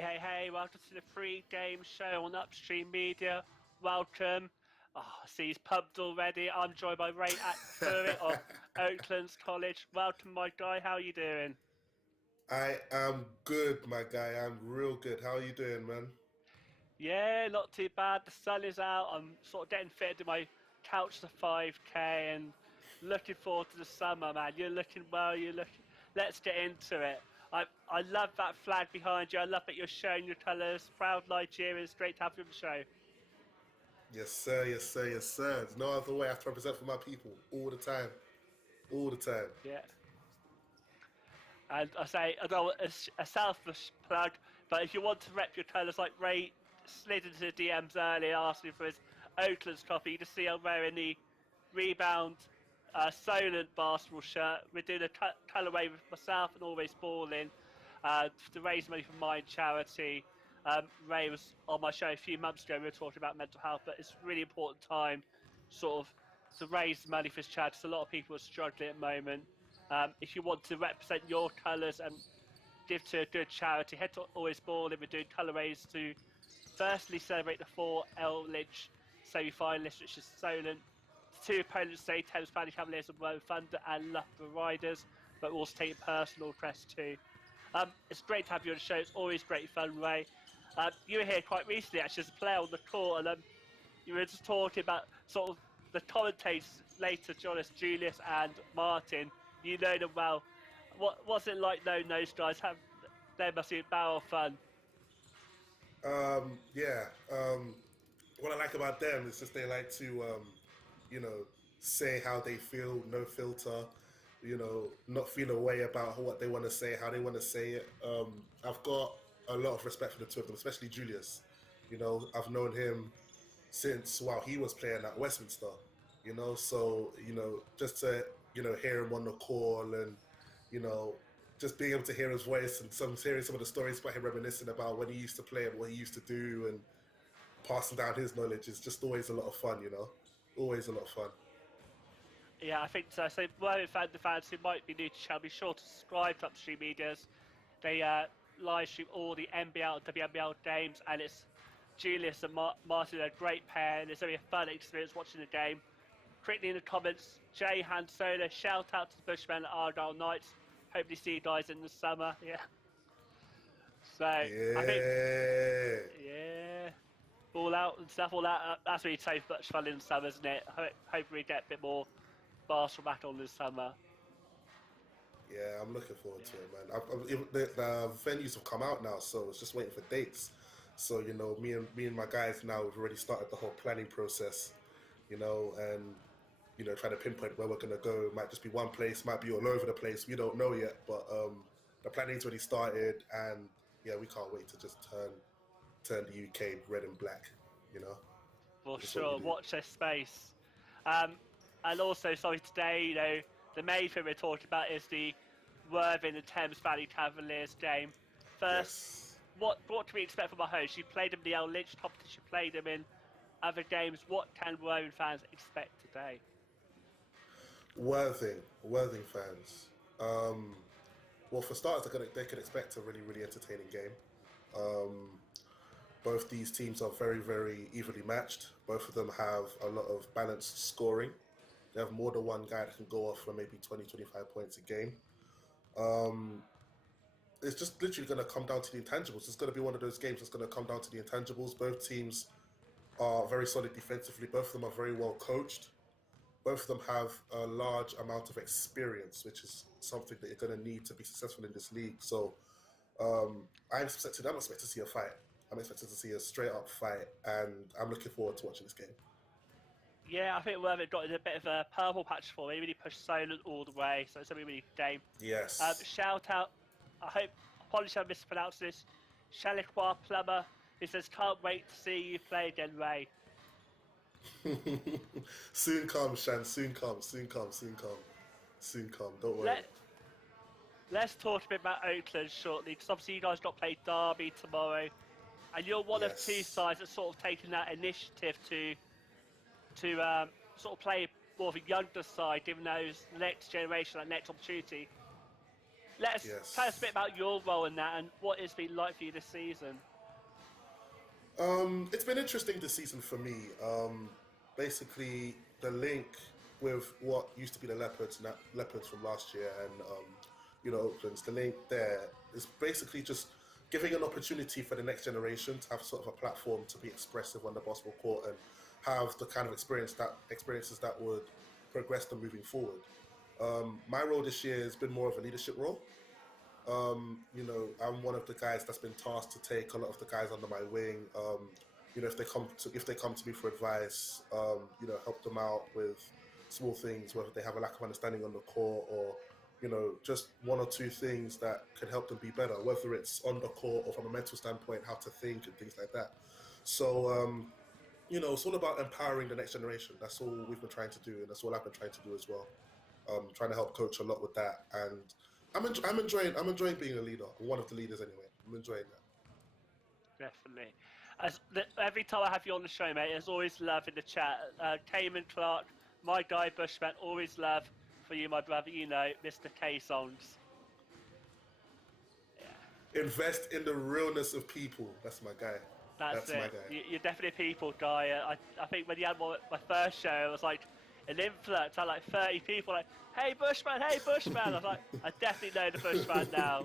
Hey, welcome to the pre-game show on UpStreamedia. Welcome. Oh, I see he's pumped already. I'm joined by Ray Atbury of Oaklands College. Welcome, my guy. How are you doing? I am good, my guy. I'm real good. How are you doing, man? Yeah, not too bad. The sun is out. I'm sort of getting fit to my couch to 5K and looking forward to the summer, man. You're looking well. You're looking. Let's get into it. I love that flag behind you. I love that you're showing your colours. Proud Nigerians. Great to have you on the show. Yes, sir. Yes, sir. Yes, sir. There's no other way. I have to represent for my people all the time. All the time. Yeah. And I say, I know it's a selfish plug, but if you want to rep your colours, like Ray slid into the DMs earlier asking for his Oaklands copy, you can see I'm wearing the Rebound Solent basketball shirt. We're doing a colourway with myself and Always Balling to raise money for my charity. Ray was on my show a few months ago. We were talking about mental health, but it's a really important time, sort of, to raise money for his charity. So a lot of people are struggling at the moment. If you want to represent your colours and give to a good charity, head to Always Balling. We're doing colourways to firstly celebrate the 4L Lynch semi-finalists, which is Solent. The two opponents today, Thames Valley Cavaliers and Rowan Thunder and Loughborough Riders, but we're also taking personal crest too. It's great to have you on the show. It's always great fun, Ray. You were here quite recently, actually, as a player on the court, and you were just talking about sort of the commentators later, Julius and Martin. You know them well. What's it like knowing those guys? They must be a barrel of fun. Yeah. What I like about them is just they like to, you know, say how they feel, no filter. Not feel a way about what they want to say, how they want to say it. I've got a lot of respect for the two of them, especially Julius. I've known him since while he was playing at Westminster. So just to hear him on the call and you know just being able to hear his voice and hearing some of the stories about him reminiscing about when he used to play and what he used to do and passing down his knowledge is just always a lot of fun. Always a lot of fun. Yeah, I think so. So, well, the fans who might be new to the channel, be sure to subscribe to Upstream Medias. They live stream all the NBL and WNBL games, and it's Julius and Martin are a great pair, and it's going to be a fun experience watching the game. Quickly in the comments, Jay Han Solo, shout out to the Bushmen at Argyle Knights. Hopefully, see you guys in the summer. Yeah. So, I think, Yeah. yeah, all out and stuff, all that. That's really so much fun in the summer, isn't it? Hope we get a bit more basketball back on this summer. Yeah, I'm looking forward Yeah. to it, man. The venues have come out now, so it's just waiting for dates. So me and my guys now have already started the whole planning process. And trying to pinpoint where we're gonna go. It might just be one place, might be all over the place. We don't know yet, but the planning's already started, and yeah, we can't wait to just turn the UK red and black. You know, For that's what we sure, do. watch this space. And also, sorry, today, the main thing we're talking about is the Worthing and Thames Valley Cavaliers game. First, Yes. what can we expect from our host? You played him in the L Lynch competition, played him in other games. What can Worthing fans expect today? Worthing fans. Well, for starters, they can expect a really, really entertaining game. Both these teams are very, very evenly matched. Both of them have a lot of balanced scoring. They have more than one guy that can go off for maybe 20, 25 points a game. It's just literally going to come down to the intangibles. It's going to be one of those games that's going to come down to the intangibles. Both teams are very solid defensively. Both of them are very well coached. Both of them have a large amount of experience, which is something that you're going to need to be successful in this league. So I'm expecting to see a fight. I'm expecting to see a straight up fight, and I'm looking forward to watching this game. Yeah, I think Worthing got in a bit of a purple patch for me. He really pushed Solent all the way, so it's going to be a really good game. Yes. Shout out, apologies if I mispronounced this, Shaliqua Plumber, who says, can't wait to see you play again, Ray. Soon come, Shan. Soon come. Soon come. Soon come. Soon come. Don't worry. Let, let's talk a bit about Oakland shortly, because obviously you guys got to play Derby tomorrow, and you're one of two Yes. sides that's sort of taken that initiative to sort of play more of a younger side, given those next generation, that next opportunity. Tell us a bit about your role in that and what it's been like for you this season. It's been interesting this season for me. Basically, the link with what used to be the Leopards from last year and Oakland's, the link there is basically just giving an opportunity for the next generation to have sort of a platform to be expressive on the basketball court and have the kind of experiences that would progress them moving forward. My role this year has been more of a leadership role. I'm one of the guys that's been tasked to take a lot of the guys under my wing. If they come to me for advice, help them out with small things, whether they have a lack of understanding on the court or, just one or two things that can help them be better, whether it's on the court or from a mental standpoint, how to think and things like that. So, it's all about empowering the next generation. That's all we've been trying to do, and that's all I've been trying to do as well. Trying to help coach a lot with that, and I'm enjoying being a leader. I'm one of the leaders anyway. I'm enjoying that. Definitely. Every time I have you on the show, mate, there's always love in the chat. Cayman Clark, my guy Bushman, always love for you, my brother. Mr. K Songs. Yeah. Invest in the realness of people. That's my guy. That's it. My guy. You're definitely a people guy. I think when you had my first show, it was like an influx. I had like 30 people like, hey Bushman. I was like, I definitely know the Bushman now.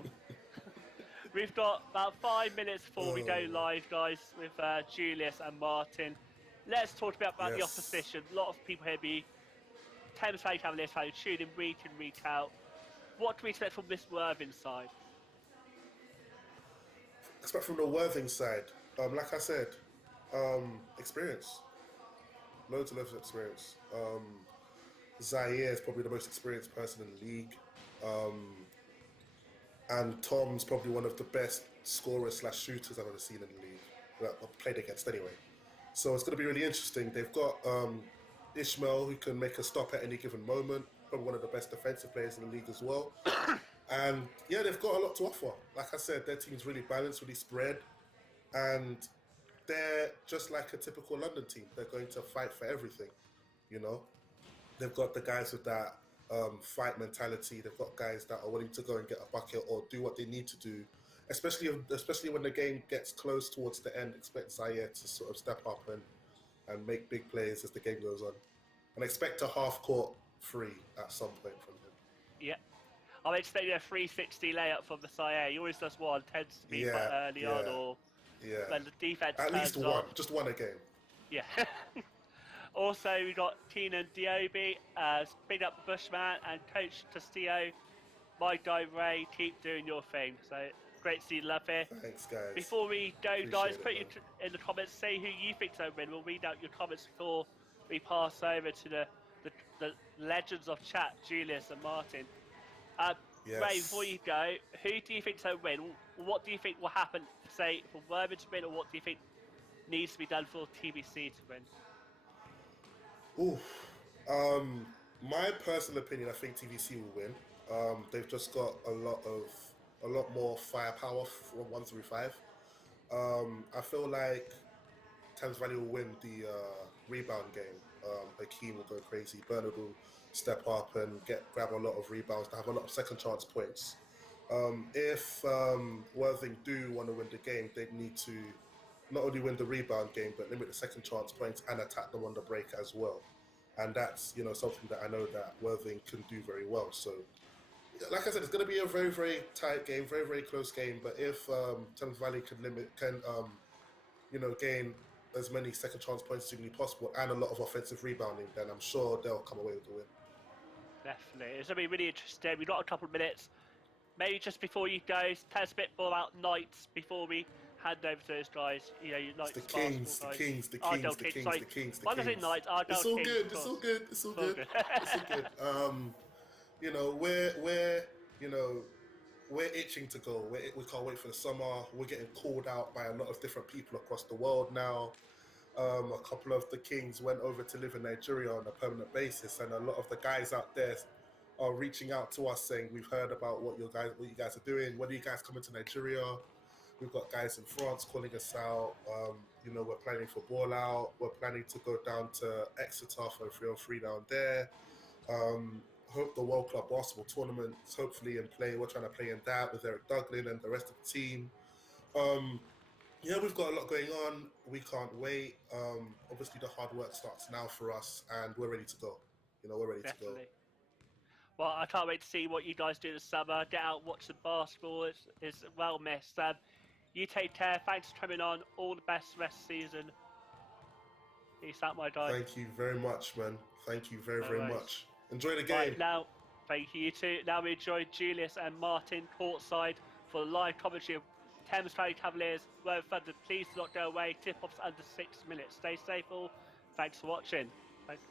We've got about 5 minutes before we go live, guys, with Julius and Martin. Let's talk about the opposition. A lot of people here be Thames Valley Cavaliers who tune in week in, week out. What do we expect from this Worthing side? Expect from the Worthing side, like I said, experience. Loads of experience. Zaire is probably the most experienced person in the league. And Tom's probably one of the best scorers / shooters I've ever seen in the league, that I've played against anyway. So it's going to be really interesting. They've got Ishmael, who can make a stop at any given moment, probably one of the best defensive players in the league as well. And yeah, they've got a lot to offer. Like I said, their team's really balanced, really spread, and they're just like a typical London team. They're going to fight for everything, They've got the guys with that fight mentality. They've got guys that are willing to go and get a bucket or do what they need to do, especially when the game gets close towards the end. Expect Zaire to sort of step up and make big plays as the game goes on, and expect a half-court free at some point from him. Yeah. I'm expecting a 360 layup from the Zaire. He always does one, tends to be quite early on, or when the defense at least one, off. Just one a game. Yeah. Also, we got Keenan Diobi, big up the Bushman, and Coach Castillo. My guy Ray, keep doing your thing. So great to see love here. Thanks, guys. Before we go, guys, put you in the comments, say who you think's going to win. We'll read out your comments before we pass over to the legends of chat, Julius and Martin. Ray, before you go, who do you think's going to win? What do you think will happen, say, for Worthing to win, or what do you think needs to be done for TVC to win? My personal opinion, I think TVC will win. They've just got a lot more firepower from 1 through 5. I feel like Thames Valley will win the rebound game. Hakeem will go crazy. Bernard will step up and grab a lot of rebounds to have a lot of second chance points. If Worthing do want to win the game, they need to not only win the rebound game, but limit the second chance points and attack them on the break as well. And that's, something that I know that Worthing can do very well. So, like I said, it's going to be a very, very tight game, very, very close game. But if Thames Valley can gain as many second chance points as humanly possible and a lot of offensive rebounding, then I'm sure they'll come away with the win. Definitely. It's going to be really interesting. We've got a couple of minutes. Maybe just before you go, tell us a bit more about Knights before we hand over to those guys. Knights, the Kings. Why does it Knights? It's all good. It's all good. We're itching to go. We can't wait for the summer. We're getting called out by a lot of different people across the world now. A couple of the Kings went over to live in Nigeria on a permanent basis, and a lot of the guys out there are reaching out to us saying, we've heard about what you guys are doing. When are you guys coming to Nigeria? We've got guys in France calling us out. We're planning for Ball Out. We're planning to go down to Exeter for a 3-on-3 down there. hope the World Club Basketball Tournament is hopefully in play. We're trying to play in that with Eric Duglin and the rest of the team. Yeah, we've got a lot going on. We can't wait. Obviously, the hard work starts now for us, and we're ready to go. We're ready to go. Definitely. Well, I can't wait to see what you guys do this summer. Get out, watch some basketball. It's well missed. You take care. Thanks for coming on. All the best rest of the season. Peace out, my guy. Thank you very much, man. Thank you very, very much. Enjoy the game. Right, now, thank you too. Now we join Julius and Martin courtside for the live commentary of Thames Valley Cavaliers. Worthing Thunder, please do not go away. Tip-off's under 6 minutes. Stay safe all. Thanks for watching. Thanks.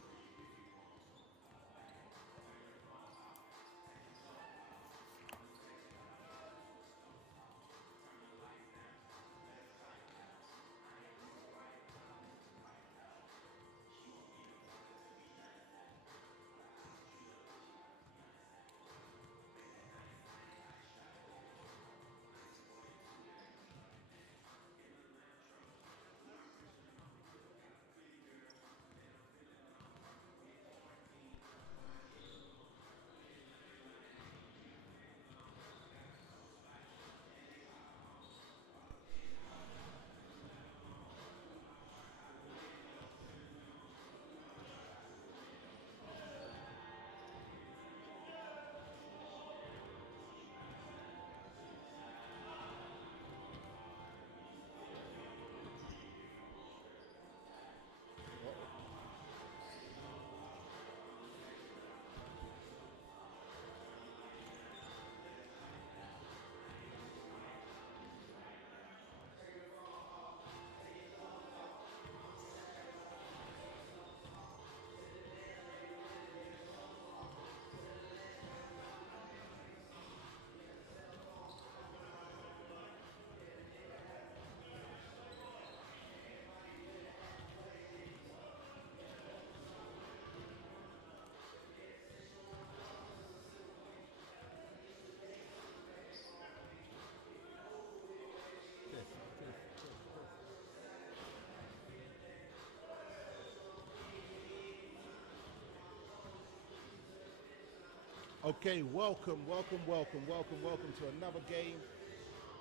Okay, welcome to another game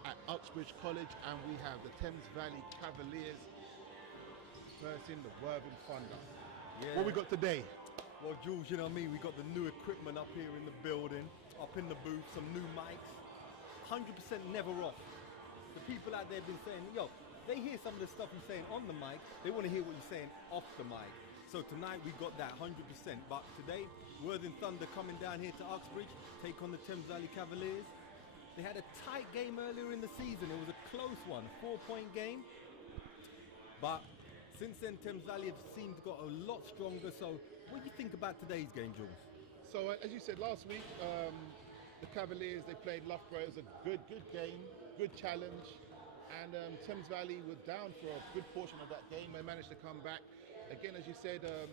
at Uxbridge College, and we have the Thames Valley Cavaliers versing the Worthing Thunder. Yeah. What we got today? Well, Jules, you know what I mean? We got the new equipment up here in the building, up in the booth, some new mics, 100% never off. The people out there have been saying, yo, they hear some of the stuff you're saying on the mic, they want to hear what you're saying off the mic. So tonight we got that 100%, but today, Worthing Thunder coming down here to Uxbridge, take on the Thames Valley Cavaliers. They had a tight game earlier in the season. It was a close one, 4-point game. But since then, Thames Valley have seemed to got a lot stronger. So what do you think about today's game, Jules? So as you said last week, the Cavaliers, they played Loughborough. It was a good game, good challenge. And Thames Valley were down for a good portion of that game. They managed to come back. Again, as you said, the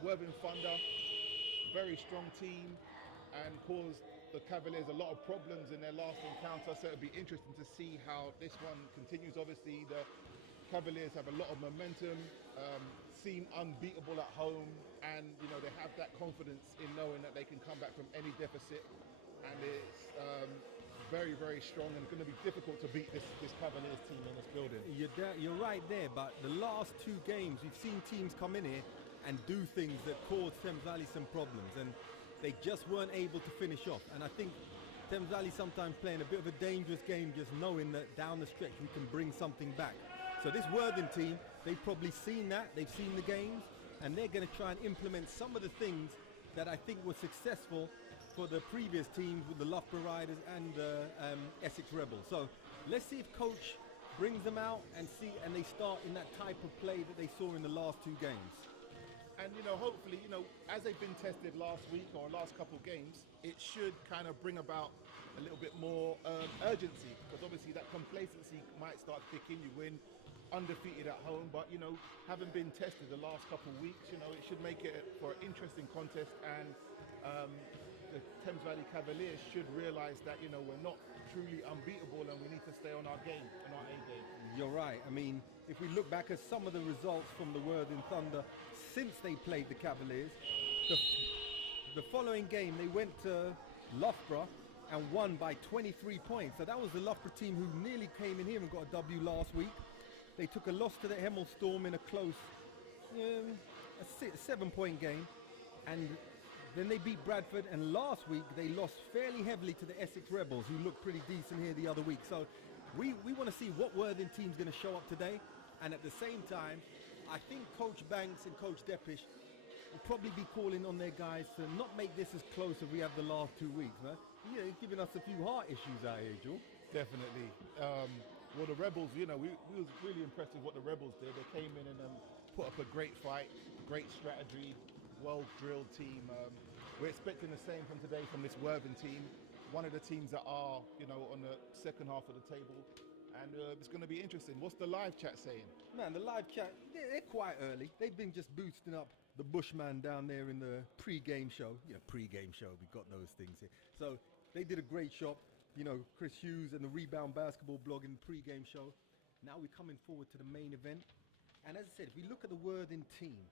Worthing Thunder, very strong team, and caused the Cavaliers a lot of problems in their last encounter. So it'll be interesting to see how this one continues. Obviously, the Cavaliers have a lot of momentum, seem unbeatable at home, and they have that confidence in knowing that they can come back from any deficit, and it's very, very strong, and going to be difficult to beat this Cavaliers team in this building. You're right there, but the last two games we've seen teams come in here and do things that caused Thames Valley some problems, and they just weren't able to finish off. And I think Thames Valley sometimes playing a bit of a dangerous game, just knowing that down the stretch we can bring something back. So this Worthing team, they've probably seen that, they've seen the games, and they're going to try and implement some of the things that I think were successful for the previous teams with the Loughborough Riders and the Essex Rebels. So let's see if coach brings them out and they start in that type of play that they saw in the last two games. And hopefully, as they've been tested last week or last couple of games, it should kind of bring about a little bit more urgency, because obviously that complacency might start to kick in. You win undefeated at home, but having been tested the last couple of weeks, it should make it for an interesting contest, and the Thames Valley Cavaliers should realise that we're not truly unbeatable, and we need to stay on our game, on our A game. You're right. I mean, if we look back at some of the results from the Worthing Thunder since they played the Cavaliers, the following game, they went to Loughborough and won by 23 points. So that was the Loughborough team who nearly came in here and got a W last week. They took a loss to the Hemel Storm in a close, a 7-point game. And then they beat Bradford, and last week they lost fairly heavily to the Essex Rebels, who looked pretty decent here the other week. So we want to see what Worthing team's going to show up today. And at the same time, I think Coach Banks and Coach Depish will probably be calling on their guys to not make this as close as we have the last 2 weeks, man. Yeah, he's giving us a few heart issues out here, Joel. Definitely. Well, the Rebels, we was really impressed with what the Rebels did. They came in and put up a great fight, great strategy, well-drilled team. We're expecting the same from today from this Worthing team. One of the teams that are, on the second half of the table. And it's going to be interesting. What's the live chat saying? Man, the live chat, they're quite early. They've been just boosting up the Bushman down there in the pre-game show. Pre-game show, we got those things here. So they did a great job. Chris Hughes and the Rebound Basketball blog in the pre-game show. Now we're coming forward to the main event. And as I said, if we look at the Worthing team,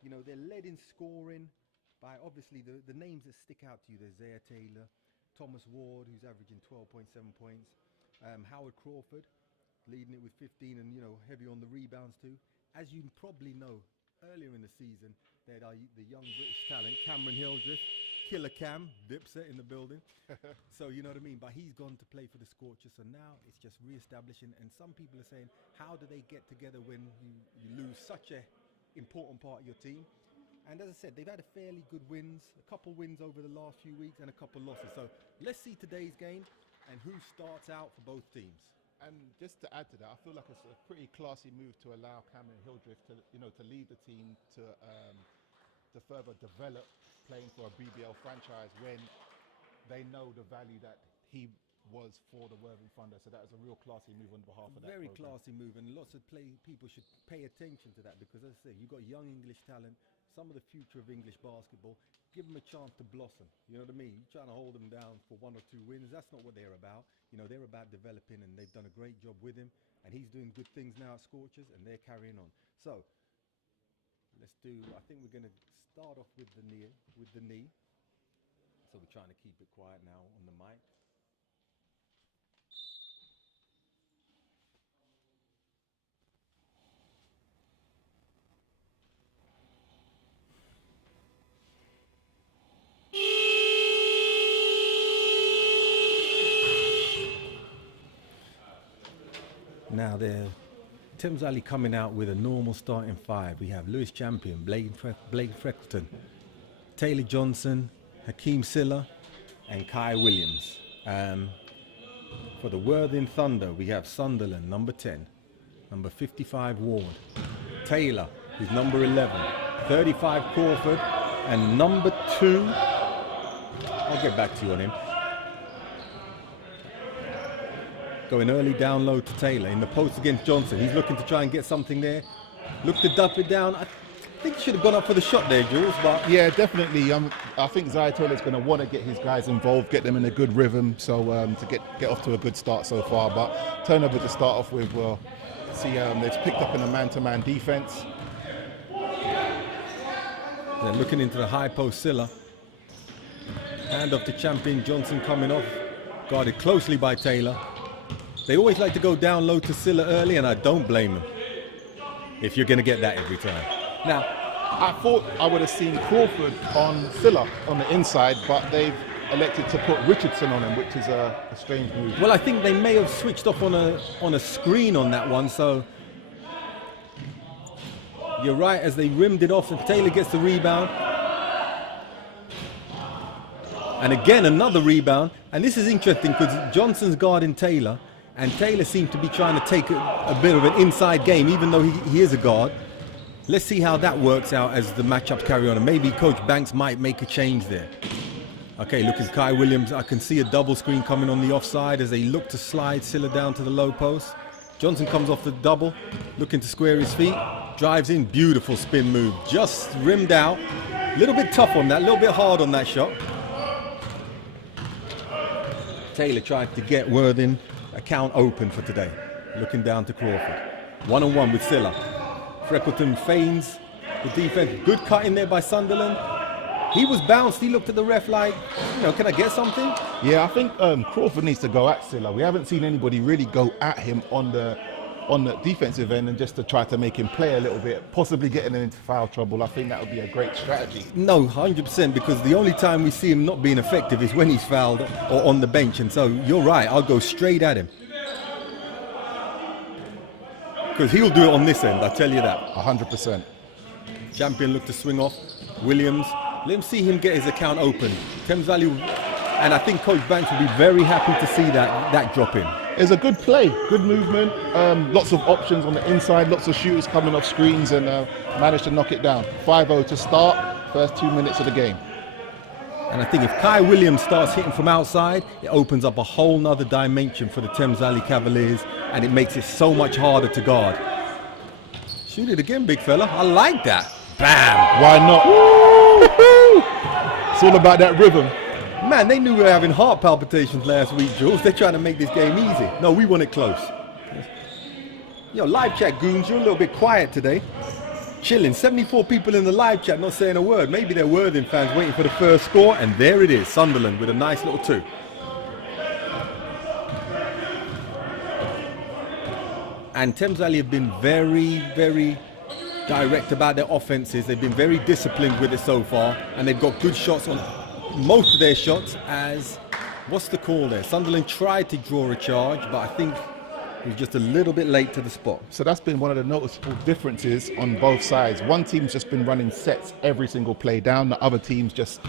they're led in scoring by obviously the names that stick out to you. There's Zaire Taylor, Thomas Ward, who's averaging 12.7 points. Howard Crawford leading it with 15 and, heavy on the rebounds too. As you probably know, earlier in the season, they had the young British talent, Cameron Hildreth, Killer Cam, Dipset in the building. So, you know what I mean? But he's gone to play for the Scorchers. So now it's just re-establishing. And some people are saying, how do they get together when you lose such a important part of your team? And as I said, they've had a fairly good wins, a couple wins over the last few weeks and a couple losses. So let's see today's game and who starts out for both teams. And just to add to that, I feel like it's a pretty classy move to allow Cameron Hildreth to lead the team to further develop playing for a BBL franchise when they know the value that he was for the Worthing Thunder. So that was a real classy move on behalf of that Very program. classy move, and lots of people should pay attention to that because, as I say, you've got young English talent, some of the future of English basketball. Give them a chance to blossom. You know what I mean? You're trying to hold them down for 1 or 2 wins. That's not what they're about. They're about developing, and they've done a great job with him. And he's doing good things now at Scorchers, and they're carrying on. So I think we're going to start off with the knee. So we're trying to keep it quiet now on the mic. Now Thames Valley coming out with a normal starting 5. We have Lewis Champion, Blake Freckleton, Taylor Johnson, Hakeem Silla, and Kai Williams. For the Worthing Thunder, we have Sunderland, number 10, number 55 Ward, Taylor, who's number 11, 35 Crawford, and number 2, I'll get back to you on him. Going early down low to Taylor in the post against Johnson. He's looking to try and get something there. Look to dump it down. I think he should have gone up for the shot there, Jules. But yeah, definitely. I think Zaire Taylor's going to want to get his guys involved, get them in a good rhythm, so to get off to a good start so far. But turnover to start off with, we'll see they've picked up in a man-to-man defense. They're looking into the high post Silla. Hand off to Champion Johnson coming off, guarded closely by Taylor. They always like to go down low to Silla early, and I don't blame them if you're going to get that every time. Now, I thought I would have seen Crawford on Silla on the inside, but they've elected to put Richardson on him, which is a strange move. Well, I think they may have switched off on a screen on that one, so you're right, as they rimmed it off, and Taylor gets the rebound. And again, another rebound. And this is interesting because Johnson's guarding Taylor, and Taylor seemed to be trying to take a bit of an inside game, even though he is a guard. Let's see how that works out as the matchups carry on. And maybe Coach Banks might make a change there. Okay, look at Kai Williams. I can see a double screen coming on the offside as they look to slide Silla down to the low post. Johnson comes off the double, looking to square his feet. Drives in, beautiful spin move. Just rimmed out. A little bit tough on that, a little bit hard on that shot. Taylor tried to get Worthing account open for today. Looking down to Crawford. 1-on-1 with Silla. Freckleton feigns the defense. Good cut in there by Sunderland. He was bounced. He looked at the ref like, can I get something? Yeah, I think Crawford needs to go at Silla. We haven't seen anybody really go at him on the defensive end and just to try to make him play a little bit, possibly getting him into foul trouble. I think that would be a great strategy. No, 100%, because the only time we see him not being effective is when he's fouled or on the bench. And so you're right, I'll go straight at him. Because he'll do it on this end, I tell you that. 100%. Champion looked to swing off. Williams, let him see him get his account open. Thames Valley, and I think Coach Banks will be very happy to see that drop in. It's a good play, good movement, lots of options on the inside, lots of shooters coming off screens, and managed to knock it down. 5-0 to start, first 2 minutes of the game. And I think if Kai Williams starts hitting from outside, it opens up a whole nother dimension for the Thames Valley Cavaliers, and it makes it so much harder to guard. Shoot it again, big fella. I like that. Bam! Why not? Woo-hoo! It's all about that rhythm. Man, they knew we were having heart palpitations last week, Jules. They're trying to make this game easy. No, we want it close. Live chat goons, you're a little bit quiet today. Chilling. 74 people in the live chat not saying a word. Maybe they're Worthing fans waiting for the first score, and there it is. Sunderland with a nice little 2. And Thames Valley have been very, very direct about their offenses. They've been very disciplined with it so far, and they've got good shots on most of their shots. As what's the call there? Sunderland tried to draw a charge, but I think he was just a little bit late to the spot. So that's been one of the noticeable differences on both sides. One team's just been running sets every single play down. The other team's just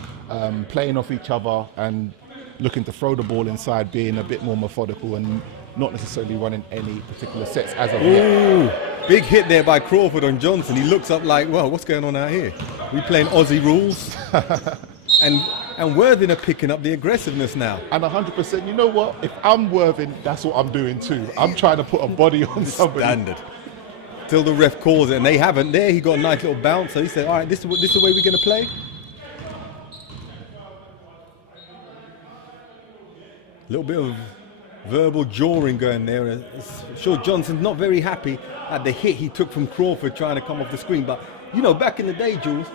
playing off each other and looking to throw the ball inside, being a bit more methodical and not necessarily running any particular sets as of yet. Big hit there by Crawford on Johnson. He looks up like, well, what's going on out here? We playing Aussie rules? And Worthing are picking up the aggressiveness now. And 100%, you know what? If I'm Worthing, that's what I'm doing too. I'm trying to put a body on somebody. Standard. Till the ref calls it, and they haven't. There, he got a nice little bounce. So he said, all right, this is the way we're going to play. A little bit of verbal jawing going there. I'm sure Johnson's not very happy at the hit he took from Crawford trying to come off the screen. But, back in the day, Jules,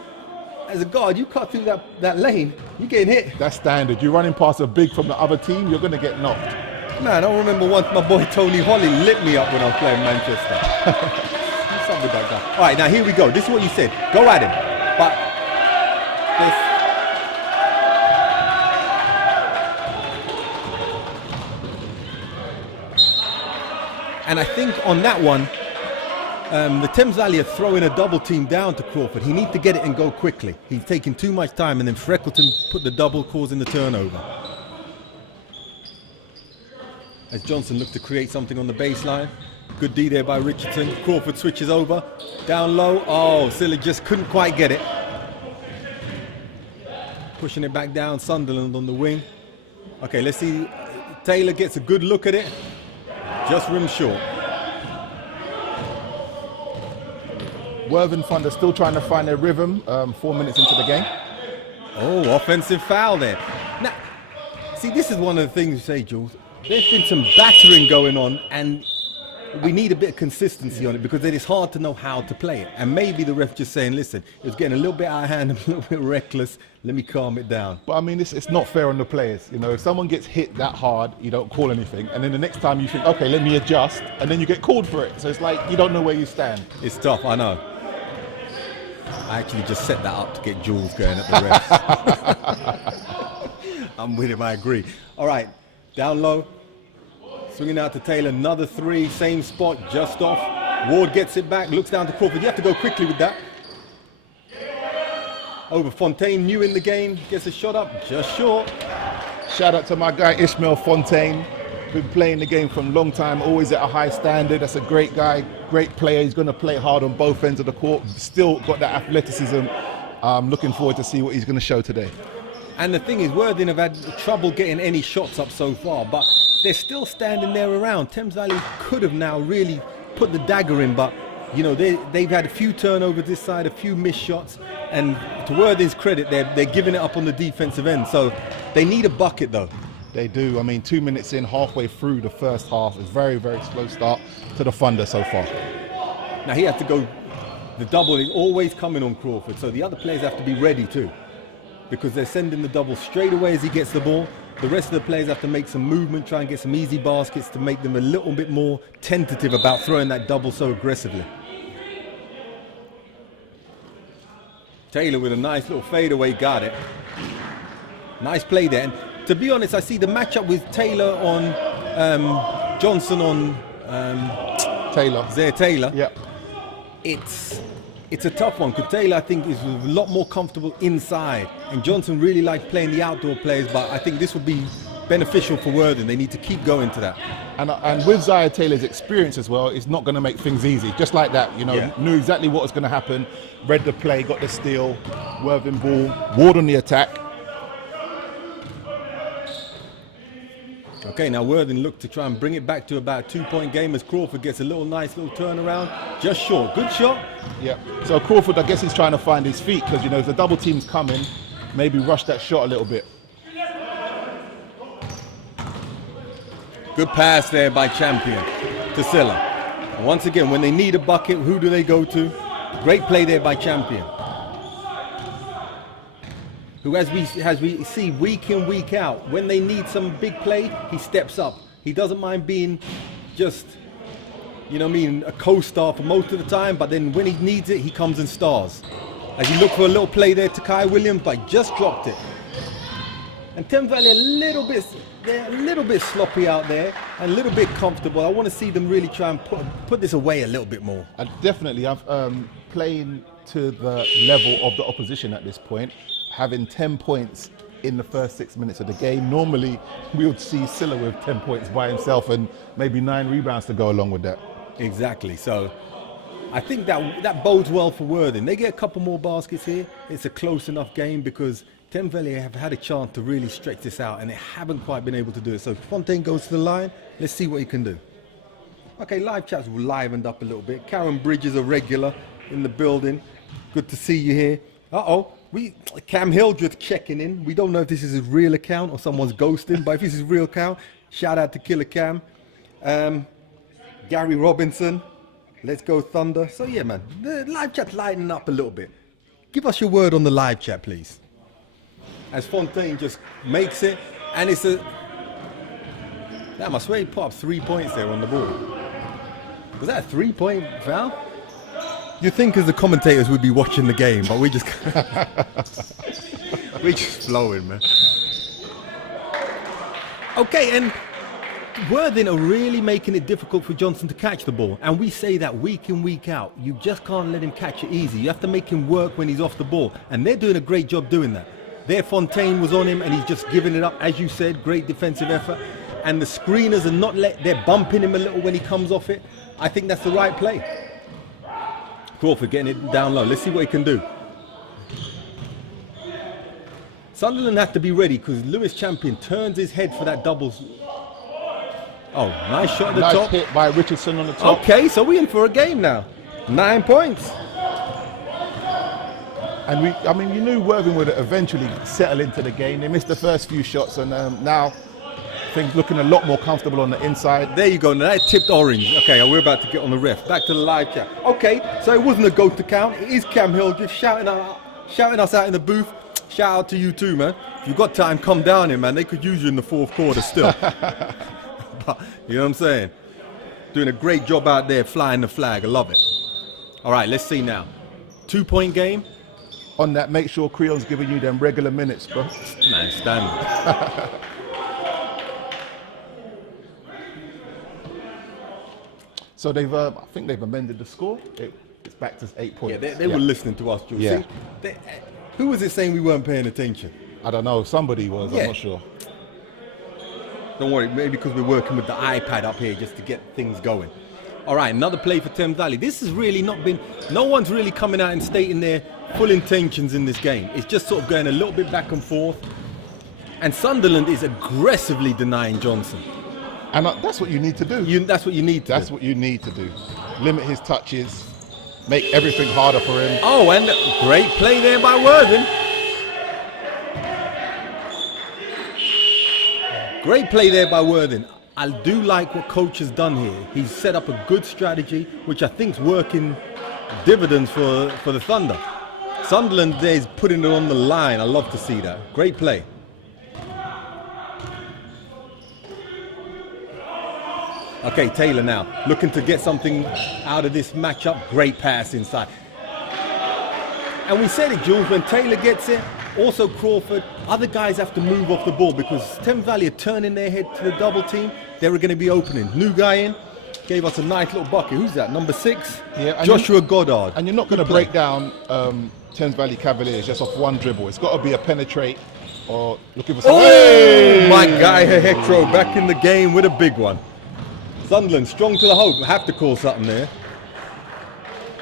as a guard, you cut through that lane, you're getting hit. That's standard. You're running past a big from the other team, you're going to get knocked. Man, I remember once my boy Tony Holly lit me up when I was playing Manchester. Something like that. All right, now here we go. This is what you said. Go at him. But and I think on that one, the Thames Valley are throwing a double team down to Crawford. He needs to get it and go quickly. He's taking too much time, and then Freckleton put the double, causing the turnover. As Johnson looked to create something on the baseline. Good D there by Richardson. Crawford switches over. Down low. Oh, Silla just couldn't quite get it. Pushing it back down. Sunderland on the wing. Okay, let's see. Taylor gets a good look at it. Just rim short. Worthing Thunder still trying to find their rhythm 4 minutes into the game. Oh, offensive foul there. Now, see, this is one of the things you say, Jules. There's been some battering going on, and we need a bit of consistency on it because it is hard to know how to play it. And maybe the ref just saying, listen, it was getting a little bit out of hand, a little bit reckless. Let me calm it down. But I mean, it's not fair on the players. If someone gets hit that hard, you don't call anything. And then the next time you think, okay, let me adjust. And then you get called for it. So it's like you don't know where you stand. It's tough, I know. I actually just set that up to get Jules going at the ref. I'm with him, I agree. All right, down low. Swinging out to Taylor, another 3, same spot, just off. Ward gets it back, looks down to Crawford. You have to go quickly with that. Over Fontaine, new in the game, gets a shot up, just short. Shout out to my guy Ishmael Fontaine. Been playing the game for a long time, always at a high standard. That's a great guy, great player. He's going to play hard on both ends of the court. Still got that athleticism. Looking forward to see what he's going to show today. And the thing is, Worthing have had trouble getting any shots up so far, but they're still standing there around. Thames Valley could have now really put the dagger in, but they've had a few turnovers this side, a few missed shots, and to Worthing's credit, they're giving it up on the defensive end. So they need a bucket though. They do. I mean, 2 minutes in, halfway through the first half. It's very, very slow start to the Thunder so far. Now he has to go. The double is always coming on Crawford, so the other players have to be ready too. because they're sending the double straight away as he gets the ball. The rest of the players have to make some movement, try and get some easy baskets to make them a little bit more tentative about throwing that double so aggressively. Taylor with a nice little fadeaway, got it. Nice play there. And to be honest, I see the matchup with Taylor on Johnson on Taylor. Yeah. It's a tough one because Taylor, I think, is a lot more comfortable inside, and Johnson really likes playing the outdoor players. But I think this would be beneficial for Worthing. They need to keep going to that. And with Zaire Taylor's experience as well, it's not going to make things easy. Just like that, knew exactly what was going to happen, read the play, got the steal, Worthing ball, Ward on the attack. Okay, now Worthing look to try and bring it back to about a 2-point game as Crawford gets a nice little turnaround. Just short. Good shot. Yeah. So Crawford, I guess he's trying to find his feet because, if the double team's coming, maybe rush that shot a little bit. Good pass there by Champion to Silla. And once again, when they need a bucket, who do they go to? Great play there by Champion, who, as we see week in, week out, when they need some big play, he steps up. He doesn't mind being just, a co-star for most of the time, but then when he needs it, he comes and stars. As he looked for a little play there to Kai Williams, but just dropped it. And Thames Valley they're a little bit sloppy out there, and a little bit comfortable. I want to see them really try and put this away a little bit more. And definitely, playing to the level of the opposition at this point, having 10 points in the first 6 minutes of the game. Normally, we would see Silla with 10 points by himself and maybe 9 rebounds to go along with that. Exactly. So I think that bodes well for Worthing. They get a couple more baskets here. It's a close enough game because Thames Valley have had a chance to really stretch this out and they haven't quite been able to do it. So Fontaine goes to the line. Let's see what he can do. Okay, live chat's livened up a little bit. Karen Bridges, a regular in the building. Good to see you here. Cam Hildreth checking in. We don't know if this is his real account or someone's ghosting, but if this is his real account, shout out to Killer Cam. Gary Robinson, let's go Thunder. So yeah, man, the live chat's lightening up a little bit. Give us your word on the live chat, please. As Fontaine just makes it, and it's damn, I swear he put up 3 points there on the ball. Was that a 3-point foul? You'd think as the commentators would be watching the game, but we're just flowing, man. Okay, and Worthing are really making it difficult for Johnson to catch the ball, and we say that week in, week out. You just can't let him catch it easy. You have to make him work when he's off the ball, and they're doing a great job doing that. There, Fontaine was on him, and he's just giving it up. As you said, great defensive effort, and the screeners are they're bumping him a little when he comes off it. I think that's the right play. Crawford getting it down low. Let's see what he can do. Sunderland have to be ready because Lewis Champion turns his head for that doubles. Oh, nice shot at the top. Nice hit by Richardson on the top. Okay, so we're in for a game now. 9 points. And you knew Worthing would eventually settle into the game. They missed the first few shots, and now things looking a lot more comfortable on the inside. There you go. Now that tipped orange. Okay, we're about to get on the ref. Back to the live chat. Okay, so it wasn't a goat to count. It is Cam Hildreth shouting us out in the booth. Shout out to you too, man. If you've got time, come down here, man. They could use you in the fourth quarter still. But, you know what I'm saying? Doing a great job out there, flying the flag. I love it. All right, let's see now. 2-point game. On that, make sure Creon's giving you them regular minutes, bro. Nice standard. So I think they've amended the score. It's back to 8 points. Yeah, they were listening to us, Julius. Yeah. Who was it saying we weren't paying attention? I don't know. Somebody was. Yeah. I'm not sure. Don't worry, maybe because we're working with the iPad up here just to get things going. All right, another play for Thames Valley. This has really not been, no one's really coming out and stating their full intentions in this game. It's just sort of going a little bit back and forth. And Sunderland is aggressively denying Johnson. And that's what you need to do. That's what you need to do. That's what you need to do. Limit his touches, make everything harder for him. Oh, and great play there by Worthing. Great play there by Worthing. I do like what coach has done here. He's set up a good strategy, which I think is working dividends for the Thunder. Sunderland there is putting it on the line. I love to see that. Great play. Okay, Taylor now looking to get something out of this matchup. Great pass inside. And we said it, Jules, when Taylor gets it, also Crawford, other guys have to move off the ball because Thames Valley are turning their head to the double team. They were going to be opening. New guy in, gave us a nice little bucket. Who's that, number 6? Yeah, Joshua Goddard. And you're not going to break down Thames Valley Cavaliers just off one dribble. It's got to be a penetrate or looking for something. Oh, my guy Hetro back in the game with a big one. Sunderland strong to the hope. Have to call something there.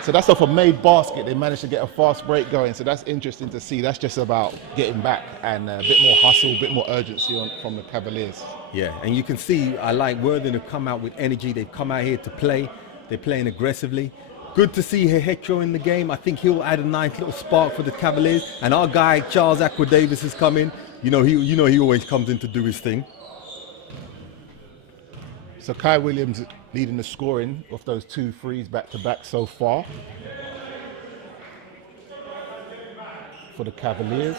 So that's off a made basket. They managed to get a fast break going. So that's interesting to see. That's just about getting back and a bit more hustle, a bit more urgency from the Cavaliers. Yeah, and you can see I like Worthing have come out with energy. They've come out here to play. They're playing aggressively. Good to see Hetro in the game. I think he'll add a nice little spark for the Cavaliers. And our guy Charles Aqua Davis has come in. He always comes in to do his thing. So Kai Williams leading the scoring of those 2 threes back-to-back so far for the Cavaliers.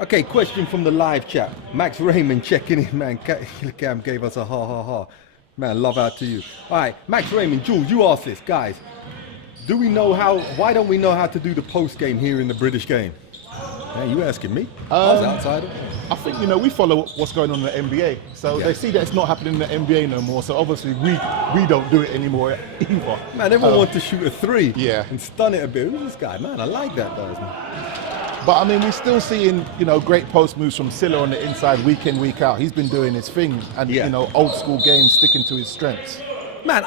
Okay, question from the live chat. Max Raymond checking in, man. Cam gave us a ha ha ha. Man, love out to you. All right, Max Raymond, Jules, you asked this. Guys, why don't we know how to do the post game here in the British game? Man, you asking me? I was outside. I think, we follow what's going on in the NBA. So they see that it's not happening in the NBA no more. So obviously we don't do it anymore either. Man, everyone wants to shoot a 3 yeah, and stun it a bit. Who's this guy? Man, I like that, guys. But I mean, we're still seeing, great post moves from Silla on the inside week in, week out. He's been doing his thing and, old school games, sticking to his strengths. Man,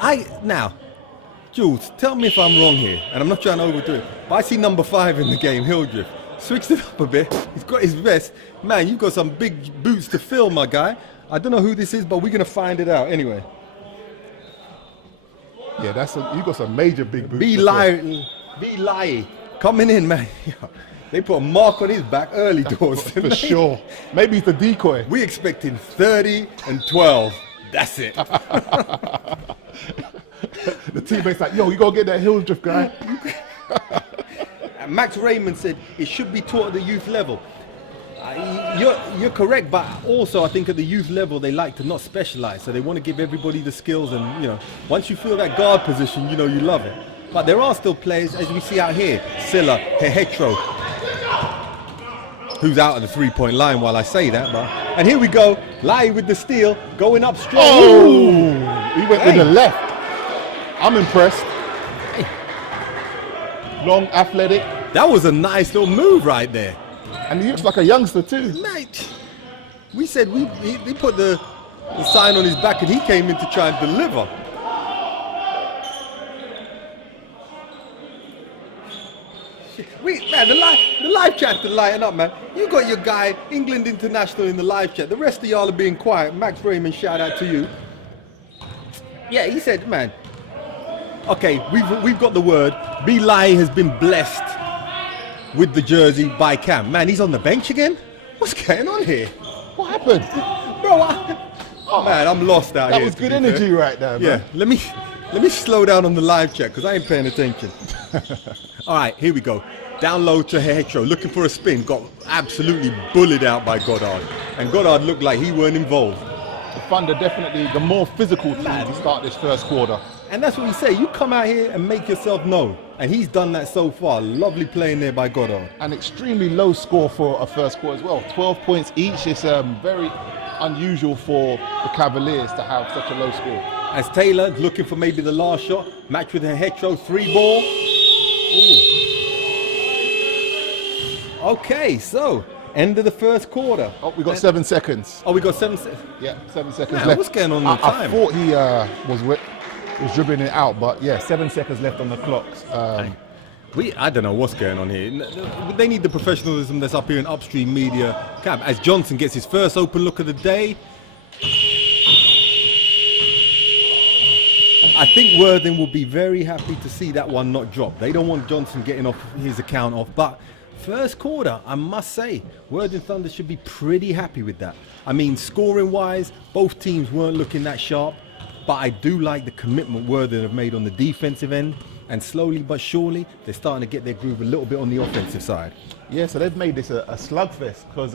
Jules, tell me if I'm wrong here, and I'm not trying to overdo it, but I see number 5 in the game, Hildreth. Switched it up a bit. He's got his vest. Man, you've got some big boots to fill, my guy. I don't know who this is, but we're going to find it out anyway. Yeah, you got some major big boots. Be lie. Coming in, man. They put a mark on his back early doors. For sure. Maybe it's the decoy. We expecting 30 and 12. That's it. The teammate's like, yo, you got to get that Hildreth guy. Max Raymond said it should be taught at the youth level. You're correct, but also I think at the youth level they like to not specialize, so they want to give everybody the skills, and once you feel that guard position, you love it. But there are still players, as we see out here, Silla, Hetro, who's out of the 3-point line while I say that, and here we go, Lai with the steal, going up strong. Oh, he went with the left. I'm impressed. Long, athletic. That was a nice little move right there. And he looks like a youngster too. Mate, we said he put the sign on his back and he came in to try and deliver. Man, the live chat to lighten up, man. You got your guy, England International, in the live chat. The rest of y'all are being quiet. Max Raymond, shout out to you. Yeah, he said, man, okay, we've got the word. Belai has been blessed with the jersey by Cam. Man, he's on the bench again? What's going on here? What happened? Bro, man, I'm lost out here. That was good energy right there, man. Yeah, let me slow down on the live chat because I ain't paying attention. All right, here we go. Down low to Hetro, looking for a spin. Got absolutely bullied out by Goddard. And Goddard looked like he weren't involved. The Thunder definitely the more physical team to start this first quarter. And that's what we say. You come out here and make yourself known. And he's done that so far. Lovely playing there by Goddard. An extremely low score for a first quarter as well. 12 points each. It's very unusual for the Cavaliers to have such a low score. As Taylor looking for maybe the last shot. Match with a Hetro, 3-ball. Ooh. Okay, so end of the first quarter. Oh, we got 7 seconds. Oh, we got 7 seconds. Yeah, 7 seconds Man, left. What's going on in the time? I thought he was dribbling it out, but yeah, 7 seconds left on the clock. I don't know what's going on here. They need the professionalism that's up here in UpStreamedia. Cam, as Johnson gets his first open look of the day. I think Worthing will be very happy to see that one not drop. They don't want Johnson getting off his account off, but first quarter, I must say, Worthing Thunder should be pretty happy with that. I mean, scoring-wise, both teams weren't looking that sharp, but I do like the commitment Worthing have made on the defensive end. and slowly but surely, they're starting to get their groove a little bit on the offensive side. Yeah, so they've made this a slugfest because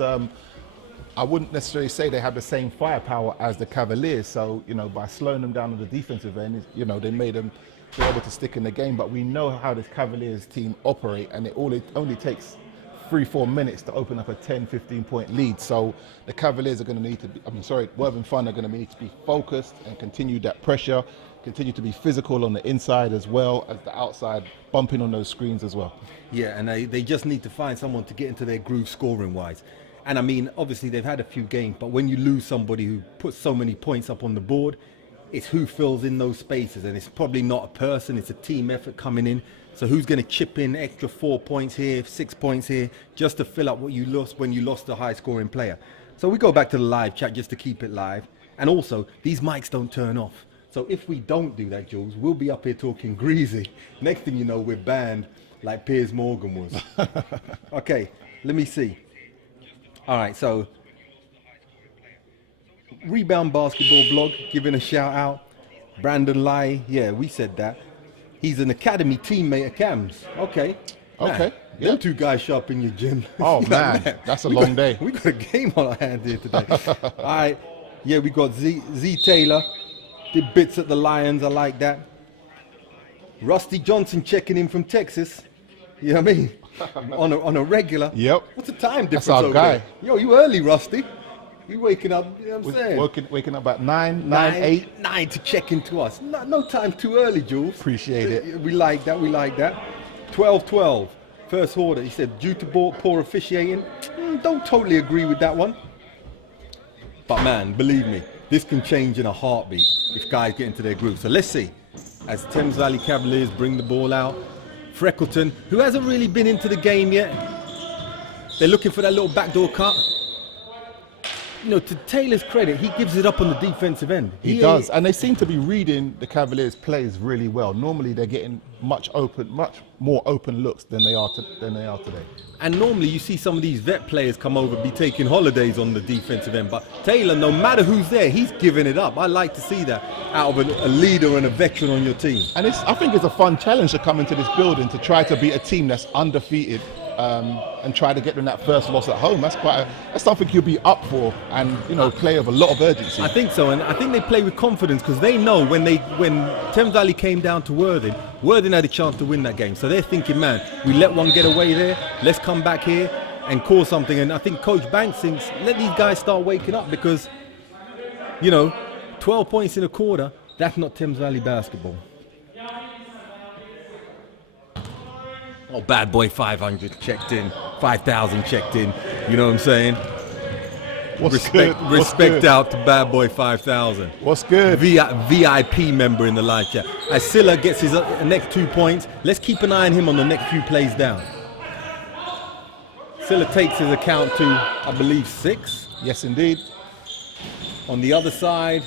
I wouldn't necessarily say they have the same firepower as the Cavaliers. So, you know, by slowing them down on the defensive end, you know, they made them be able to stick in the game. But we know how this Cavaliers team operate, and it only takes 3-4 minutes to open up a 10-15 point lead. So the Cavaliers are going to need to be, Worthing Fun are going to need to be focused and continue that pressure, continue to be physical on the inside as well as the outside, bumping on those screens as well. Yeah, and they just need to find someone to get into their groove scoring wise. And I mean, obviously they've had a few games, but when you lose somebody who puts so many points up on the board, it's who fills in those spaces, and it's probably not a person, it's a team effort coming in. So who's going to chip in extra 4 points here, 6 points here, just to fill up what you lost when you lost a high-scoring player. So we go back to the live chat just to keep it live. And also, these mics don't turn off. So if we don't do that, Jules, we'll be up here talking greasy. Next thing you know, we're banned like Piers Morgan was. Okay, let me see. All right, so Rebound Basketball blog, giving a shout out. Brandon Lai, yeah, we said that. He's an academy teammate of Cam's. Okay. Okay. Them two guys show up in your gym. Oh, man, that's a long day. We got a game on our hands here today. All right. Yeah, we got Z Taylor. Did bits at the Lions. I like that. Rusty Johnson checking in from Texas. You know what I mean? on a regular. Yep. What's the time difference That's our over guy. there? Yo, you early, Rusty. You waking up, you know what I'm saying? Waking up at 9 to check into us. No time too early, Jules. Appreciate it. We like that, 12-12, first order. He said, due to poor officiating. Don't totally agree with that one. But man, believe me, this can change in a heartbeat if guys get into their groove. So let's see. As Thames Valley Cavaliers bring the ball out, Freckleton, who hasn't really been into the game yet, they're looking for that little backdoor cut. You know, to Taylor's credit, he gives it up on the defensive end. He does, and they seem to be reading the Cavaliers' plays really well. Normally, they're getting much more open looks than they are today. And normally, you see some of these vet players come over, be taking holidays on the defensive end. But Taylor, no matter who's there, he's giving it up. I like to see that out of a leader and a veteran on your team. And I think it's a fun challenge to come into this building to try to beat a team that's undefeated. And try to get them that first loss at home. That's something you'll be up for, and you know, play with a lot of urgency. I think so, and I think they play with confidence because they know when Thames Valley came down to Worthing had a chance to win that game. So they're thinking, man, we let one get away there. Let's come back here and cause something. And I think Coach Banks thinks, let these guys start waking up because, you know, 12 points in a quarter. That's not Thames Valley basketball. Oh, bad boy 500 checked in, 5,000 checked in. You know what I'm saying? Respect out to bad boy 5,000. What's good? VIP member in the live chat. As Silla gets his next 2 points, let's keep an eye on him on the next few plays down. Silla takes his account to, I believe, 6. Yes, indeed. On the other side,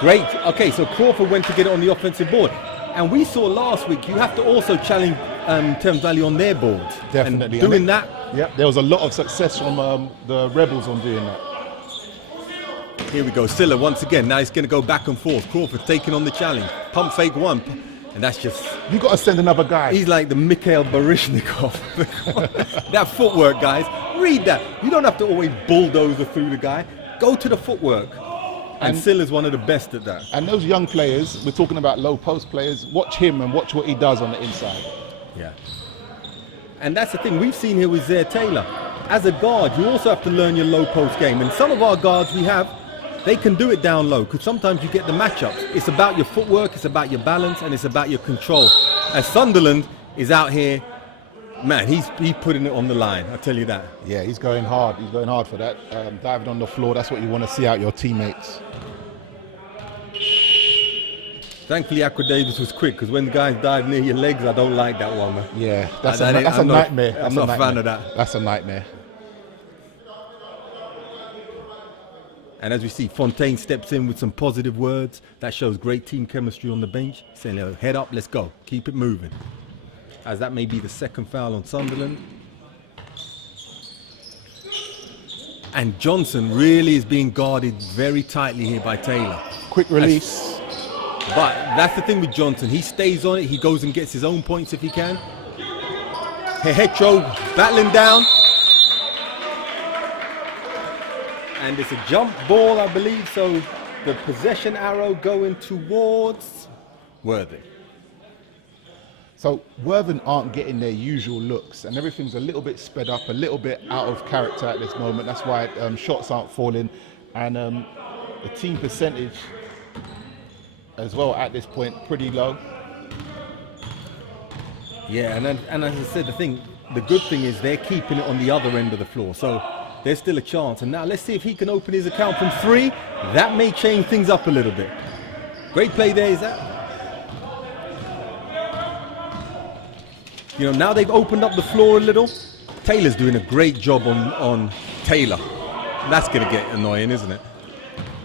great. Okay, so Crawford went to get it on the offensive board. And we saw last week, you have to also challenge Thames Valley on their boards. Definitely. And doing that. Yeah, there was a lot of success from the Rebels on doing that. Here we go, Silla once again. Now he's going to go back and forth. Crawford taking on the challenge. Pump fake one. And that's just... You got to send another guy. He's like the Mikhail Baryshnikov. That footwork, guys. Read that. You don't have to always bulldoze through the guy. Go to the footwork. And Silla's one of the best at that. And those young players, we're talking about low post players, watch him and watch what he does on the inside. Yeah. And that's the thing we've seen here with Zaire Taylor. As a guard, you also have to learn your low post game. And some of our guards we have, they can do it down low because sometimes you get the matchups. It's about your footwork, it's about your balance, and it's about your control. As Sunderland is out here, man, he's putting it on the line, I tell you that. Yeah, he's going hard. He's going hard for that. Diving on the floor, that's what you want to see out your teammates. Thankfully, Aqua Davis was quick because when the guys dive near your legs, I don't like that one, man. Yeah, that's a nightmare. I'm not a fan of that. That's a nightmare. And as we see, Fontaine steps in with some positive words. That shows great team chemistry on the bench. Saying, head up, let's go. Keep it moving. As that may be the second foul on Sunderland. And Johnson really is being guarded very tightly here by Taylor. Quick release. But that's the thing with Johnson. He stays on it. He goes and gets his own points if he can. Hetro battling down. And it's a jump ball, I believe. So the possession arrow going towards Worthing. So Worthing aren't getting their usual looks, and everything's a little bit sped up, a little bit out of character at this moment. That's why shots aren't falling, and the team percentage as well at this point pretty low. Yeah, and as I said, the good thing is they're keeping it on the other end of the floor, so there's still a chance. And now let's see if he can open his account from 3. That may change things up a little bit. Great play there, is that? You know, now they've opened up the floor a little. Taylor's doing a great job on Taylor. That's going to get annoying, isn't it?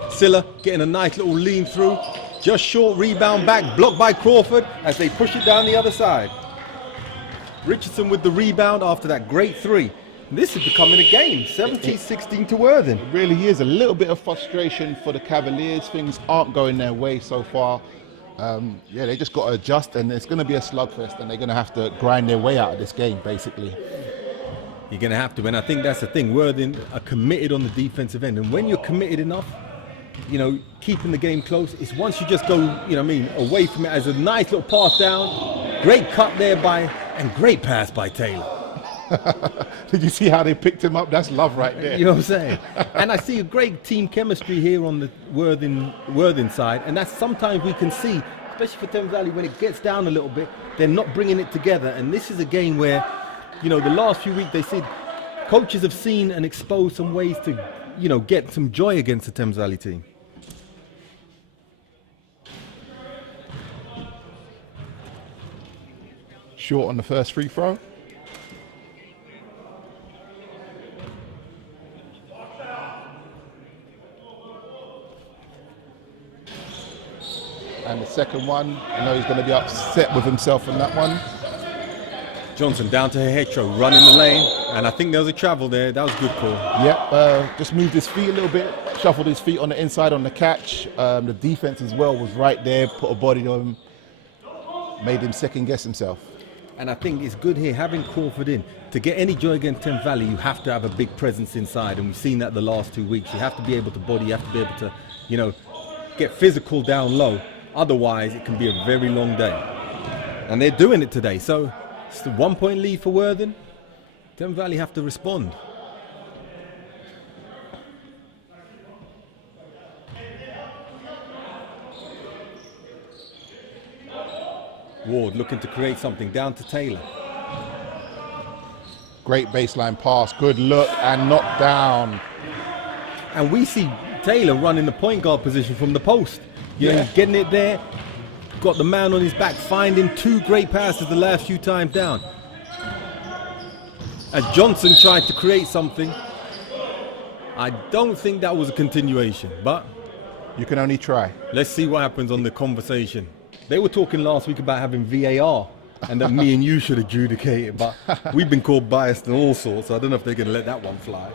Silla getting a nice little lean through. Just short, rebound back, blocked by Crawford as they push it down the other side. Richardson with the rebound after that great 3. And this is becoming a game, 17-16 to Worthing. It really is a little bit of frustration for the Cavaliers. Things aren't going their way so far. Yeah, they just got to adjust, and it's going to be a slugfest, and they're going to have to grind their way out of this game, basically. You're going to have to, and I think that's the thing. Worthing are committed on the defensive end, and when you're committed enough, you know, keeping the game close, it's once you just go, you know what I mean, away from it as a nice little pass down, great cut there and great pass by Taylor. Did you see how they picked him up? That's love right there. You know what I'm saying? And I see a great team chemistry here on the Worthing side, and that's sometimes we can see, especially for Thames Valley, when it gets down a little bit, they're not bringing it together. And this is a game where, you know, the last few weeks they said coaches have seen and exposed some ways to, you know, get some joy against the Thames Valley team. Short on the first free throw. And the second one, I know he's going to be upset with himself on that one. Johnson down to Hetro, running the lane, and I think there was a travel there. That was a good call. Yep, just moved his feet a little bit, shuffled his feet on the inside on the catch. The defense as well was right there, put a body on him, made him second guess himself. And I think it's good here having Crawford in. To get any joy against Thames Valley, you have to have a big presence inside, and we've seen that the last 2 weeks. You have to be able to body, you have to be able to, you know, get physical down low. Otherwise, it can be a very long day. And they're doing it today. So it's the 1 point lead for Worthing. Thames Valley have to respond. Ward looking to create something down to Taylor. Great baseline pass, good look, and knocked down. And we see Taylor running the point guard position from the post. You know, getting it there, got the man on his back, finding 2 great passes the last few times down. As Johnson tried to create something, I don't think that was a continuation, but you can only try. Let's see what happens on the conversation. They were talking last week about having VAR and that me and you should adjudicate it, but we've been called biased and all sorts, so I don't know if they're going to let that one fly.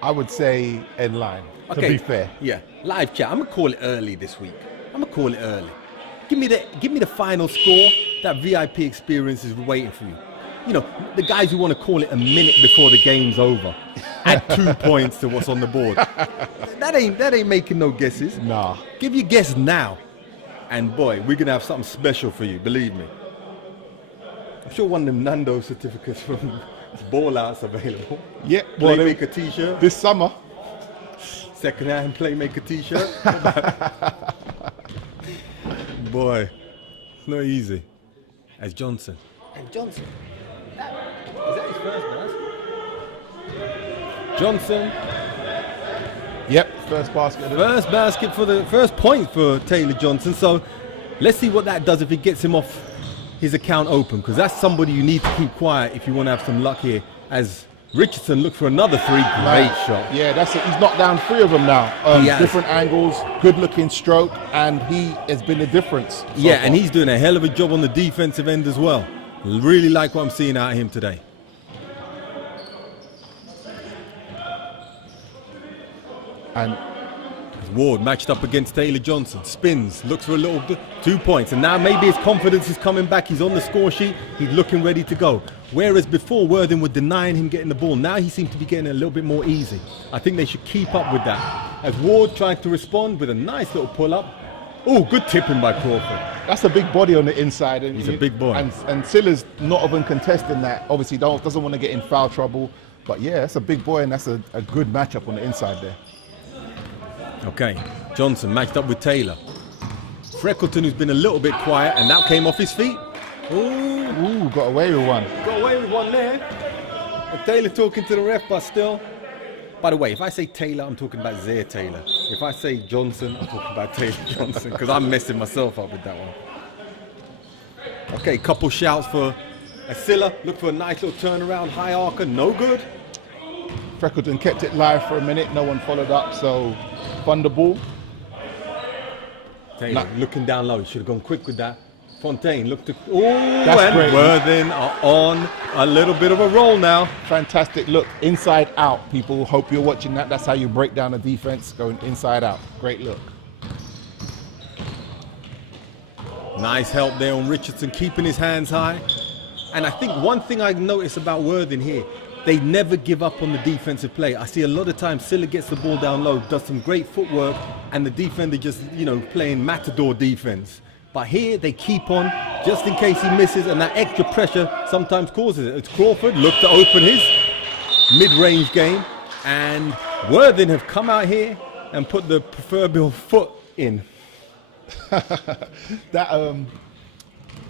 I would say in line, to be fair. Yeah, live chat. I'm going to call it early this week. I'm going to call it early. Give me the final score. That VIP experience is waiting for you. You know, the guys who want to call it a minute before the game's over. Add 2 points to what's on the board. That ain't making no guesses. Nah. Give your guess now. And boy, we're going to have something special for you, believe me. I'm sure one of them Nando certificates from Ball Out's available. Yeah. Playmaker t-shirt. This summer. Second-hand Playmaker t-shirt. Boy, it's not easy. As Johnson. And Johnson. Is that his first basket? Johnson. Yep, first basket. First basket for the first point for Taylor Johnson. So let's see what that does if it gets him off his account open, because that's somebody you need to keep quiet if you want to have some luck here. As Richardson looks for another 3, great shot. Yeah, that's it. He's knocked down 3 of them now. Different angles, good looking stroke, and he has been the difference. Yeah, and he's doing a hell of a job on the defensive end as well. Really like what I'm seeing out of him today. And Ward matched up against Taylor Johnson, spins, looks for a little 2 points, and now maybe his confidence is coming back. He's on the score sheet, he's looking ready to go. Whereas before, Worthing were denying him getting the ball. Now he seems to be getting a little bit more easy. I think they should keep up with that. As Ward trying to respond with a nice little pull-up. Oh, good tipping by Crawford. That's a big body on the inside. And he's a big boy. And Silla's not even contesting that. Obviously doesn't want to get in foul trouble. But yeah, that's a big boy, and that's a good matchup on the inside there. Okay, Johnson matched up with Taylor. Freckleton, who's been a little bit quiet, and that came off his feet. Ooh, got away with one. Got away with one there. And Taylor talking to the ref, but still. By the way, if I say Taylor, I'm talking about Zaire Taylor. If I say Johnson, I'm talking about Taylor Johnson, because I'm messing myself up with that one. Okay, couple shouts for Asilla. Look for a nice little turnaround, high archer, no good. Freckleton kept it live for a minute, no one followed up, so Thunderball. Taylor looking down low, should have gone quick with that. Fontaine looked to, That's and great. Worthing are on a little bit of a roll now. Fantastic look, inside out, people. Hope you're watching that. That's how you break down a defense, going inside out. Great look. Nice help there on Richardson, keeping his hands high. And I think one thing I noticed about Worthing here, they never give up on the defensive play. I see a lot of times Silla gets the ball down low, does some great footwork, and the defender just, playing matador defense. But here they keep on, just in case he misses, and that extra pressure sometimes causes it. It's Crawford, look to open his mid-range game, and Worthing have come out here and put the proverbial foot in. That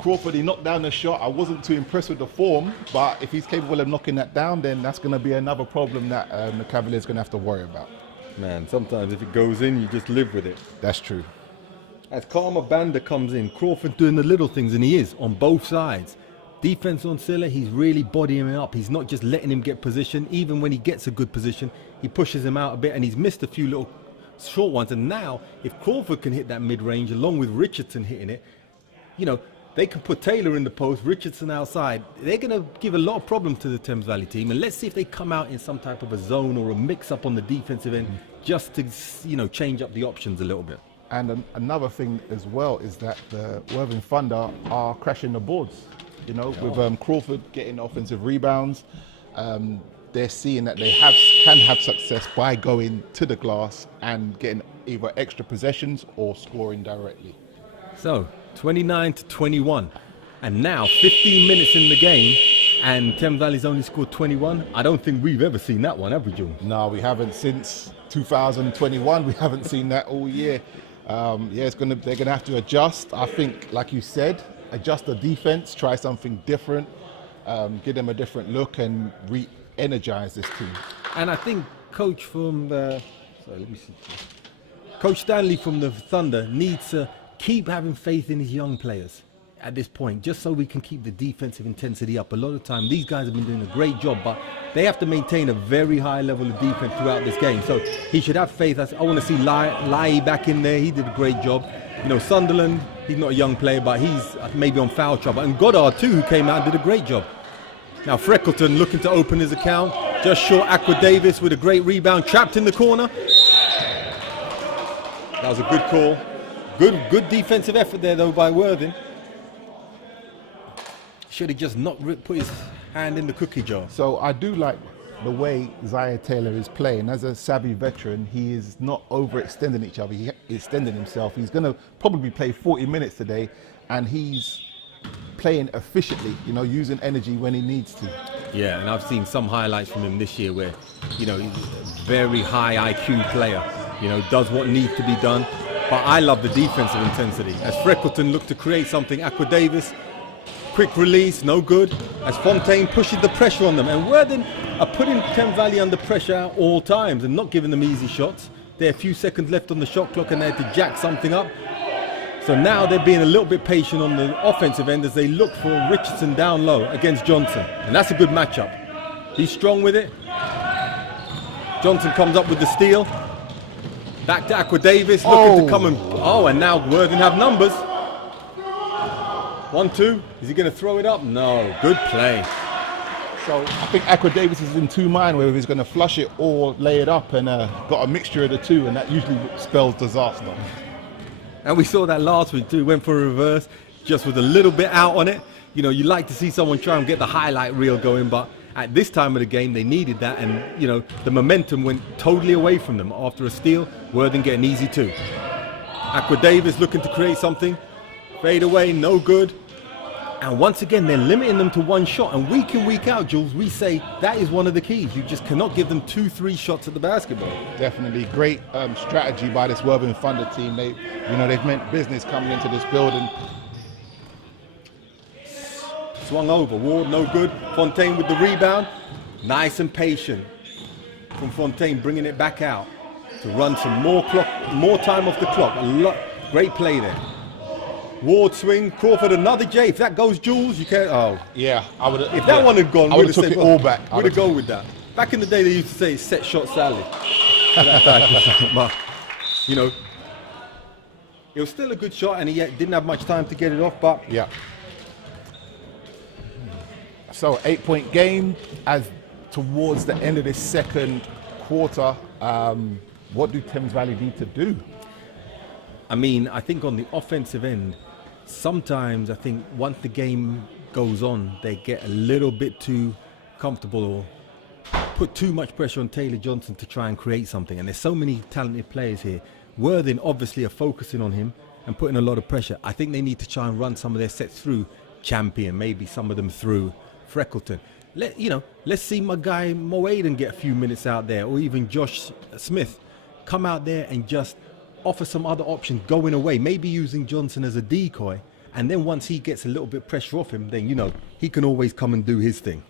Crawford, he knocked down the shot. I wasn't too impressed with the form, but if he's capable of knocking that down, then that's going to be another problem that the Cavaliers are going to have to worry about. Man, sometimes if it goes in, you just live with it. That's true. As Karma Banda comes in, Crawford doing the little things, and he is on both sides. Defense on Silla, he's really bodying him up. He's not just letting him get position. Even when he gets a good position, he pushes him out a bit, and he's missed a few little short ones. And now, if Crawford can hit that mid-range, along with Richardson hitting it, they can put Taylor in the post, Richardson outside. They're going to give a lot of problems to the Thames Valley team. And let's see if they come out in some type of a zone or a mix-up on the defensive end, just to, change up the options a little bit. And another thing as well is that the Worthing Thunder are crashing the boards. With Crawford getting offensive rebounds, they're seeing that they can have success by going to the glass and getting either extra possessions or scoring directly. So 29-21, and now 15 minutes in the game, and Thames Valley's only scored 21. I don't think we've ever seen that one, have we, June? No, we haven't since 2021. We haven't seen that all year. They're gonna have to adjust. I think, like you said, adjust the defense, try something different, give them a different look, and re-energize this team. And I think Coach Stanley from the Thunder needs to keep having faith in his young players at this point, just so we can keep the defensive intensity up. A lot of time, these guys have been doing a great job, but they have to maintain a very high level of defense throughout this game. So he should have faith. I want to see Lai back in there. He did a great job. Sunderland, he's not a young player, but he's maybe on foul trouble. And Goddard too, who came out and did a great job. Now Freckleton looking to open his account. Just short Aqua Davis with a great rebound, trapped in the corner. That was a good call. Good defensive effort there though by Worthing. Should have just not put his hand in the cookie jar. So I do like the way Zaire Taylor is playing. As a savvy veteran, he is not overextending each other. He's extending himself. He's going to probably play 40 minutes today, and he's playing efficiently, using energy when he needs to. Yeah, and I've seen some highlights from him this year where, he's a very high IQ player, does what needs to be done. But I love the defensive intensity. As Freckleton looked to create something, Aqua Davis, quick release, no good. As Fontaine pushes the pressure on them. And Worthing are putting Thames Valley under pressure at all times and not giving them easy shots. There are a few seconds left on the shot clock and they had to jack something up. So now they're being a little bit patient on the offensive end as they look for Richardson down low against Johnson. And that's a good matchup. He's strong with it. Johnson comes up with the steal. Back to Aqua Davis, looking to come and... and now Worthing have numbers. 1-2, is he going to throw it up? No, good play. So I think Aqua Davis is in two minds whether he's going to flush it or lay it up, and got a mixture of the two, and that usually spells disaster. And we saw that last week too. Went for a reverse, just was a little bit out on it. You know, you like to see someone try and get the highlight reel going, but at this time of the game, they needed that, and you know, the momentum went totally away from them after a steal. Worthing getting easy two. Aqua Davis looking to create something, fade away, no good. And once again, they're limiting them to one shot. And week in, week out, Jules, we say that is one of the keys. You just cannot give them 2-3 shots at the basketball. Definitely great strategy by this Worthing Thunder team. They've meant business coming into this building. Swung over, Ward, no good. Fontaine with the rebound, nice and patient from Fontaine, bringing it back out to run some more time off the clock. Great play there. Ward swing, Crawford another J. If that goes, Jules, you can't. Oh, yeah, I would. If that one had gone, I would have took it all back. We'd have gone with that. Back in the day, they used to say set shot salad. That type of shot. But, you know, it was still a good shot, and he didn't have much time to get it off. But yeah. So 8-point game as towards the end of this second quarter. What do Thames Valley need to do? I mean, I think on the offensive end, sometimes I think once the game goes on, they get a little bit too comfortable or put too much pressure on Taylor Johnson to try and create something. And there's so many talented players here. Worthing obviously are focusing on him and putting a lot of pressure. I think they need to try and run some of their sets through Champion, maybe some of them through Freckleton. Let's see my guy Mo Aiden get a few minutes out there, or even Josh Smith come out there and just offer some other options going away, maybe using Johnson as a decoy, and then once he gets a little bit pressure off him, then he can always come and do his thing.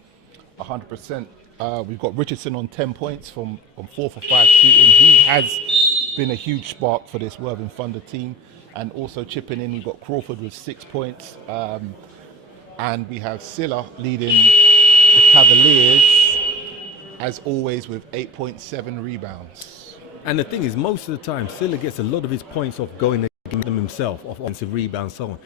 100%. We've got Richardson on 10 points from 4 for 5 shooting. He has been a huge spark for this Worthing Thunder team, and also chipping in, we've got Crawford with 6 points, and we have Silla leading the Cavaliers as always with 8.7 rebounds. And the thing is, most of the time, Silla gets a lot of his points off going against them himself, off offensive rebounds, so on.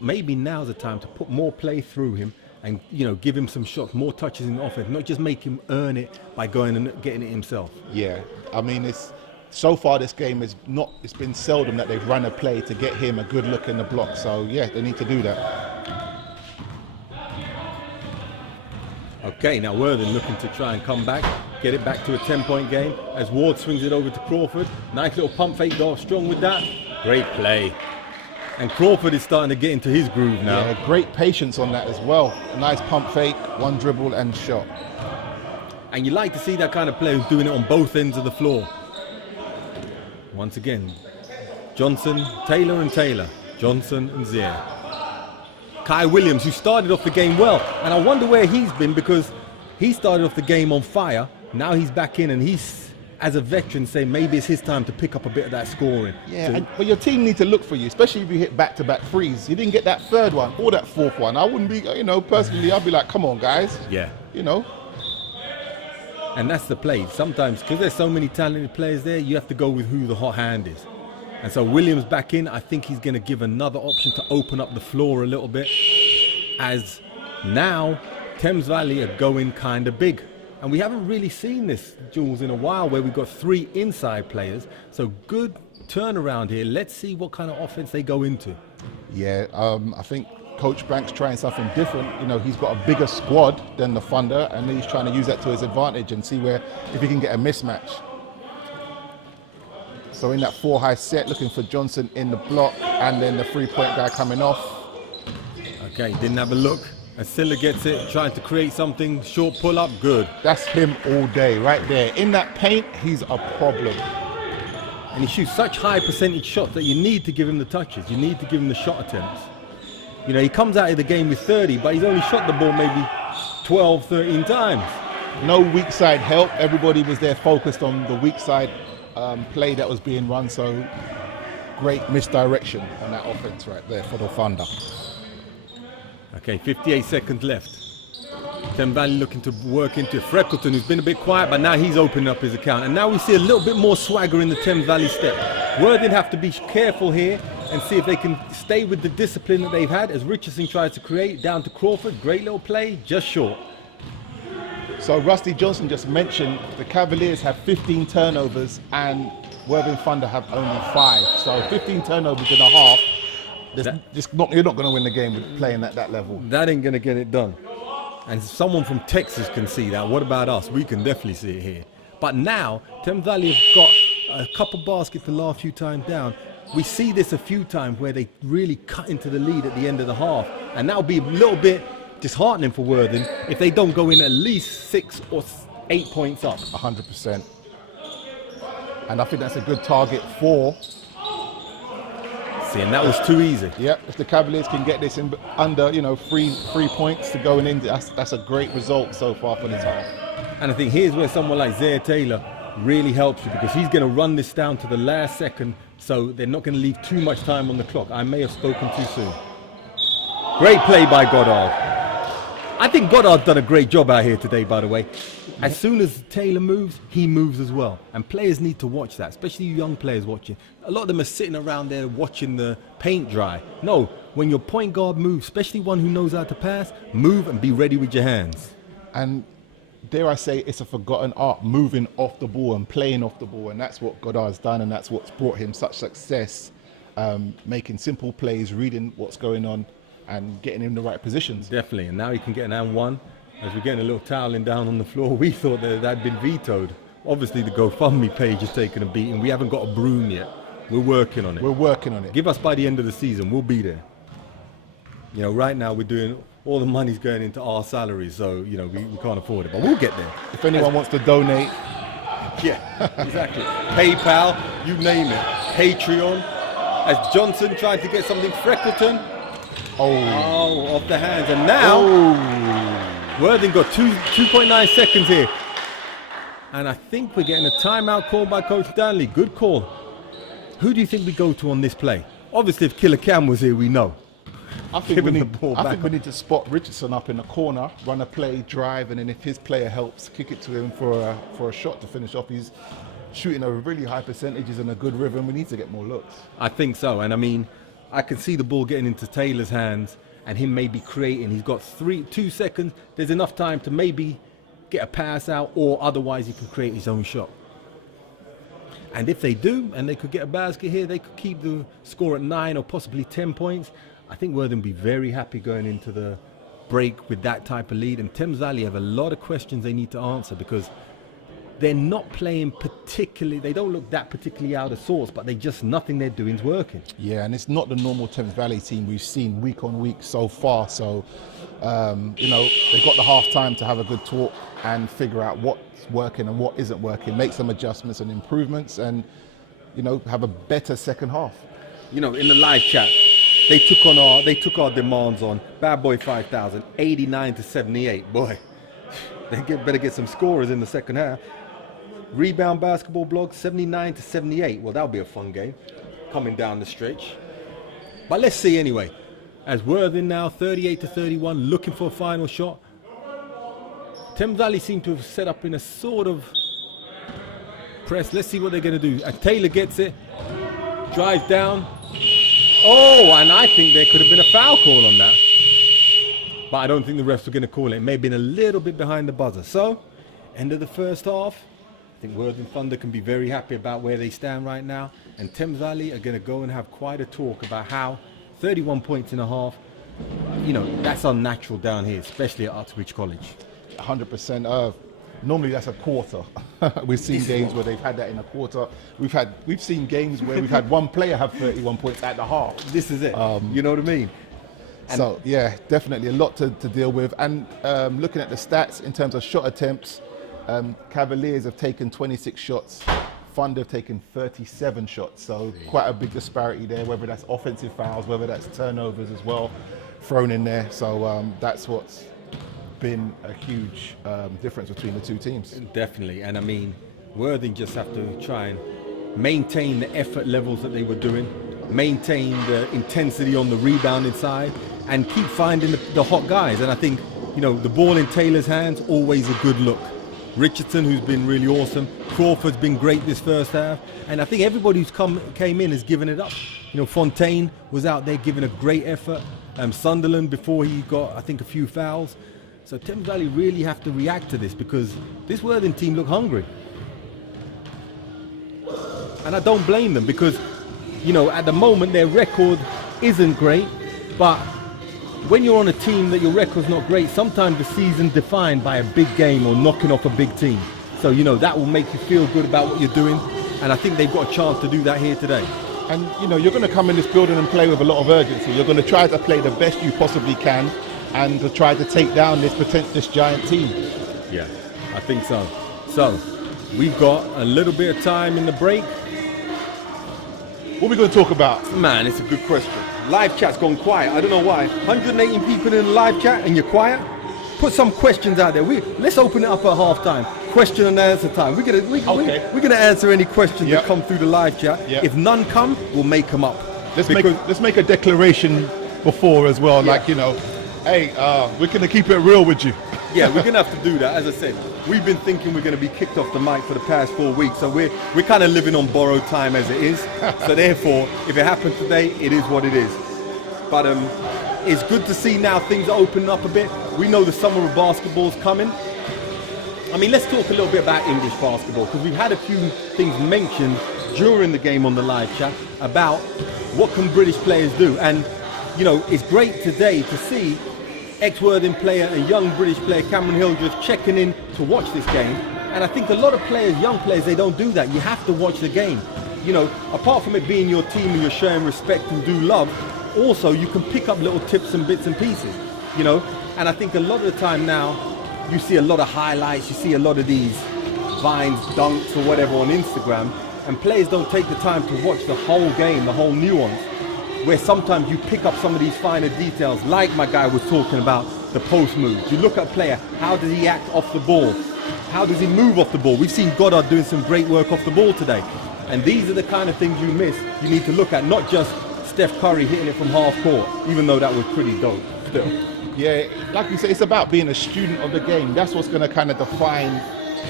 Maybe now's the time to put more play through him and give him some shots, more touches in the offense, not just make him earn it by going and getting it himself. Yeah, I mean, so far this game it's been seldom that they've run a play to get him a good look in the block. So yeah, they need to do that. Okay, now Worthing looking to try and come back, get it back to a 10-point game as Ward swings it over to Crawford. Nice little pump fake, go strong with that. Great play. And Crawford is starting to get into his groove now. Yeah, great patience on that as well. A nice pump fake, one dribble and shot. And you like to see that kind of player who's doing it on both ends of the floor. Once again, Johnson, Taylor and Taylor. Johnson and Zier. Kai Williams, who started off the game well, and I wonder where he's been, because he started off the game on fire. Now he's back in, and he's, as a veteran, saying maybe it's his time to pick up a bit of that scoring. Yeah, but your team need to look for you, especially if you hit back-to-back threes. You didn't get that third one or that fourth one. I wouldn't be, personally, I'd be like, come on, guys. Yeah. And that's the play. Sometimes, because there's so many talented players there, you have to go with who the hot hand is. And so Williams back in, I think he's going to give another option to open up the floor a little bit, as now Thames Valley are going kind of big. And we haven't really seen this, Jules, in a while, where we've got 3 inside players. So good turnaround here. Let's see what kind of offense they go into. Yeah, I think Coach Blank's trying something different. He's got a bigger squad than the Thunder, and he's trying to use that to his advantage and see if he can get a mismatch. So in that 4-high set, looking for Johnson in the block, and then the 3-point guy coming off. Okay, didn't have a look. And Silla gets it, trying to create something. Short pull-up, good. That's him all day, right there. In that paint, he's a problem. And he shoots such high percentage shots that you need to give him the touches. You need to give him the shot attempts. He comes out of the game with 30, but he's only shot the ball maybe 12, 13 times. No weak side help. Everybody was there focused on the weak side play that was being run, so great misdirection on that offense right there for the Thunder. Okay, 58 seconds left. Thames Valley looking to work into Freckleton, who's been a bit quiet, but now he's opening up his account. And now we see a little bit more swagger in the Thames Valley step. Worthing have to be careful here and see if they can stay with the discipline that they've had as Richardson tries to create down to Crawford. Great little play, just short. So Rusty Johnson just mentioned the Cavaliers have 15 turnovers and Worthing Thunder have only 5. So 15 turnovers in a half. You're not going to win the game with playing at that level. That ain't going to get it done. And someone from Texas can see that. What about us? We can definitely see it here. But now, Thames Valley have got a couple baskets the last few times down. We see this a few times where they really cut into the lead at the end of the half. And that'll be a little bit disheartening for Worthing if they don't go in at least 6 or 8 points up. 100%. And I think that's a good target for... See, and that was too easy. Yep, if the Cavaliers can get this in under, 3 points to going in, that's a great result so far for this half. And I think here's where someone like Zaire Taylor really helps you, because he's going to run this down to the last second, so they're not going to leave too much time on the clock. I may have spoken too soon. Great play by Goddard. I think Goddard's done a great job out here today, by the way. As soon as Taylor moves, he moves as well. And players need to watch that, especially you young players watching. A lot of them are sitting around there watching the paint dry. No, when your point guard moves, especially one who knows how to pass, move and be ready with your hands. And dare I say, it's a forgotten art, moving off the ball and playing off the ball. And that's what Goddard's done, and that's what's brought him such success, making simple plays, reading what's going on, and getting in the right positions. Definitely, and now he can get an and one. As we're getting a little toweling down on the floor, we thought that had been vetoed. Obviously, the GoFundMe page is taking a beating. We haven't got a broom yet. We're working on it. We're working on it. Give us by the end of the season, we'll be there. Right now we're doing, all the money's going into our salaries, so, we can't afford it, but we'll get there. If anyone wants to donate. Yeah, exactly. PayPal, you name it. Patreon. As Johnson tried to get something, Freckleton. Oh, off the hands. And now, Worthing got 2.9 seconds here. And I think we're getting a timeout call by Coach Danley. Good call. Who do you think we go to on this play? Obviously, if Killer Cam was here, we know. I think we need to spot Richardson up in the corner, run a play, drive, and then if his player helps, kick it to him for a shot to finish off. He's shooting a really high percentages and a good rhythm. We need to get more looks. I think so. And I mean, I can see the ball getting into Taylor's hands and him maybe creating. He's got 2 seconds. There's enough time to maybe get a pass out, or otherwise he can create his own shot. And if they do, and they could get a basket here, they could keep the score at 9 or possibly 10 points. I think Worthing will be very happy going into the break with that type of lead. And Thames Valley have a lot of questions they need to answer, because they're not playing particularly, they don't look that particularly out of sorts, but nothing they're doing is working. Yeah, and it's not the normal Thames Valley team we've seen week on week so far. So, they've got the half time to have a good talk and figure out what's working and what isn't working, make some adjustments and improvements, and, have a better second half. In the live chat, they took our demands on. Bad Boy 5000, 89-78. Boy, they better get some scorers in the second half. Rebound Basketball blog, 79-78. Well, that'll be a fun game coming down the stretch. But let's see anyway. As Worthing now 38-31, looking for a final shot. Thames Valley seem to have set up in a sort of press. Let's see what they're going to do. And Taylor gets it, drives down. Oh, and I think there could have been a foul call on that. But I don't think the refs were going to call it. It may have been a little bit behind the buzzer. So, end of the first half. I think Worthing Thunder can be very happy about where they stand right now. And Thames Valley are going to go and have quite a talk about how 31 points in a half, that's unnatural down here, especially at Uxbridge College. 100%. Normally that's a quarter. We've seen games where they've had that in a quarter. We've seen games where we've had one player have 31 points at the half. This is it. You know what I mean? So yeah, definitely a lot to deal with. And looking at the stats in terms of shot attempts, Cavaliers have taken 26 shots. Thunder have taken 37 shots. So quite a big disparity there, whether that's offensive fouls, whether that's turnovers as well, thrown in there. So that's what's been a huge difference between the two teams. Definitely. And I mean, Worthing just have to try and maintain the effort levels that they were doing, maintain the intensity on the rebounding side, and keep finding the hot guys. And I think, the ball in Taylor's hands, always a good look. Richardson, who's been really awesome. Crawford's been great this first half. And I think everybody who's came in has given it up. Fontaine was out there giving a great effort. Sunderland, before he got, I think, a few fouls. So Thames Valley really have to react to this, because this Worthing team look hungry. And I don't blame them, because, you know, at the moment their record isn't great, but when you're on a team that your record's not great, sometimes the season's defined by a big game or knocking off a big team. So, you know, that will make you feel good about what you're doing, and I think they've got a chance to do that here today. And, you know, you're going to come in this building and play with a lot of urgency. You're going to try to play the best you possibly can and to try to take down this giant team. Yeah, I think so. So, we've got a little bit of time in the break. What are we going to talk about? Man, it's a good question. Live chat's gone quiet. I don't know why. 118 people in the live chat and you're quiet? Put some questions out there. Let's open it up at halftime. Question and answer time. We're gonna answer any questions that come through the live chat. If none come, we'll make them up. Let's make a declaration before as well. Like, you know, hey, we're gonna keep it real with you. Yeah, we're gonna have to do that. As I said, we've been thinking we're gonna be kicked off the mic for the past 4 weeks, so we're kind of living on borrowed time as it is. So therefore, if it happened today, it is what it is. But it's good to see now things are opening up a bit. We know the summer of basketball's coming. I mean, let's talk a little bit about English basketball, because we've had a few things mentioned during the game on the live chat about what can British players do. And, you know, it's great today to see ex-Worthing player and young British player Cameron Hildreth checking in to watch this game. And I think a lot of players, young players, they don't do that. You have to watch the game. You know, apart from it being your team and you're showing respect and do love, also you can pick up little tips and bits and pieces, you know. And I think a lot of the time now, you see a lot of highlights, you see a lot of these vines, dunks or whatever on Instagram, and players don't take the time to watch the whole game, the whole nuance, where sometimes you pick up some of these finer details, like my guy was talking about, the post moves. You look at a player, how does he act off the ball? How does he move off the ball? We've seen Goddard doing some great work off the ball today. And these are the kind of things you miss, you need to look at, not just Steph Curry hitting it from half court, even though that was pretty dope still. Yeah, like you say, it's about being a student of the game. That's what's going to kind of define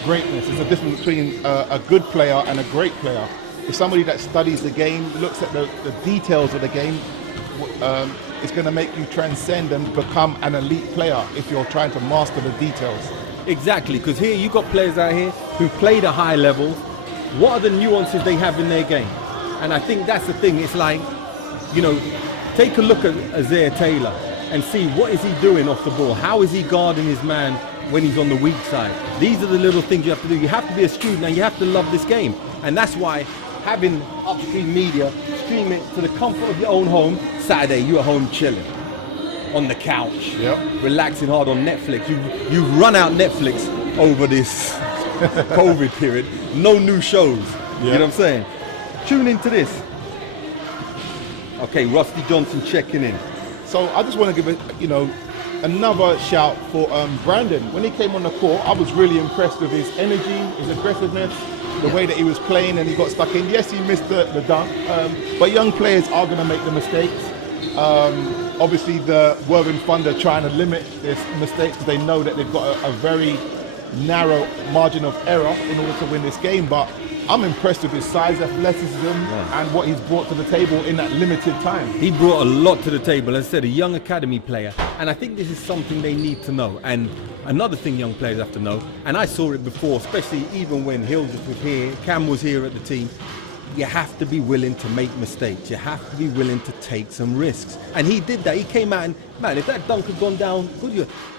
greatness. It's the difference between a good player and a great player. If somebody that studies the game, looks at the details of the game, it's going to make you transcend and become an elite player if you're trying to master the details. Exactly, because here you've got players out here who played at high level. What are the nuances they have in their game? And I think that's the thing. It's like, you know, take a look at Isaiah Taylor and see what is he doing off the ball. How is he guarding his man when he's on the weak side? These are the little things you have to do. You have to be a student and you have to love this game. And that's why having UpStreamedia, stream it to the comfort of your own home. Saturday, you're at home chilling on the couch, relaxing hard on Netflix. You've run out Netflix over this COVID period. No new shows. You know what I'm saying? Tune into this. Okay, Rusty Johnson checking in. So I just want to give another shout for Brandon. When he came on the court, I was really impressed with his energy, his aggressiveness, the way that he was playing, and he got stuck in. Yes, he missed the dunk, but young players are going to make the mistakes. Obviously, the Worthing Thunder trying to limit their mistakes because they know that they've got a very narrow margin of error in order to win this game. But I'm impressed with his size, athleticism, and what he's brought to the table in that limited time. He brought a lot to the table. As I said, a young academy player. And I think this is something they need to know. And another thing young players have to know, and I saw it before, especially even when Hildreth was here, Cam was here at the team, you have to be willing to make mistakes. You have to be willing to take some risks. And he did that. He came out and, man, if that dunk had gone down,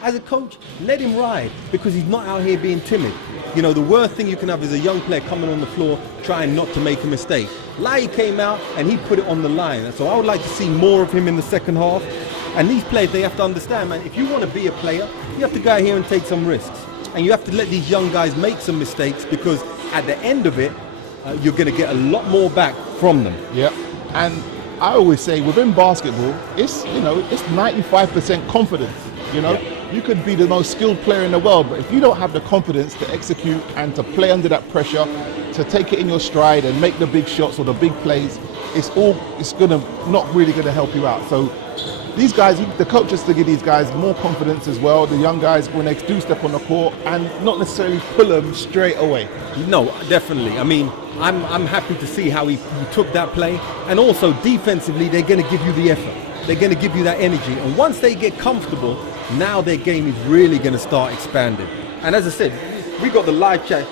as a coach, let him ride, because he's not out here being timid. You know, the worst thing you can have is a young player coming on the floor trying not to make a mistake. Lai came out and he put it on the line. And so I would like to see more of him in the second half. And these players, they have to understand, man, if you want to be a player, you have to go out here and take some risks. And you have to let these young guys make some mistakes, because at the end of it, you're going to get a lot more back from them. Yeah, and I always say within basketball, it's 95% confidence. You could be the most skilled player in the world, but if you don't have the confidence to execute and to play under that pressure, to take it in your stride and make the big shots or the big plays, it's not really gonna help you out. So these guys, the coach has to give these guys more confidence as well. The young guys, when they do step on the court, and not necessarily pull them straight away. No, definitely. I mean, I'm happy to see how he took that play. And also defensively, they're going to give you the effort. They're going to give you that energy. And once they get comfortable, now their game is really going to start expanding. And as I said, we got the live chat.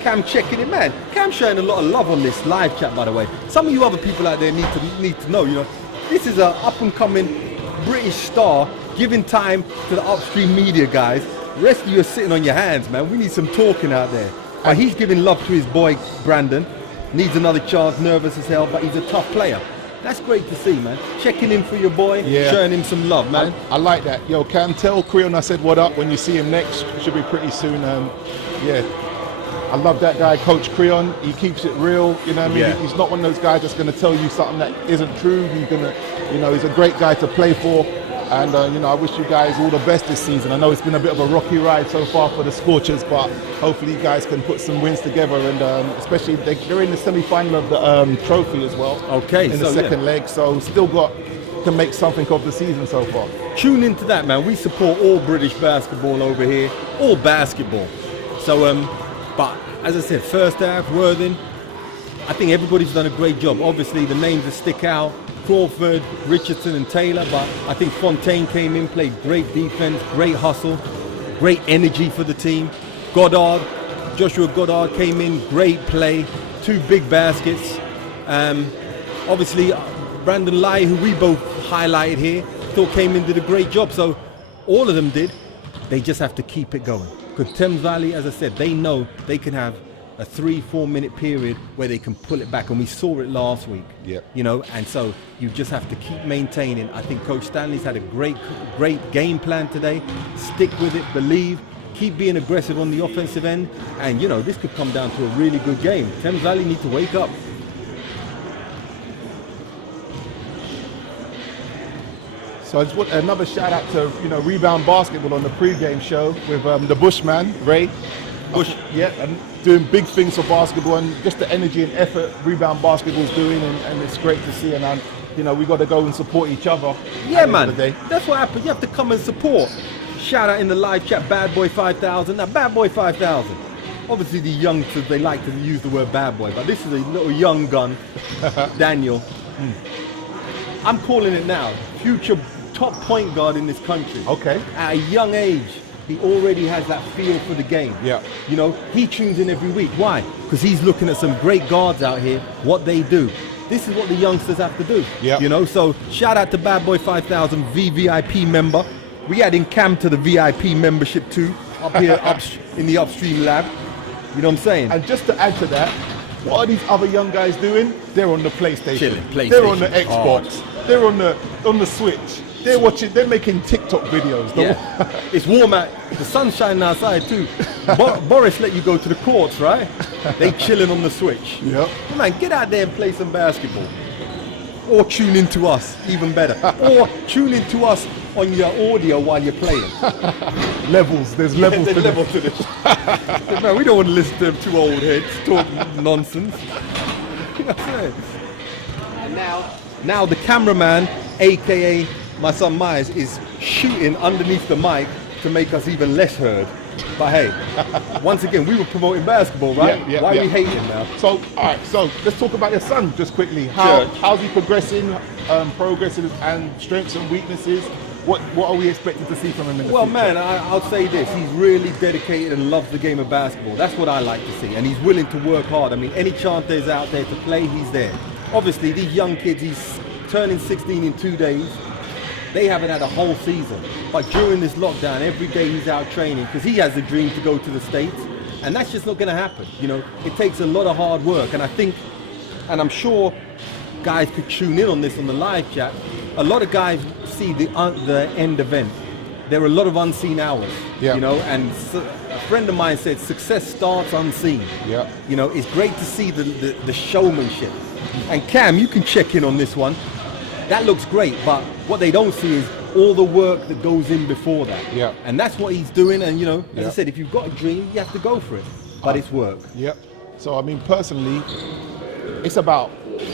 Cam checking it, man. Cam showing a lot of love on this live chat, by the way. Some of you other people out there need to know, you know, this is an up-and-coming British star giving time to the UpStreamedia guys. The rest of you are sitting on your hands, man. We need some talking out there. But he's giving love to his boy, Brandon. Needs another chance, nervous as hell, but he's a tough player. That's great to see, man. Checking in for your boy, showing him some love, man. I like that. Yo, Cam, tell Creon I said what up when you see him next. Should be pretty soon. Yeah. I love that guy, Coach Creon. He keeps it real, you know what I mean? Yeah. He's not one of those guys that's going to tell you something that isn't true. He's going to, you know, he's a great guy to play for. And, you know, I wish you guys all the best this season. I know it's been a bit of a rocky ride so far for the Scorchers, but hopefully you guys can put some wins together. And especially they're in the semi-final of the trophy as well. Okay, in the second leg. So still got to make something of the season so far. Tune into that, man. We support all British basketball over here, all basketball. So, but as I said, first half, Worthing, I think everybody's done a great job. Obviously, the names that stick out, Crawford, Richardson and Taylor, but I think Fontaine came in, played great defense, great hustle, great energy for the team. Goddard, Joshua Goddard came in, great play, 2 big baskets. Obviously, Brandon Lai, who we both highlighted here, thought came in, did a great job. So all of them did. They just have to keep it going. Because Thames Valley, as I said, they know they can have a 3-4 minute period where they can pull it back, and we saw it last week. Yep. You know, and so you just have to keep maintaining. I think Coach Stanley's had a great game plan today. Stick with it, believe, keep being aggressive on the offensive end, and you know, this could come down to a really good game. Thames Valley need to wake up. So I just want another shout out to, you know, Rebound Basketball on the pre-game show with the Bushman, Ray. Bush. Yeah, and doing big things for basketball, and just the energy and effort Rebound Basketball's doing, and it's great to see. And you know, we got to go and support each other. Yeah, at the man. end of the day. That's what happens. You have to come and support. Shout out in the live chat, Bad Boy 5000. Now, Bad Boy 5000. Obviously, the youngsters, they like to use the word bad boy, but this is a little young gun, Daniel. I'm calling it now. Future top point guard in this country. Okay. At a young age, he already has that feel for the game. Yeah. You know, he tunes in every week. Why? Because he's looking at some great guards out here, what they do. This is what the youngsters have to do. Yeah. You know, so shout out to Bad Boy 5000 VVIP member. We adding Cam to the VIP membership too, up here in the UpStream lab. You know what I'm saying? And just to add to that, what are these other young guys doing? They're on the PlayStation. Chilling, PlayStation. They're on the Xbox. They're on the Switch. They're watching. They're making TikTok videos. Yeah. It's warm out. The sun's shining outside too. Boris let you go to the courts, right? They chilling on the Switch. Yep. Man, get out there and play some basketball. Or tune into us, even better. Or tune into us on your audio while you're playing. Levels. There's levels. There's to levels to this. Man, we don't want to listen to them 2 old heads talk nonsense. You know what I'm saying? And now the cameraman, aka my son Myers, is shooting underneath the mic to make us even less heard. But hey, once again, we were promoting basketball, right? Why are we hating now? So, all right, so let's talk about your son just quickly. How's he progressing, and strengths and weaknesses? What are we expecting to see from him in the future? Well, man, I'll say this. He's really dedicated and loves the game of basketball. That's what I like to see. And he's willing to work hard. I mean, any chance there's out there to play, he's there. Obviously, these young kids, he's turning 16 in 2 days. They haven't had a whole season. But during this lockdown, every day he's out training because he has a dream to go to the States. And that's just not going to happen. You know, it takes a lot of hard work. And I think, and I'm sure guys could tune in on this on the live chat, a lot of guys see the end event. There are a lot of unseen hours, you know, and a friend of mine said success starts unseen. Yeah. You know, it's great to see the showmanship. And Cam, you can check in on this one. That looks great, but what they don't see is all the work that goes in before that. Yeah. And that's what he's doing, and you know, as I said, if you've got a dream, you have to go for it. But it's work. Yep. So I mean, personally, it's about,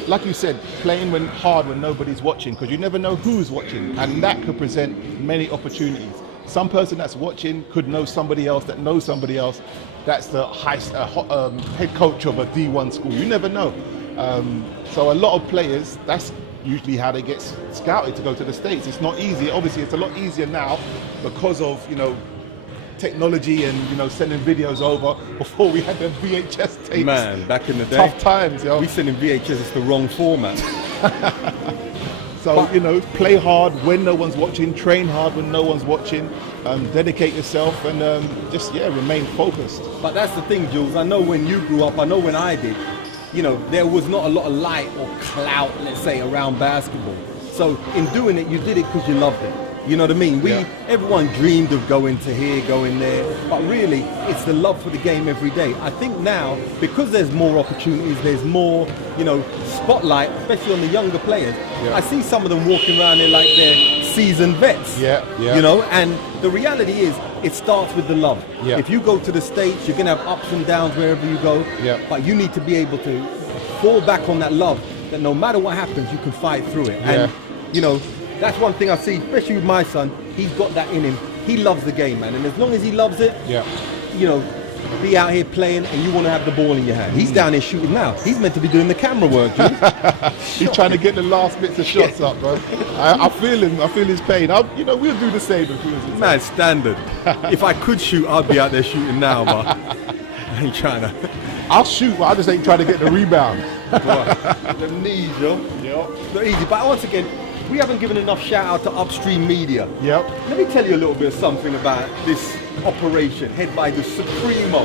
like you said, playing hard when nobody's watching, because you never know who's watching, and that could present many opportunities. Some person that's watching could know somebody else that knows somebody else that's the head coach of a D1 school. You never know. So a lot of players, that's usually how they get scouted to go to the States. It's not easy. Obviously, it's a lot easier now because of, you know, technology and, you know, sending videos over. Before we had the VHS tapes. Man, back in the day. Tough times, yo. We sending VHS, it's the wrong format. So, you know, play hard when no one's watching, train hard when no one's watching, dedicate yourself and just, remain focused. But that's the thing, Jules. I know when you grew up, I know when I did, you know, there was not a lot of light or clout, let's say, around basketball. So in doing it, you did it because you loved it. You know what I mean? Everyone dreamed of going to here, going there, but really, it's the love for the game every day. I think now, because there's more opportunities, there's more, you know, spotlight, especially on the younger players. Yeah. I see some of them walking around there like they're seasoned vets. You know, and the reality is, it starts with the love. If you go to the States, you're gonna have ups and downs wherever you go, but you need to be able to fall back on that love, that no matter what happens, you can fight through it. And, you know, that's one thing I see, especially with my son. He's got that in him. He loves the game, man. And as long as he loves it, you know, be out here playing and you want to have the ball in your hand. He's down here shooting now. He's meant to be doing the camera work, dude. He's trying to get the last bits of shots up, bro. I feel him. I feel his pain. You know, we'll do the same if we was in Man, standard. If I could shoot, I'd be out there shooting now, but I ain't trying to. I'll shoot, but I just ain't trying to get the rebound. The knees, yo. Not easy. But once again, we haven't given enough shout out to UpStreamedia. Let me tell you a little bit of something about this operation head by the Supremo.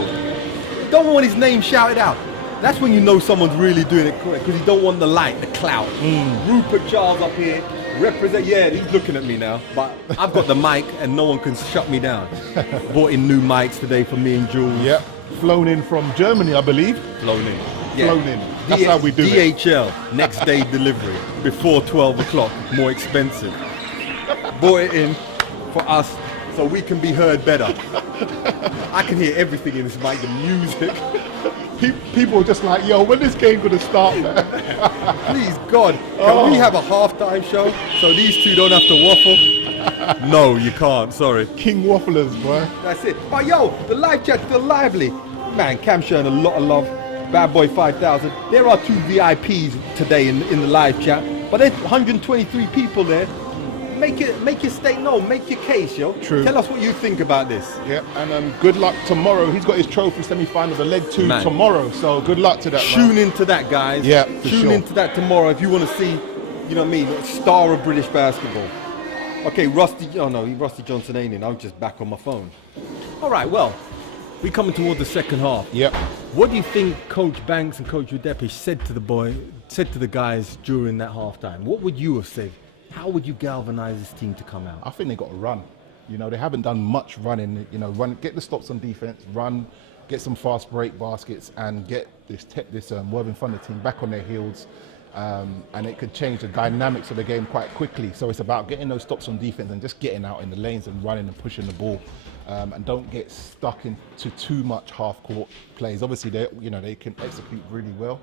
Don't want his name shouted out. That's when you know someone's really doing it correct, because you don't want the light, the clout. Rupert Charles up here, represent, he's looking at me now, but I've got the mic and no one can shut me down. Bought in new mics today for me and Jules. Flown in from Germany, I believe. Flown in. Flown in. That's how we do it. DHL, next day delivery, before 12 o'clock, more expensive. Bought it in for us so we can be heard better. I can hear everything in this mic, the music. People are just like, yo, when this game gonna start, man? Please, God, can we have a halftime show so these two don't have to waffle? No, you can't, sorry. King Wafflers, bro. That's it. But yo, the live chat's still lively. Man, Cam's showing a lot of love. Bad Boy 5000. There are 2 VIPs today in the live chat, but there's 123 people there. Make your state known, make your case, yo. True. Tell us what you think about this. And good luck tomorrow. He's got his trophy semi-final, the leg 2 tomorrow. So good luck to that. Tune into that, guys. Tune into that tomorrow if you want to see, you know what I mean, a star of British basketball. Okay, Rusty Johnson ain't in. I'm just back on my phone. All right, well, we're coming towards the second half. What do you think Coach Banks and Coach Udepish said to the guys during that halftime? What would you have said? How would you galvanize this team to come out? I think they got to run. You know, they haven't done much running. You know, get the stops on defense, run, get some fast break baskets, and get this Worthing Thunder team back on their heels. And it could change the dynamics of the game quite quickly. So it's about getting those stops on defense and just getting out in the lanes and running and pushing the ball. And don't get stuck into too much half-court plays. Obviously, they can execute really well.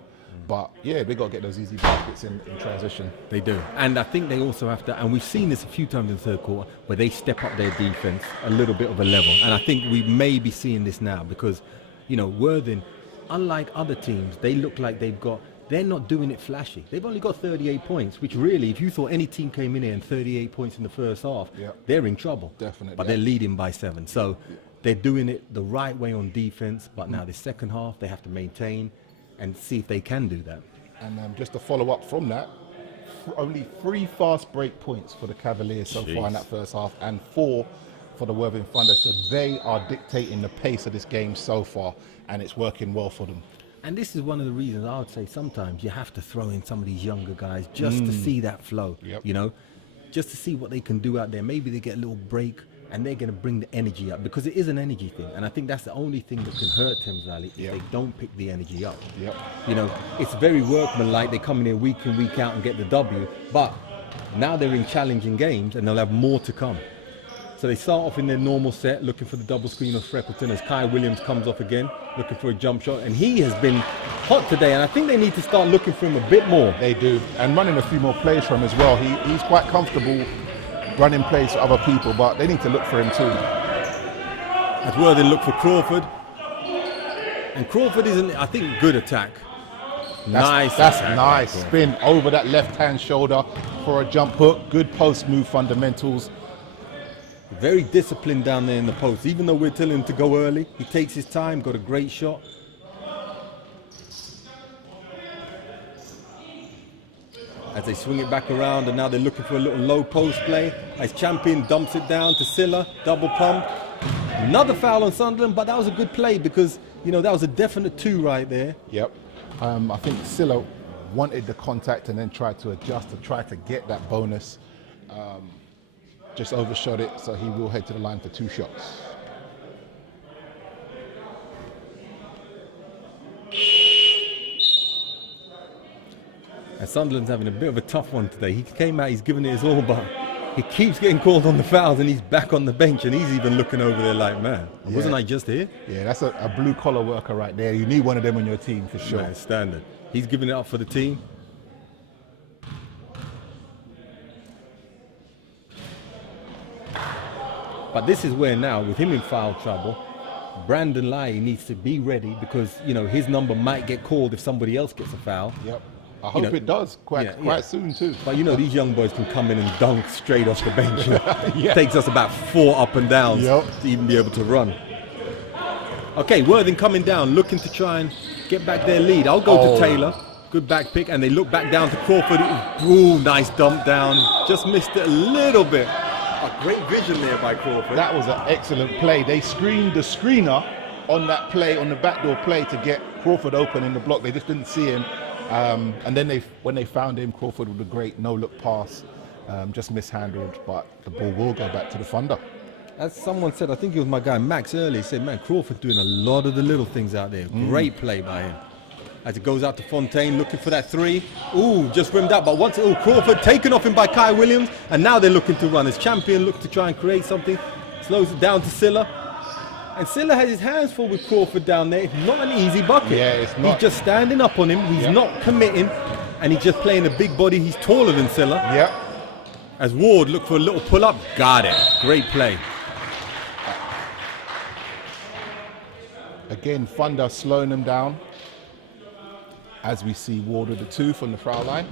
But yeah, they got to get those easy baskets in transition. They do. And I think they also have to, and we've seen this a few times in the third quarter, where they step up their defense a little bit of a level. And I think we may be seeing this now because, you know, Worthing, unlike other teams, they look like they're not doing it flashy. They've only got 38 points, which really, if you thought any team came in here and 38 points in the first half, they're in trouble. Definitely. But they're leading by 7. So they're doing it the right way on defense, but now the second half, they have to maintain and see if they can do that. And just to follow up from that, only 3 fast break points for the Cavaliers so far in that first half, and 4 for the Worthing Thunder. So they are dictating the pace of this game so far, and it's working well for them. And this is one of the reasons I would say sometimes you have to throw in some of these younger guys just to see that flow, you know, just to see what they can do out there. Maybe they get a little break and they're going to bring the energy up, because it is an energy thing. And I think that's the only thing that can hurt Thames Valley if they don't pick the energy up. You know, it's very workmanlike. They come in here week in, week out and get the W. But now they're in challenging games and they'll have more to come. So they start off in their normal set, looking for the double screen of Freckleton as Kai Williams comes off again, looking for a jump shot. And he has been hot today, and I think they need to start looking for him a bit more. They do, and running a few more plays for him as well. He's quite comfortable running plays for other people, but they need to look for him too. As well, they look for Crawford. And Crawford is, I think, good attack. That's nice. Spin over that left-hand shoulder for a jump hook. Good post move fundamentals. Very disciplined down there in the post. Even though we're telling him to go early, he takes his time, got a great shot. As they swing it back around, and now they're looking for a little low post play. As Champion dumps it down to Silla, double pump. Another foul on Sunderland, but that was a good play because, you know, that was a definite 2 right there. Yep. I think Silla wanted the contact and then tried to adjust to try to get that bonus. Just overshot it, so he will head to the line for 2 shots. And Sunderland's having a bit of a tough one today. He came out, he's giving it his all, but he keeps getting called on the fouls and he's back on the bench and he's even looking over there like, man, wasn't I just here? Yeah, that's a blue-collar worker right there. You need one of them on your team for sure. Man, standard. He's giving it up for the team. But this is where now, with him in foul trouble, Brandon Lai needs to be ready because, you know, his number might get called if somebody else gets a foul. Yep. I hope it does quite soon too. But you know, these young boys can come in and dunk straight off the bench. It takes us about 4 up and downs to even be able to run. Okay, Worthing coming down, looking to try and get back their lead. I'll go to Taylor. Good back pick, and they look back down to Crawford. Ooh, nice dump down. Just missed it a little bit. A great vision there by Crawford. That was an excellent play. They screened the screener on that play, on the backdoor play, to get Crawford open in the block. They just didn't see him. And then when they found him, Crawford with a great no-look pass, just mishandled, but the ball will go back to the Thunder. As someone said, I think it was my guy Max earlier, said, man, Crawford doing a lot of the little things out there. Great play by him. As it goes out to Fontaine, looking for that 3. Ooh, just rimmed out, but once, Crawford taken off him by Kai Williams, and now they're looking to run. As Champion look to try and create something, slows it down to Silla. And Silla has his hands full with Crawford down there. It's not an easy bucket. Yeah, it's not. He's just standing up on him. He's not committing. And he's just playing a big body. He's taller than Silla. Yep. As Ward looked for a little pull-up. Got it. Great play. Again, Thunder slowing them down. As we see Ward with the 2 from the foul line.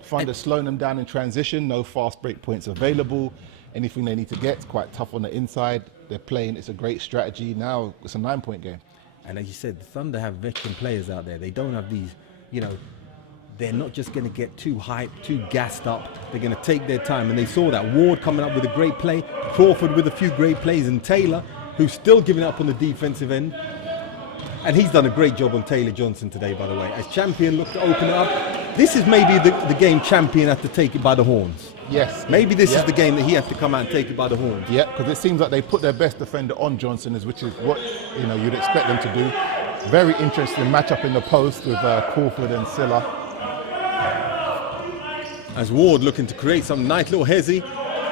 Thunder slowing them down in transition. No fast break points available. Anything they need to get, it's quite tough on the inside. They're playing, it's a great strategy. Now it's a 9-point game. And as you said, the Thunder have veteran players out there. They don't have these, you know, they're not just going to get too hyped, too gassed up. They're going to take their time. And they saw that. Ward coming up with a great play, Crawford with a few great plays, and Taylor, who's still giving up on the defensive end. And he's done a great job on Taylor Johnson today, by the way. As Champion looked to open it up, this is maybe the game Champion had to take it by the horns. Yes. Maybe this is the game that he has to come out and take it by the horns. Yeah, because it seems like they put their best defender on Johnson, which is what you'd expect them to do. Very interesting matchup in the post with Crawford and Silla. As Ward looking to create some nice little hezzy.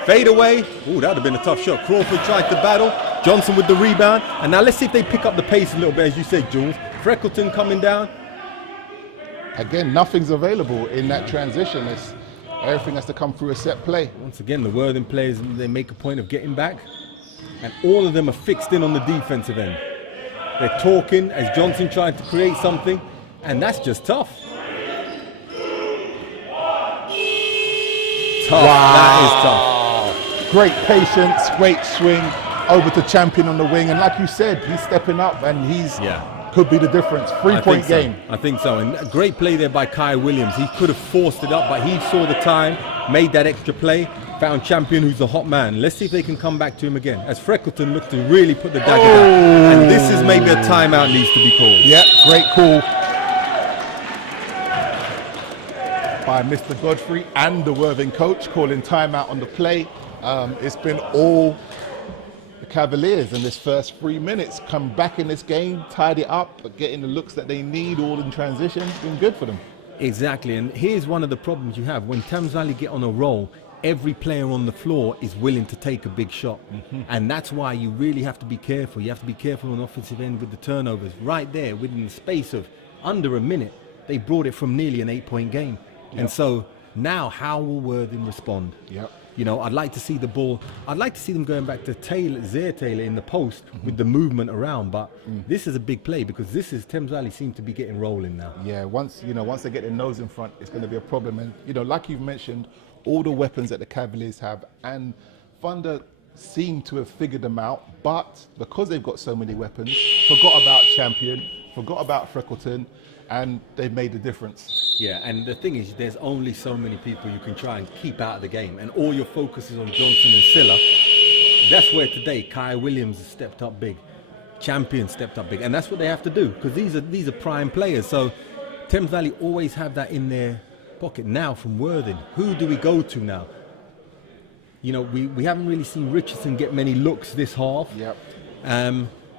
Fade away. Ooh, that would have been a tough shot. Crawford tried to battle. Johnson with the rebound. And now let's see if they pick up the pace a little bit, as you said, Jules. Freckleton coming down. Again, nothing's available in that transition. Everything has to come through a set play. Once again, the Worthing players, they make a point of getting back. And all of them are fixed in on the defensive end. They're talking as Johnson tried to create something. And that's just tough. Tough. Wow. That is tough. Great patience, great swing over to Champion on the wing. And like you said, he's stepping up and he's could be the difference. 3-point game. I think so. And a great play there by Kai Williams. He could have forced it up, but he saw the time, made that extra play, found Champion, who's a hot man. Let's see if they can come back to him again. As Freckleton looked to really put the dagger down. And this is maybe a timeout needs to be called. Yeah, great call by Mr. Gottfried and the Worthing coach, calling timeout on the play. It's been all the Cavaliers in this first 3 minutes. Come back in this game, tied it up, but getting the looks that they need all in transition. It's been good for them. Exactly, and here's one of the problems you have. When Thames Valley get on a roll, every player on the floor is willing to take a big shot. And that's why you really have to be careful. You have to be careful on the offensive end with the turnovers. Right there, within the space of under a minute, they brought it from nearly an 8-point game. And so now how will Worthing respond? You know, I'd like to see the ball. I'd like to see them going back to Zaire Taylor in the post with the movement around. But this is a big play because Thames Valley seem to be getting rolling now. Yeah, once they get their nose in front, it's going to be a problem. And like you've mentioned, all the weapons that the Cavaliers have, and Thunder seem to have figured them out. But because they've got so many weapons, forgot about Champion, forgot about Freckleton, and they've made the difference. Yeah, and the thing is, there's only so many people you can try and keep out of the game, and all your focus is on Johnson and Silla. That's where today Kai Williams has stepped up big, Champion stepped up big, and that's what they have to do because these are prime players. So Thames Valley always have that in their pocket. Now from Worthing, who do we go to now? You know, we haven't really seen Richardson get many looks this half. Yep.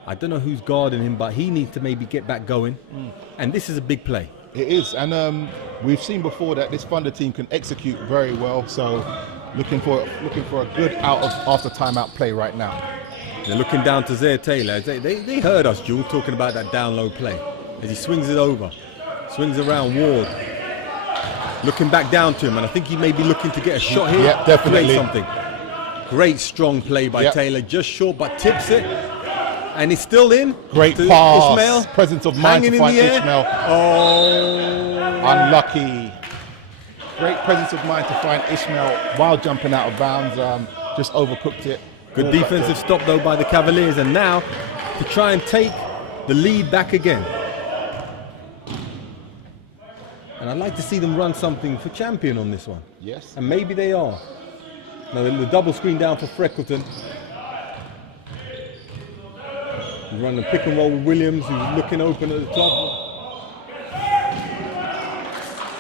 I don't know who's guarding him, but he needs to maybe get back going. And this is a big play. It is, and we've seen before that this Thunder team can execute very well. So, looking for a good after timeout play right now. They're looking down to Zaire Taylor. They heard us, Jules, talking about that down low play as he swings it over, swings around Ward, looking back down to him, and I think he may be looking to get a shot here. Yeah, definitely. Play something. Great strong play by Taylor, just short, but tips it. And he's still in. Great to pass. Ishmael. Presence of mind to find Ishmael. Oh. Unlucky. Great presence of mind to find Ishmael while jumping out of bounds. Just overcooked it. Good defensive stop though by the Cavaliers, and now to try and take the lead back again. And I'd like to see them run something for Champion on this one. Yes. And maybe they are. Now the double screen down for Freckleton. Run the pick and roll with Williams, who's looking open at the top.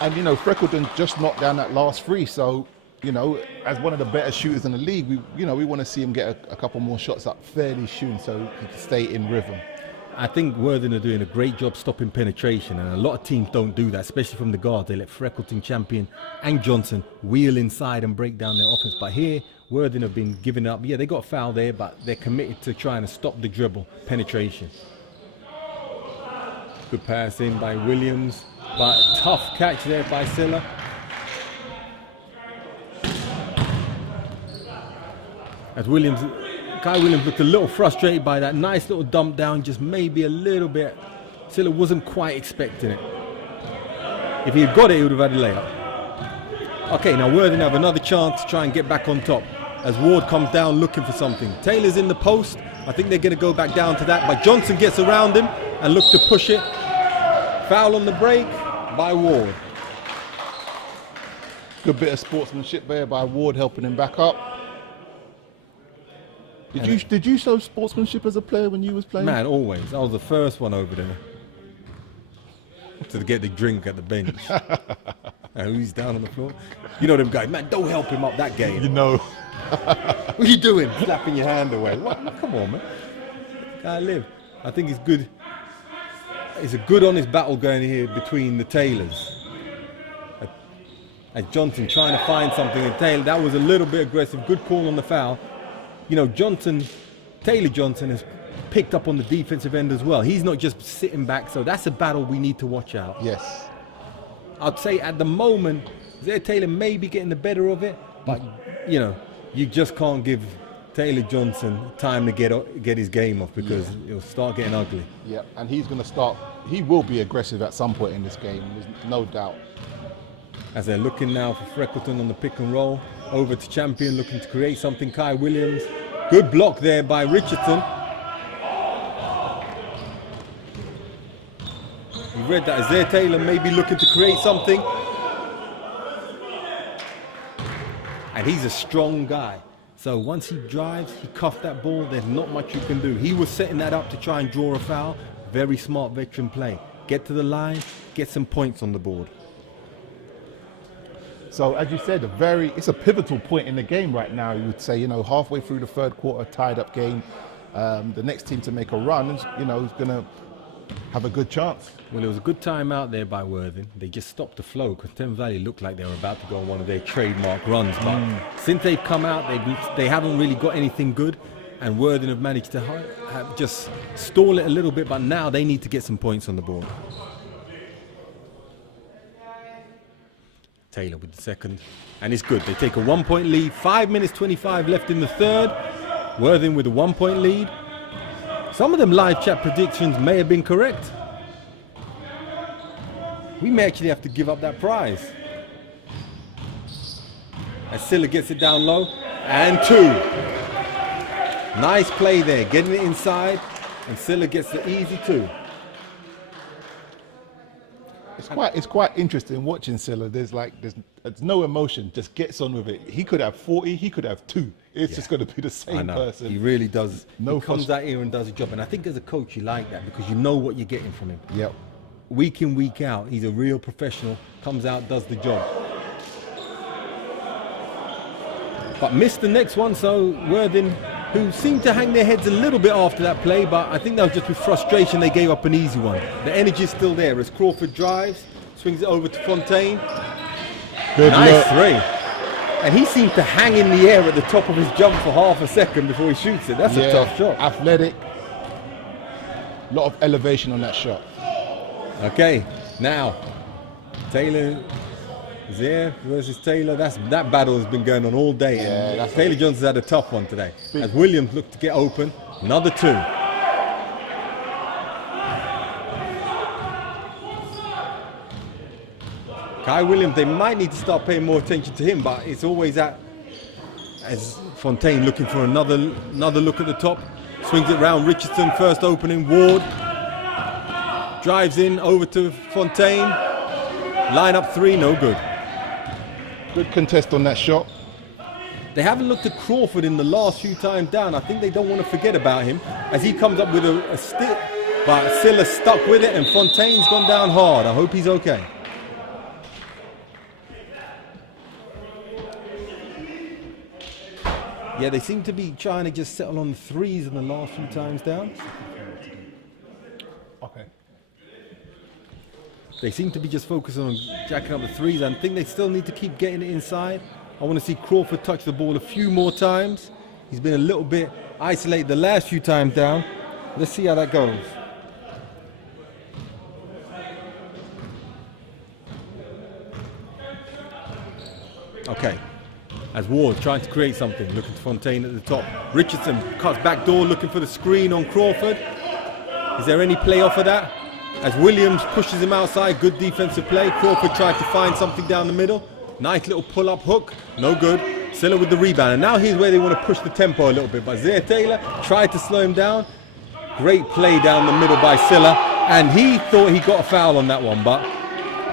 And Freckleton just knocked down that last free, so as one of the better shooters in the league, we want to see him get a couple more shots up fairly soon, so he can stay in rhythm. I think Worthing are doing a great job stopping penetration, and a lot of teams don't do that, especially from the guards. They let Freckleton, Champion, and Johnson wheel inside and break down their offense. But here, Worthing have been giving up. Yeah, they got a foul there, but they're committed to trying to stop the dribble penetration. Good pass in by Williams, but tough catch there by Silla. As Kai Williams looked a little frustrated by that nice little dump down, just maybe a little bit. Silla wasn't quite expecting it. If he had got it, he would have had a layup. Okay, now Worthing have another chance to try and get back on top as Ward comes down looking for something. Taylor's in the post. I think they're going to go back down to that, but Johnson gets around him and looks to push it. Foul on the break by Ward. Good bit of sportsmanship there by Ward, helping him back up. Did you show sportsmanship as a player when you was playing? Man, always. I was the first one over there to get the drink at the bench. And who's down on the floor? You know them guys, man, don't help him up that game. What are you doing? Slapping your hand away. What? Come on, man. Guy live. I think it's good. It's a good honest battle going here between the Taylors. And Johnson trying to find something in Taylor. That was a little bit aggressive. Good call on the foul. Taylor Johnson has picked up on the defensive end as well. He's not just sitting back, so that's a battle we need to watch out. Yes. I'd say at the moment, Zaire Taylor may be getting the better of it, but you just can't give Taylor Johnson time to get his game off because it'll start getting ugly. Yeah, and he will be aggressive at some point in this game, there's no doubt. As they're looking now for Freckleton on the pick and roll, over to Champion looking to create something, Kai Williams. Good block there by Richardson. You read that Zaire Taylor may be looking to create something. And he's a strong guy. So once he drives, he cuffed that ball, there's not much you can do. He was setting that up to try and draw a foul. Very smart veteran play. Get to the line, get some points on the board. So as you said, it's a pivotal point in the game right now. You would say, halfway through the third quarter, tied up game. The next team to make a run, is going to have a good chance. Well, it was a good time out there by Worthing. They just stopped the flow because Thames Valley looked like they were about to go on one of their trademark runs. But since they've come out, they haven't really got anything good. And Worthing have managed to just stall it a little bit, but now they need to get some points on the board. Taylor with the second, and it's good. They take a 1-point lead. 5 minutes 25 left in the third. Worthing with a 1-point lead. Some of them live chat predictions may have been correct. We may actually have to give up that prize. As Silla gets it down low, and 2. Nice play there, getting it inside, and Silla gets the easy 2. It's quite interesting watching Silla. There's no emotion, just gets on with it. He could have 40, he could have 2. It's just going to be the same person. He really does. No, he comes out here and does a job, and I think as a coach you like that because you know what you're getting from him. Yep. Week in, week out, he's a real professional. Comes out, does the job. But missed the next one, so Worthing, who seemed to hang their heads a little bit after that play, but I think that was just with frustration they gave up an easy one. The energy is still there as Crawford drives, swings it over to Fontaine. Good nice look. 3. And he seemed to hang in the air at the top of his jump for half a second before he shoots it. That's a tough shot. Athletic. A lot of elevation on that shot. Okay, now Taylor Zier versus Taylor. That battle has been going on all day. Yeah, Taylor Johnson's had a tough one today. As Williams looked to get open, another 2. Kai Williams, they might need to start paying more attention to him, but it's always as Fontaine looking for another look at the top. Swings it round Richardson, first opening, Ward. Drives in, over to Fontaine. Line up 3, no good. Good contest on that shot. They haven't looked at Crawford in the last few times down. I think they don't want to forget about him as he comes up with a stick. But Silla stuck with it and Fontaine's gone down hard. I hope he's okay. Yeah, they seem to be trying to just settle on 3s in the last few times down. Okay. They seem to be just focusing on jacking up the 3s. I think they still need to keep getting it inside. I want to see Crawford touch the ball a few more times. He's been a little bit isolated the last few times down. Let's see how that goes. Okay. As Ward trying to create something, looking to Fontaine at the top. Richardson cuts back door, looking for the screen on Crawford. Is there any play off of that? As Williams pushes him outside, good defensive play. Crawford tried to find something down the middle. Nice little pull-up hook, no good. Silla with the rebound, and now here's where they want to push the tempo a little bit. But Zaire Taylor tried to slow him down. Great play down the middle by Silla, and he thought he got a foul on that one, but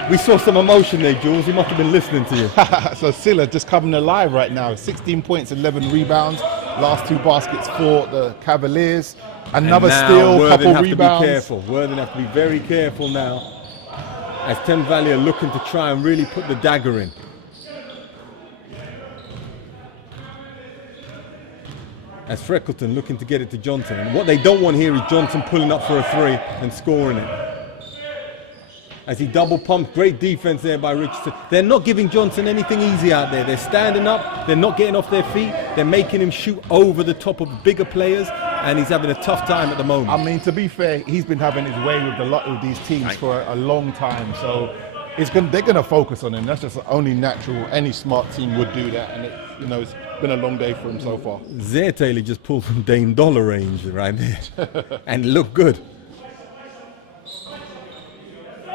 we saw some emotion there, Jules. He must have been listening to you. So Silla just coming alive right now. 16 points, 11 rebounds. Last 2 baskets for the Cavaliers. Another steal, couple rebounds. To be careful. Worthing have to be very careful now, as Thames Valley are looking to try and really put the dagger in. As Freckleton looking to get it to Johnson. And what they don't want here is Johnson pulling up for a 3 and scoring it. As he double pumps, great defense there by Richardson. They're not giving Johnson anything easy out there. They're standing up, they're not getting off their feet, they're making him shoot over the top of bigger players, and he's having a tough time at the moment. I mean, to be fair, he's been having his way with a lot of these teams for a long time, so they're going to focus on him. That's just only natural. Any smart team would do that, and it's been a long day for him so far. Zaire Taylor just pulled from Dame Dollar range right there, and looked good.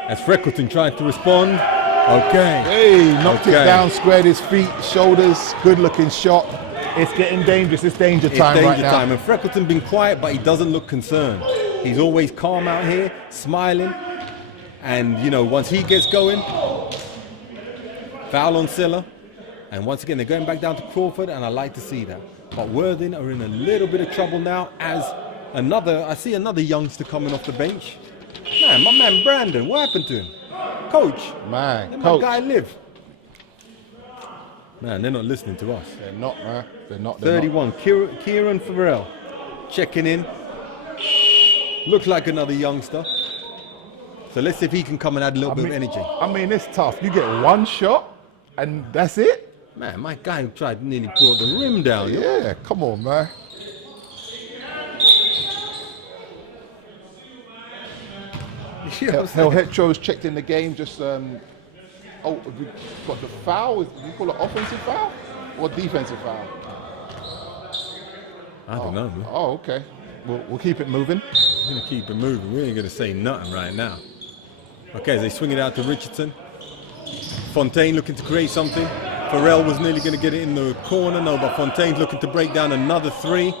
As Freckleton tried to respond. Okay. Hey, knocked it down, squared his feet, shoulders, good looking shot. It's getting dangerous. It's danger time right now. And Freckleton been quiet, but he doesn't look concerned. He's always calm out here, smiling. And, once he gets going, foul on Silla. And once again, they're going back down to Crawford, and I like to see that. But Worthing are in a little bit of trouble now as I see another youngster coming off the bench. Man, my man Brandon, what happened to him? Coach, man, let coach. my guy live. Man, they're not listening to us. They're not, man. They're not. 31, Kieran Farrell checking in. Looks like another youngster. So let's see if he can come and add a little bit of energy. I mean, it's tough. You get one shot, and that's it. Man, my guy tried to nearly pull the rim down. Yeah, come on, man. El Hetro's checked in the game, just we got the foul. Do you call it offensive foul or defensive foul? I don't know, man. Oh, okay. We'll keep it moving. We're going to keep it moving. We ain't going to say nothing right now. Okay, as they swing it out to Richardson. Fontaine looking to create something. Farrell was nearly going to get it in the corner. No, but Fontaine's looking to break down another three.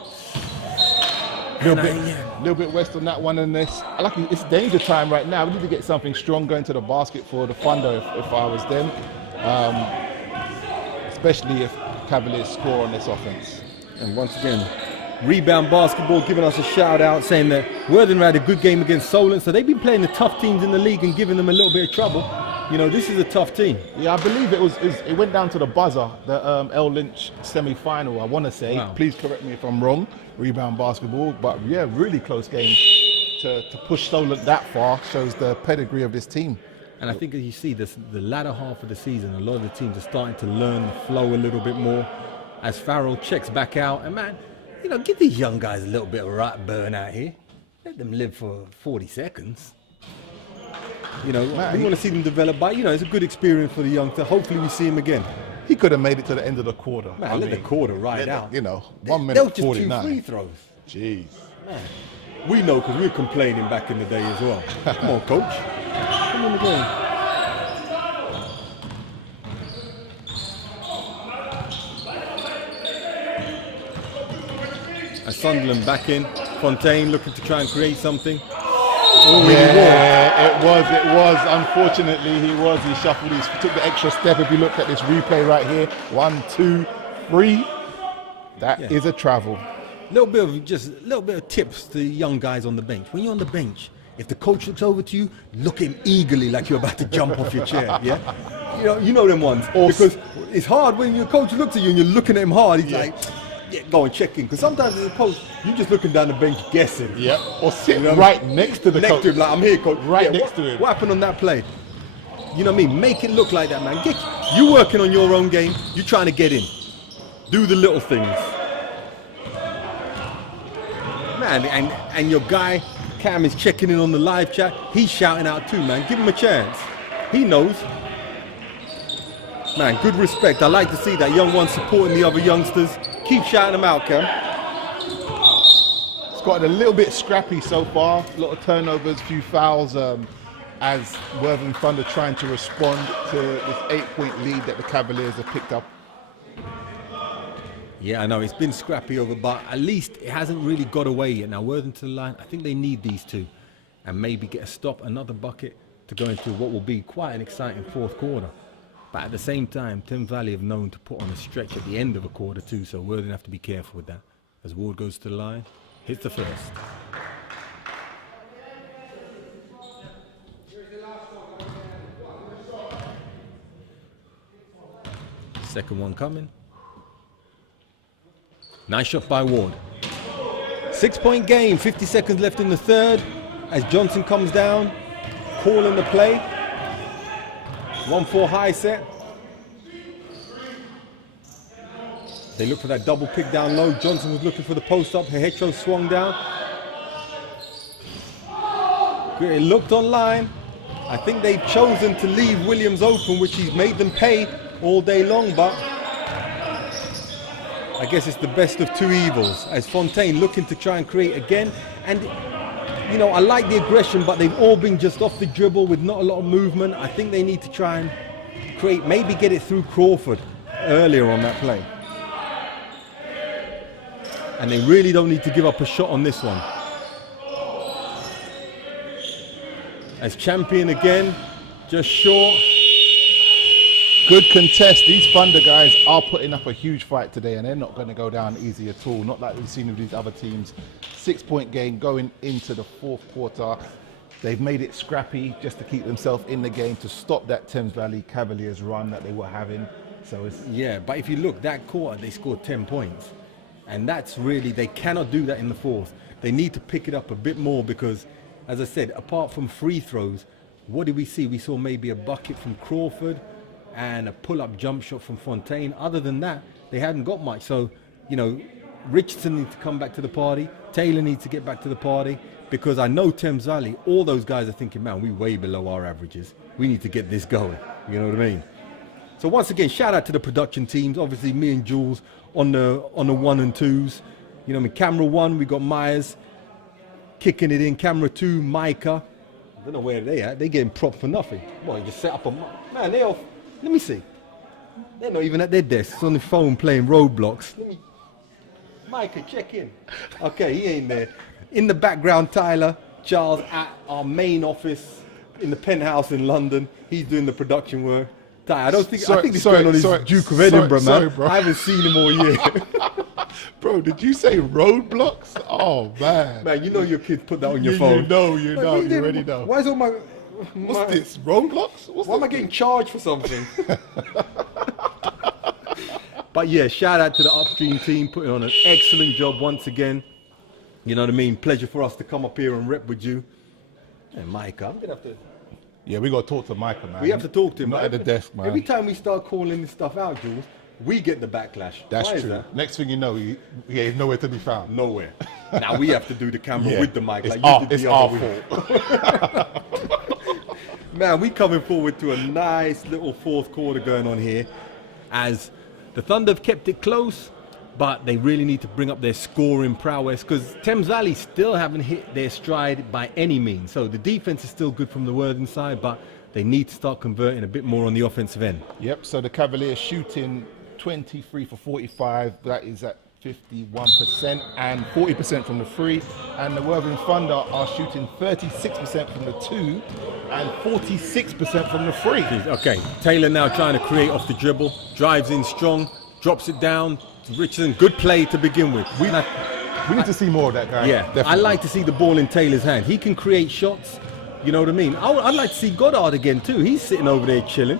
A little bit west on that one, and it's danger time right now. We need to get something strong going to the basket for the Thunder if I was them, especially if Cavaliers score on this offense. And once again, Rebound Basketball giving us a shout out, saying that Worthing had a good game against Solent, so they've been playing the tough teams in the league and giving them a little bit of trouble. You know, this is a tough team. Yeah, I believe it went down to the buzzer, the L Lynch semi-final, I want to say. Wow. Please correct me if I'm wrong, Rebound Basketball. But yeah, really close game. To push Solent that far shows the pedigree of this team. And I think as you see the latter half of the season, a lot of the teams are starting to learn the flow a little bit more as Farrell checks back out. And man, you know, give these young guys a little bit of right burn out here. Let them live for 40 seconds. You know, we want to see them develop, but, you know, it's a good experience for the youngster. Hopefully we see him again. He could have made it to the end of the quarter. Man, let the quarter ride out. You know, 1 minute 49. Just 2 free throws. Jeez. Man, we know because we were complaining back in the day as well. Come on, coach. Come on the game. As Sunderland back in, Fontaine looking to try and create something. Oh, yeah, it was. Unfortunately, he shuffled. He took the extra step. If you look at this replay right here, 1, 2, 3. That is a travel. Little bit of tips to young guys on the bench. When you're on the bench, if the coach looks over to you, look at him eagerly like you're about to jump off your chair. Yeah, you know them ones. Because it's hard when your coach looks at you and you're looking at him hard. He's like, go and check in. Because sometimes as a coach, you're just looking down the bench guessing. Yeah. Or sitting right next to the coach. Next to him, like, I'm here, coach. Right next to him. What happened on that play? You know what I mean? Make it look like that, man. You working on your own game. You trying to get in. Do the little things. Man, and your guy, Cam, is checking in on the live chat. He's shouting out too, man. Give him a chance. He knows. Man, good respect. I like to see that young one supporting the other youngsters. Keep shouting them out, Cam. It's gotten a little bit scrappy so far. A lot of turnovers, few fouls, as Worthing Thunder trying to respond to this 8-point lead that the Cavaliers have picked up. Yeah, I know. It's been scrappy over, but at least it hasn't really got away yet. Now, Worthing to the line, I think they need these two. And maybe get a stop, another bucket to go into what will be quite an exciting fourth quarter. But at the same time, Thames Valley have known to put on a stretch at the end of a quarter too, so Worthing have to be careful with that. As Ward goes to the line, hits the first. Second one coming. Nice shot by Ward. 6-point game, 50 seconds left in the third. As Johnson comes down, calling the play. 1-4 high set. They look for that double pick down low. Johnson was looking for the post up. Hehetro swung down. It looked online. I think they've chosen to leave Williams open, which he's made them pay all day long, but I guess it's the best of two evils as Fontaine looking to try and create again. And, you know, I like the aggression, but they've all been just off the dribble with not a lot of movement. I think they need to try and create, maybe get it through Crawford earlier on that play. And they really don't need to give up a shot on this one. As Champion again, just short. Good contest. These Thunder guys are putting up a huge fight today, and they're not going to go down easy at all. Not like we've seen with these other teams. 6-point game going into the fourth quarter. They've made it scrappy just to keep themselves in the game to stop that Thames Valley Cavaliers run that they were having. So it's but if you look, that quarter they scored 10 points, and that's really, they cannot do that in the fourth. They need to pick it up a bit more because, as I said, apart from free throws, what did we see? We saw maybe a bucket from Crawford and a pull-up jump shot from Fontaine. Other than that, they hadn't got much. So, you know, Richardson needs to come back to the party. Taylor needs to get back to the party, because I know Thames Valley, all those guys are thinking, man, we way below our averages. We need to get this going. You know what I mean? So once again, shout out to the production teams. Obviously, me and Jules on the 1 and 2s. You know what I mean? Camera 1, we got Myers kicking it in. Camera 2, Micah. I don't know where they at. They getting propped for nothing. Well, you just set up a... Man, they off. Let me see. They're not even at their desks, on the phone playing Roblox. Let me... Micah, check in. Okay, he ain't there. In the background, Tyler, Charles at our main office in the penthouse in London. He's doing the production work. Ty, I think this is going on his Duke of Edinburgh, man. Bro. I haven't seen him all year. Bro, did you say roadblocks? Oh, man. Man, you know your kids put that on your phone. You already know. Why is all my... What's this, roadblocks? Why am I getting charged for something? But yeah, shout out to the Upstream team, putting on an excellent job once again. You know what I mean? Pleasure for us to come up here and rep with you. And Micah, I'm going to have to... Yeah, we got to talk to Micah, man. We have to talk to him. Not at the desk, man. Every time we start calling this stuff out, Jules, we get the backlash. That's Why true. That? Next thing you know, he's nowhere to be found. Nowhere. Now we have to do the camera with the mic. It's like our fault. Man, we coming forward to a nice little fourth quarter going on here, as the Thunder have kept it close, but they really need to bring up their scoring prowess, because Thames Valley still haven't hit their stride by any means. So the defense is still good from the Worthing side, but they need to start converting a bit more on the offensive end. Yep, so the Cavaliers shooting 23 for 45, that is at 51% and 40% from the free, and the Worthing Thunder are shooting 36% from the 2 and 46% from the free. Okay, Taylor now trying to create off the dribble, drives in strong, drops it down to Richardson. Good play to begin with. We need to see more of that guy. Yeah, definitely. I like to see the ball in Taylor's hand. He can create shots, you know what I mean? I'd like to see Goddard again too. He's sitting over there chilling.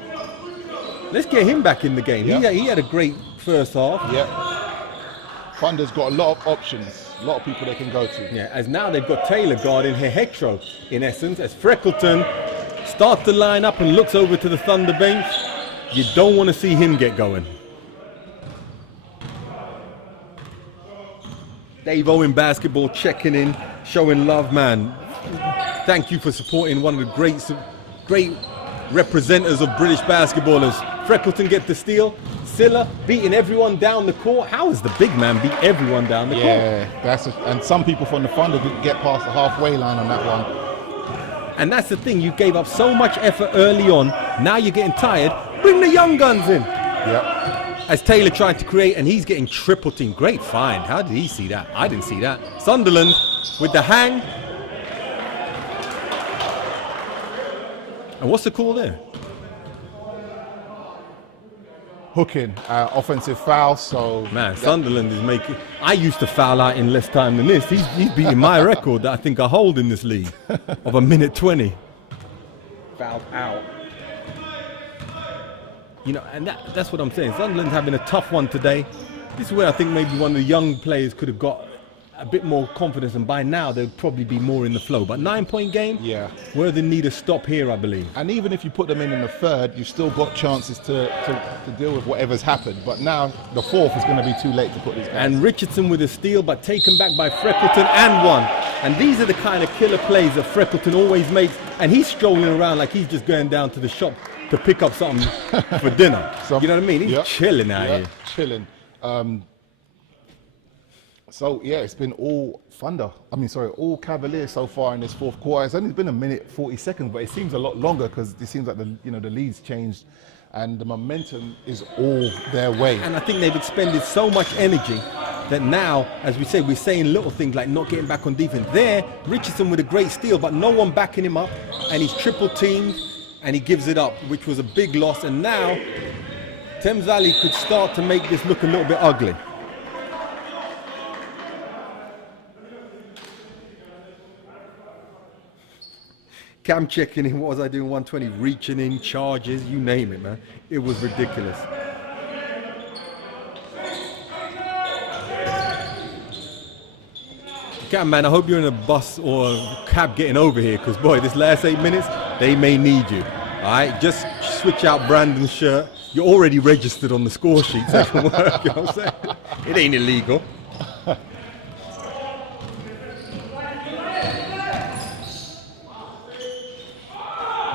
Let's get him back in the game. Yep. He had a great first half. Yeah. Thunder's got a lot of options, a lot of people they can go to. Yeah, as now they've got Taylor guarding Hetro, in essence, as Freckleton starts to line up and looks over to the Thunder bench. You don't want to see him get going. Dave Owen Basketball checking in, showing love, man. Thank you for supporting one of the great representatives of British basketballers. Freckleton get the steal. Silla beating everyone down the court. How has the big man beat everyone down the court? Yeah, and some people from the Thunder didn't get past the halfway line on that one. And that's the thing, you gave up so much effort early on. Now you're getting tired. Bring the young guns in. Yep. As Taylor tried to create, and he's getting triple team. Great find. How did he see that? I didn't see that. Sunderland with the hang. And what's the call there? Hooking, offensive foul, so... Man, Sunderland is making... I used to foul out in less time than this. He's beating my record that I think I hold in this league of 1:20. Fouled out. You know, and that's what I'm saying. Sunderland's having a tough one today. This is where I think maybe one of the young players could have got a bit more confidence, and by now they'll probably be more in the flow. But 9-point game, yeah, Worthing need a stop here, I believe. And even if you put them in the third, you've still got chances to deal with whatever's happened. But now the fourth is going to be too late to put these guys. And Richardson with a steal, but taken back by Freckleton and one. And these are the kind of killer plays that Freckleton always makes. And he's strolling around like he's just going down to the shop to pick up something for dinner. You know what I mean? He's chilling out here. Chilling. So yeah, it's been all all Cavaliers so far in this fourth quarter. It's only been 1:40 seconds, but it seems a lot longer because it seems like the lead's changed and the momentum is all their way. And I think they've expended so much energy that now, as we say, we're saying little things like not getting back on defense. There, Richardson with a great steal, but no one backing him up, and he's triple teamed and he gives it up, which was a big loss. And now Thames Valley could start to make this look a little bit ugly. Cam checking in, what was I doing? 120, reaching in, charges, you name it, man. It was ridiculous. Cam, man, I hope you're in a bus or a cab getting over here, because boy, this last 8 minutes, they may need you. All right, just switch out Brandon's shirt. You're already registered on the score sheet, so it can work, you know what I'm saying? It ain't illegal.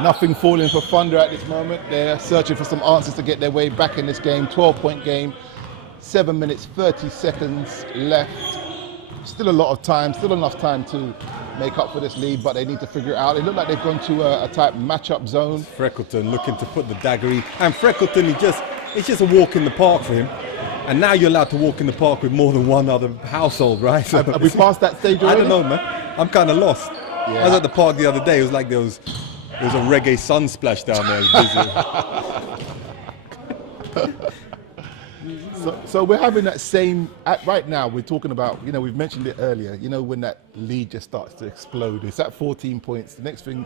Nothing falling for Thunder at this moment. They're searching for some answers to get their way back in this game. 12-point game, 7 minutes, 30 seconds left. Still a lot of time, still enough time to make up for this lead, but they need to figure it out. It looked like they've gone to a type matchup zone. Freckleton looking to put the daggery, and Freckleton, it's just a walk in the park for him. And now you're allowed to walk in the park with more than one other household, right? So Have we passed that stage already? I don't know, man. I'm kind of lost. Yeah. I was at the park the other day. It was like there was a reggae sun splash down there. It was busy. So we're having that same, right now we're talking about, we've mentioned it earlier, when that lead just starts to explode. It's at 14 points. The next thing,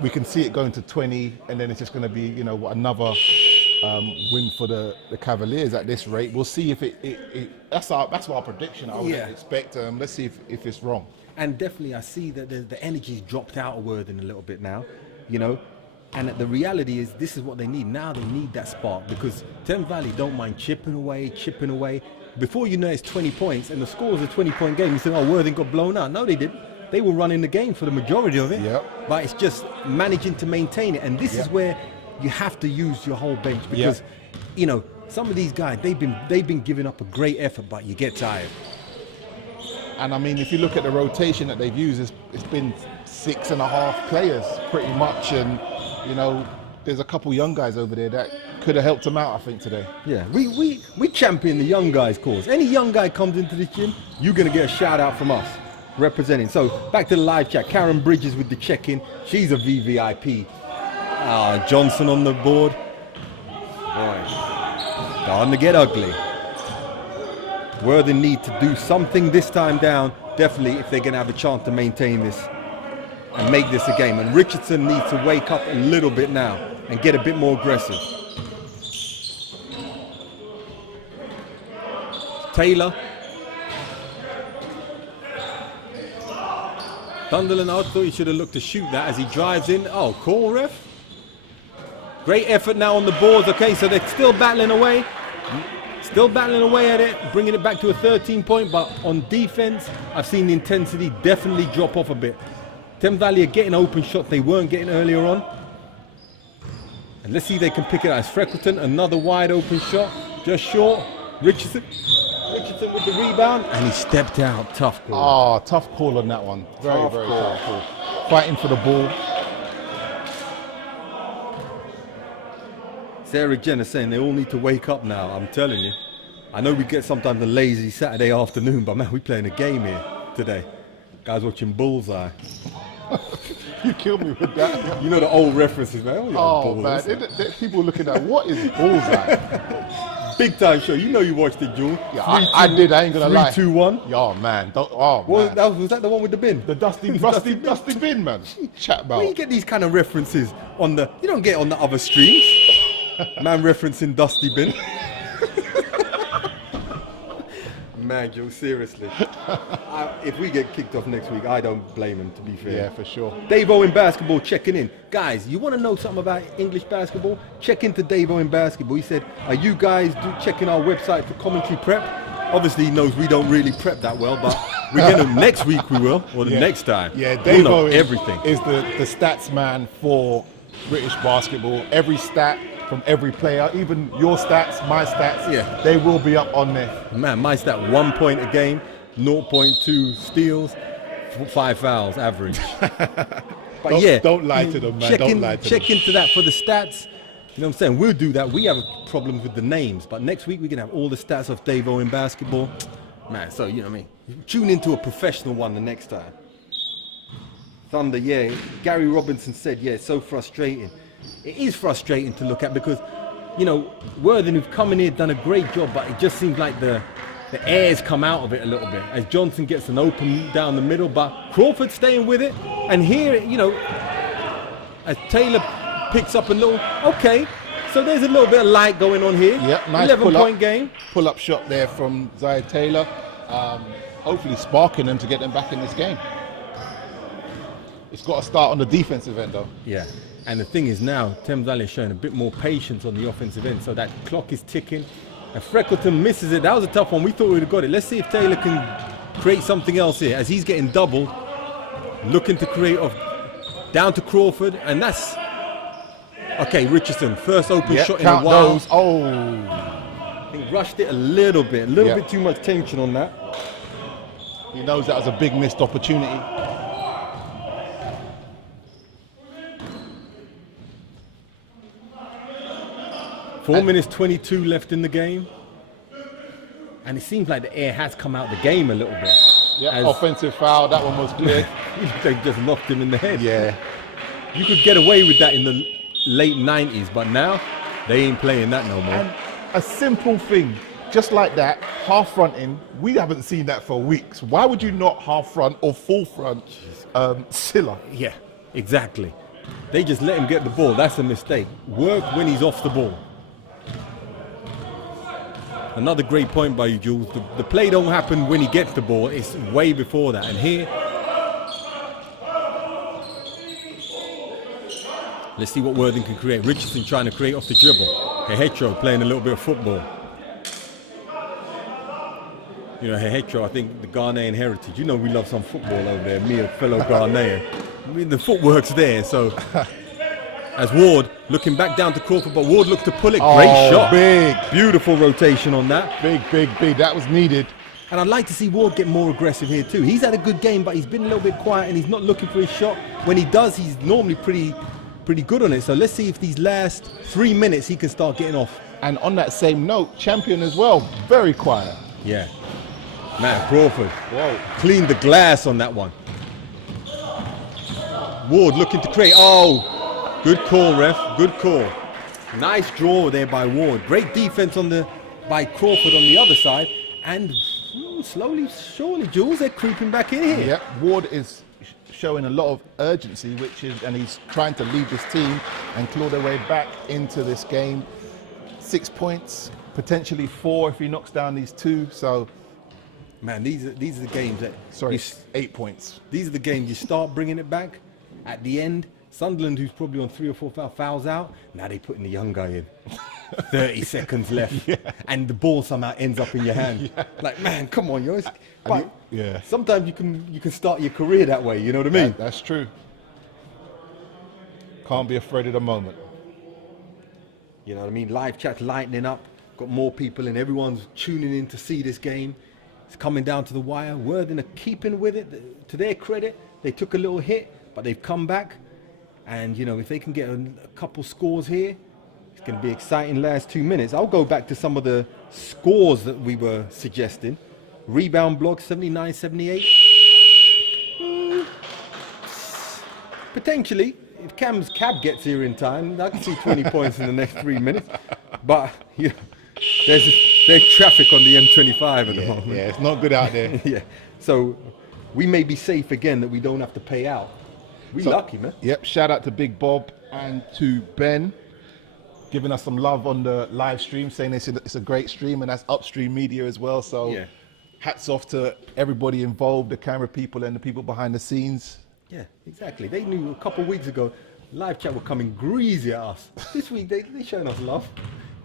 we can see it going to 20, and then it's just going to be, another win for the Cavaliers at this rate. We'll see if that's our prediction. I would expect. Let's see if it's wrong. And definitely I see that the energy's dropped out of Worthing a little bit now, and the reality is this is what they need. Now they need that spark, because Thames Valley don't mind chipping away. Before you know, it's 20 points, and the score was a 20-point game. You say, oh, Worthing got blown out. No, they didn't. They were running the game for the majority of it. Yep. But it's just managing to maintain it. And this is where you have to use your whole bench, because, some of these guys, they've been giving up a great effort, but you get tired. And I mean, if you look at the rotation that they've used, it's been 6.5 players pretty much. And, there's a couple young guys over there that could have helped them out, I think, today. Yeah, we champion the young guys' cause. Any young guy comes into this gym, you're going to get a shout out from us representing. So back to the live chat. Karen Bridges with the check-in. She's a VVIP. Johnson on the board. Boy, starting to get ugly. Worthing need to do something this time down, definitely, if they're going to have a chance to maintain this and make this a game. And Richardson needs to wake up a little bit now and get a bit more aggressive. Taylor. Thunderland, I thought he should have looked to shoot that as he drives in. Oh, call, ref. Great effort now on the boards. Okay, so they're still battling away. Still battling away at it, bringing it back to a 13-point, but on defense, I've seen the intensity definitely drop off a bit. Thames Valley are getting open shots they weren't getting earlier on. And let's see if they can pick it out. It's Freckleton, another wide open shot, just short. Richardson with the rebound, and he stepped out. Tough call. Oh, tough call on that one. Very tough call. Fighting for the ball. Sarah Jenner saying they all need to wake up now. I'm telling you. I know we get sometimes a lazy Saturday afternoon, but man, we're playing a game here today. Guys watching Bullseye. You killed me with that. You know the old references, man. Oh man, people looking at what is Bullseye? Big time show. You know you watched it, June. Yeah, I did. I ain't gonna lie. 3, 2, 1. Oh man. Man. Was that the one with the bin? The dusty bin, man. Chat about. Where you get these kind of references on the? You don't get on the other streams. Man referencing dusty bin. Man, Joe, seriously. If we get kicked off next week, I don't blame him, to be fair. Yeah, for sure. Dave Owen Basketball checking in. Guys, you want to know something about English basketball? Check into Dave Owen Basketball. He said, are you guys checking our website for commentary prep? Obviously, he knows we don't really prep that well, but we're going to, next week we will, or the next time. Yeah, Dave we'll know Owen everything. Is the stats man for British basketball. Every stat from every player, even your stats, my stats, they will be up on there. Man, my stat, 1 point a game, 0.2 steals, 5 fouls average. But don't lie to them, man. Check into that for the stats. You know what I'm saying? We'll do that. We have problems with the names, but next week we're going to have all the stats of Dave Owen Basketball. Man, so you know what I mean? Tune into a professional one the next time. Thunder, Gary Robinson said, it's so frustrating. It is frustrating to look at because, you know, Worthing, who've come in here, done a great job, but it just seems like the air's come out of it a little bit as Johnson gets an open down the middle, but Crawford staying with it. And here, you know, as Taylor picks up a little, so there's a little bit of light going on here. Yep, nice 11-point game. Pull-up shot there from Zaya Taylor. Hopefully sparking them to get them back in this game. It's got to start on the defensive end, though. Yeah. And the thing is now, Thames Valley is showing a bit more patience on the offensive end, so that clock is ticking. And Freckleton misses it. That was a tough one. We thought we would have got it. Let's see if Taylor can create something else here. As he's getting doubled, looking to create down to Crawford. And that's Okay, Richardson, first open Yep, shot in a count while. those. Oh. I think rushed it a little bit too much tension on that. He knows that was a big missed opportunity. 4 minutes 22 left in the game. And it seems like the air has come out the game a little bit. Yeah, offensive foul, that one was clear. They just knocked him in the head. Yeah. You could get away with that in the late 90s, but now they ain't playing that no more. And a simple thing, just like that, half fronting, we haven't seen that for weeks. Why would you not half front or full front Silla? Yeah, exactly. They just let him get the ball. That's a mistake. Work when he's off the ball. Another great point by you, Jules. The play don't happen when he gets the ball. It's way before that. And here, let's see what Worthing can create. Richardson trying to create off the dribble. Hehetro playing a little bit of football. You know, Hehetro, I think the Ghanaian heritage. You know we love some football over there, me, a fellow Ghanaian. I mean, the footwork's there, so... As Ward looking back down to Crawford, but Ward looks to pull it. Great shot. Big. Beautiful rotation on that. Big. That was needed. And I'd like to see Ward get more aggressive here too. He's had a good game, but he's been a little bit quiet and he's not looking for his shot. When he does, he's normally pretty good on it. So let's see if these last 3 minutes he can start getting off. And on that same note, Champion as well, very quiet. Yeah. Matt Crawford. Whoa. Cleaned the glass on that one. Ward looking to create. Oh, good call, ref. Good call. Nice draw there by Ward. Great defense by Crawford on the other side. And slowly, surely, Jules, they're creeping back in here. Yep. Ward is showing a lot of urgency, and he's trying to lead this team and claw their way back into this game. 6 points, potentially 4 if he knocks down these 2. So, man, these are the games that. Sorry, 8 points. These are the games you start bringing it back at the end. Sunderland, who's probably on 3 or 4 fouls out, now they're putting the young guy in. 30 seconds left, and the ball somehow ends up in your hand. Yeah. Like, man, come on, yo. But sometimes you can start your career that way. You know what I mean? That's true. Can't be afraid of the moment. You know what I mean? Live chat's lightening up. Got more people in. Everyone's tuning in to see this game. It's coming down to the wire. Worthing are keeping with it. To their credit, they took a little hit, but they've come back. And, you know, if they can get a couple scores here, it's going to be exciting last 2 minutes. I'll go back to some of the scores that we were suggesting. Rebound block, 79-78. Potentially, if Cam's cab gets here in time, I can see 20 points in the next 3 minutes. But, you know, there's traffic on the M25 at the moment. Yeah, it's not good out there. Yeah. So we may be safe again that we don't have to pay out. We're lucky, man. Yep, shout out to Big Bob and to Ben, giving us some love on the live stream, saying it's a great stream, and that's UpStreamemedia as well. So hats off to everybody involved, the camera people and the people behind the scenes. Yeah, exactly. They knew a couple of weeks ago, live chat were coming greasy at us. This week, they're showing us love.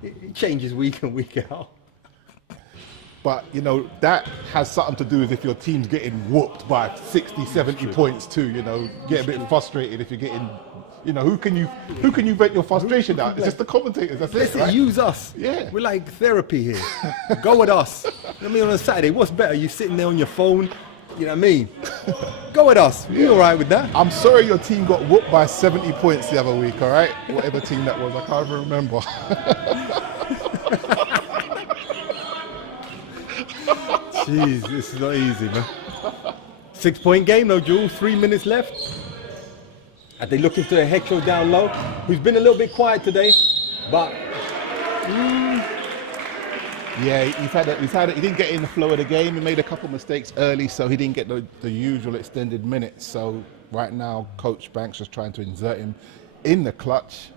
It changes week in, week out. But, you know, that has something to do with if your team's getting whooped by 60, 70 points too, you know. Get a bit frustrated if you're getting, you know, who can you vent your frustration out? It's just the commentators, that's Listen, it, right? use us. Yeah. We're like therapy here. Go with us. I mean, on a Saturday, what's better? You sitting there on your phone, you know what I mean? Go with us. We're all right with that. I'm sorry your team got whooped by 70 points the other week, all right? Whatever team that was, I can't even remember. Jeez, this is not easy, man. 6 point game, though, Jules. 3 minutes left. Are they looking to a Hecho down low, who's been a little bit quiet today, but yeah, he didn't get in the flow of the game. He made a couple of mistakes early, so he didn't get the usual extended minutes. So right now, Coach Banks is trying to insert him in the clutch.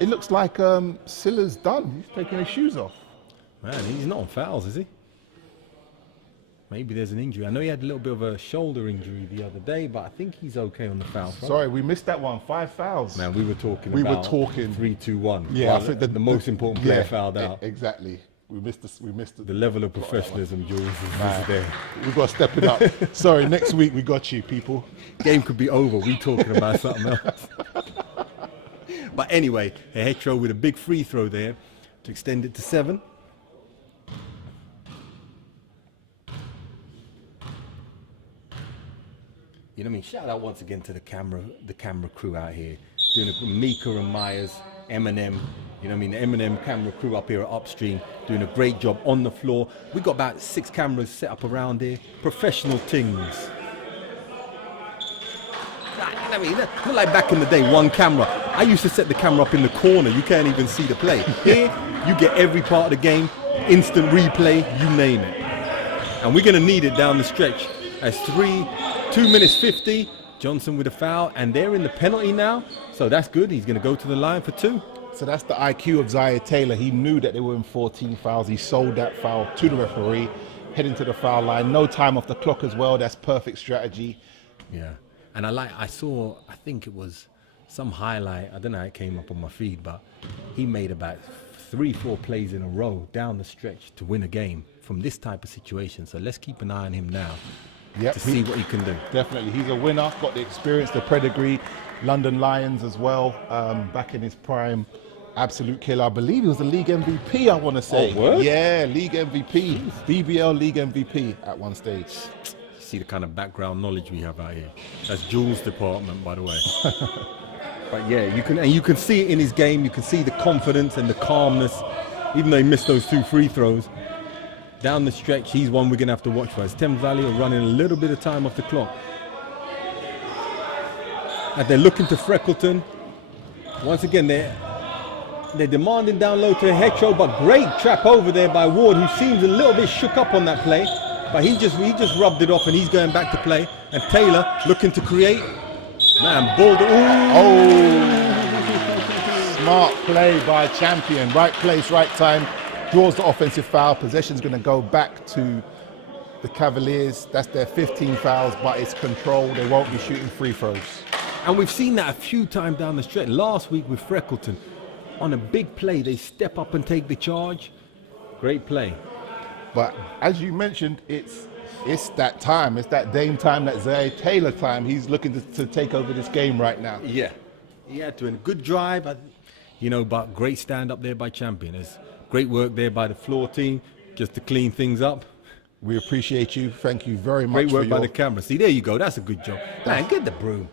It looks like Silla's done. He's taking his shoes off. Man, he's not on fouls, is he? Maybe there's an injury. I know he had a little bit of a shoulder injury the other day, but I think he's okay on the foul front. Sorry, we missed that one. 5 fouls. Man, we were talking 3-2-1. Yeah, I think the most important player fouled out. Exactly. We missed the level of professionalism, Jules, is there. We've got to step it up. Sorry, next week we got you, people. Game could be over. We talking about something else. But anyway, Hetro with a big free throw there to extend it to 7. You know what I mean? Shout out once again to the camera crew out here. Doing it, Mika and Myers, Eminem. You know what I mean? The Eminem camera crew up here at Upstream doing a great job on the floor. We got about 6 cameras set up around here. Professional things. I mean, not like back in the day, one camera. I used to set the camera up in the corner. You can't even see the play. Here, you get every part of the game, instant replay, you name it. And we're going to need it down the stretch. As 2 minutes 50, Johnson with a foul, and they're in the penalty now. So that's good. He's going to go to the line for 2. So that's the IQ of Zaire Taylor. He knew that they were in 14 fouls. He sold that foul to the referee, heading to the foul line. No time off the clock as well. That's perfect strategy. Yeah. And I saw, I think it was some highlight, I don't know how it came up on my feed, but he made about 3-4 plays in a row down the stretch to win a game from this type of situation. So let's keep an eye on him now to see what he can do. Definitely. He's a winner, got the experience, the pedigree. London Lions as well, back in his prime. Absolute killer. I believe he was the league MVP, I want to say. Oh, word? Yeah, league MVP. BBL league MVP at one stage. See the kind of background knowledge we have out here. That's Jules' department, by the way. But yeah, you can see it in his game. You can see the confidence and the calmness, even though he missed those 2 free throws. Down the stretch, he's one we're going to have to watch for. As Thames Valley are running a little bit of time off the clock. As they're looking to Freckleton. Once again, they're demanding down low to Hetro, but great trap over there by Ward, who seems a little bit shook up on that play. But he just rubbed it off, and he's going back to play. And Taylor looking to create. Man, balled it. Oh! Smart play by Champion. Right place, right time. Draws the offensive foul. Possession's going to go back to the Cavaliers. That's their 15 fouls, but it's controlled. They won't be shooting free throws. And we've seen that a few times down the stretch. Last week with Freckleton, on a big play, they step up and take the charge. Great play. But as you mentioned, it's that time. It's that Dame time, that Zaire Taylor time. He's looking to take over this game right now. Yeah. He had to. And a good drive, but great stand up there by Champion. There's great work there by the floor team just to clean things up. We appreciate you. Thank you very much. Great work by the camera. See, there you go. That's a good job. Man, get the broom.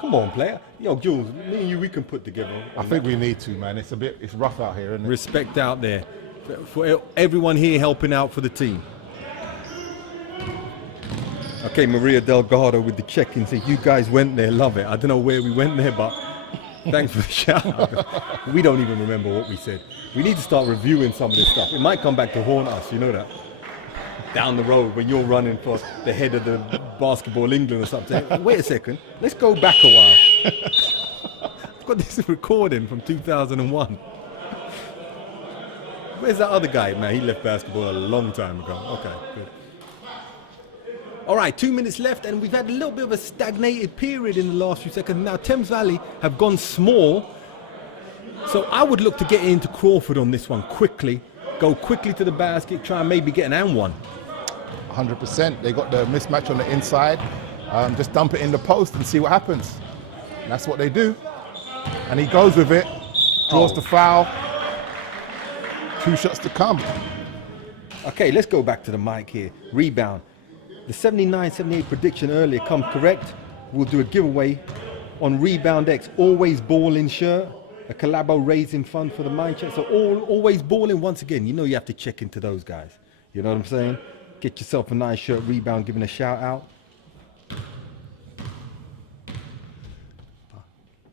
Come on, player. Yo, Jules, me and you, we can put together. I think we need to, man. It's rough out here, isn't it? Respect out there for everyone here helping out for the team. Okay, Maria Delgado with the check-in says, you guys went there, love it. I don't know where we went there, but thanks for the shout. We don't even remember what we said. We need to start reviewing some of this stuff. It might come back to haunt us, you know that? Down the road when you're running for the head of the Basketball England or something. Wait a second, let's go back a while. I've got this recording from 2001. Where's that other guy, man? He left basketball a long time ago. Okay, good. All right, 2 minutes left, and we've had a little bit of a stagnated period in the last few seconds. Now, Thames Valley have gone small, so I would look to get into Crawford on this one quickly. Go quickly to the basket, try and maybe get an and one. 100%. They got the mismatch on the inside. Just dump it in the post and see what happens. And that's what they do. And he goes with it, draws the foul. 2 shots to come. Okay, let's go back to the mic here. Rebound. The 79-78 prediction earlier come correct. We'll do a giveaway on Rebound X. Always ball in shirt. A collabo raising fund for the mind check. So always balling. Once again, you know you have to check into those guys. You know what I'm saying? Get yourself a nice shirt. Rebound, giving a shout out.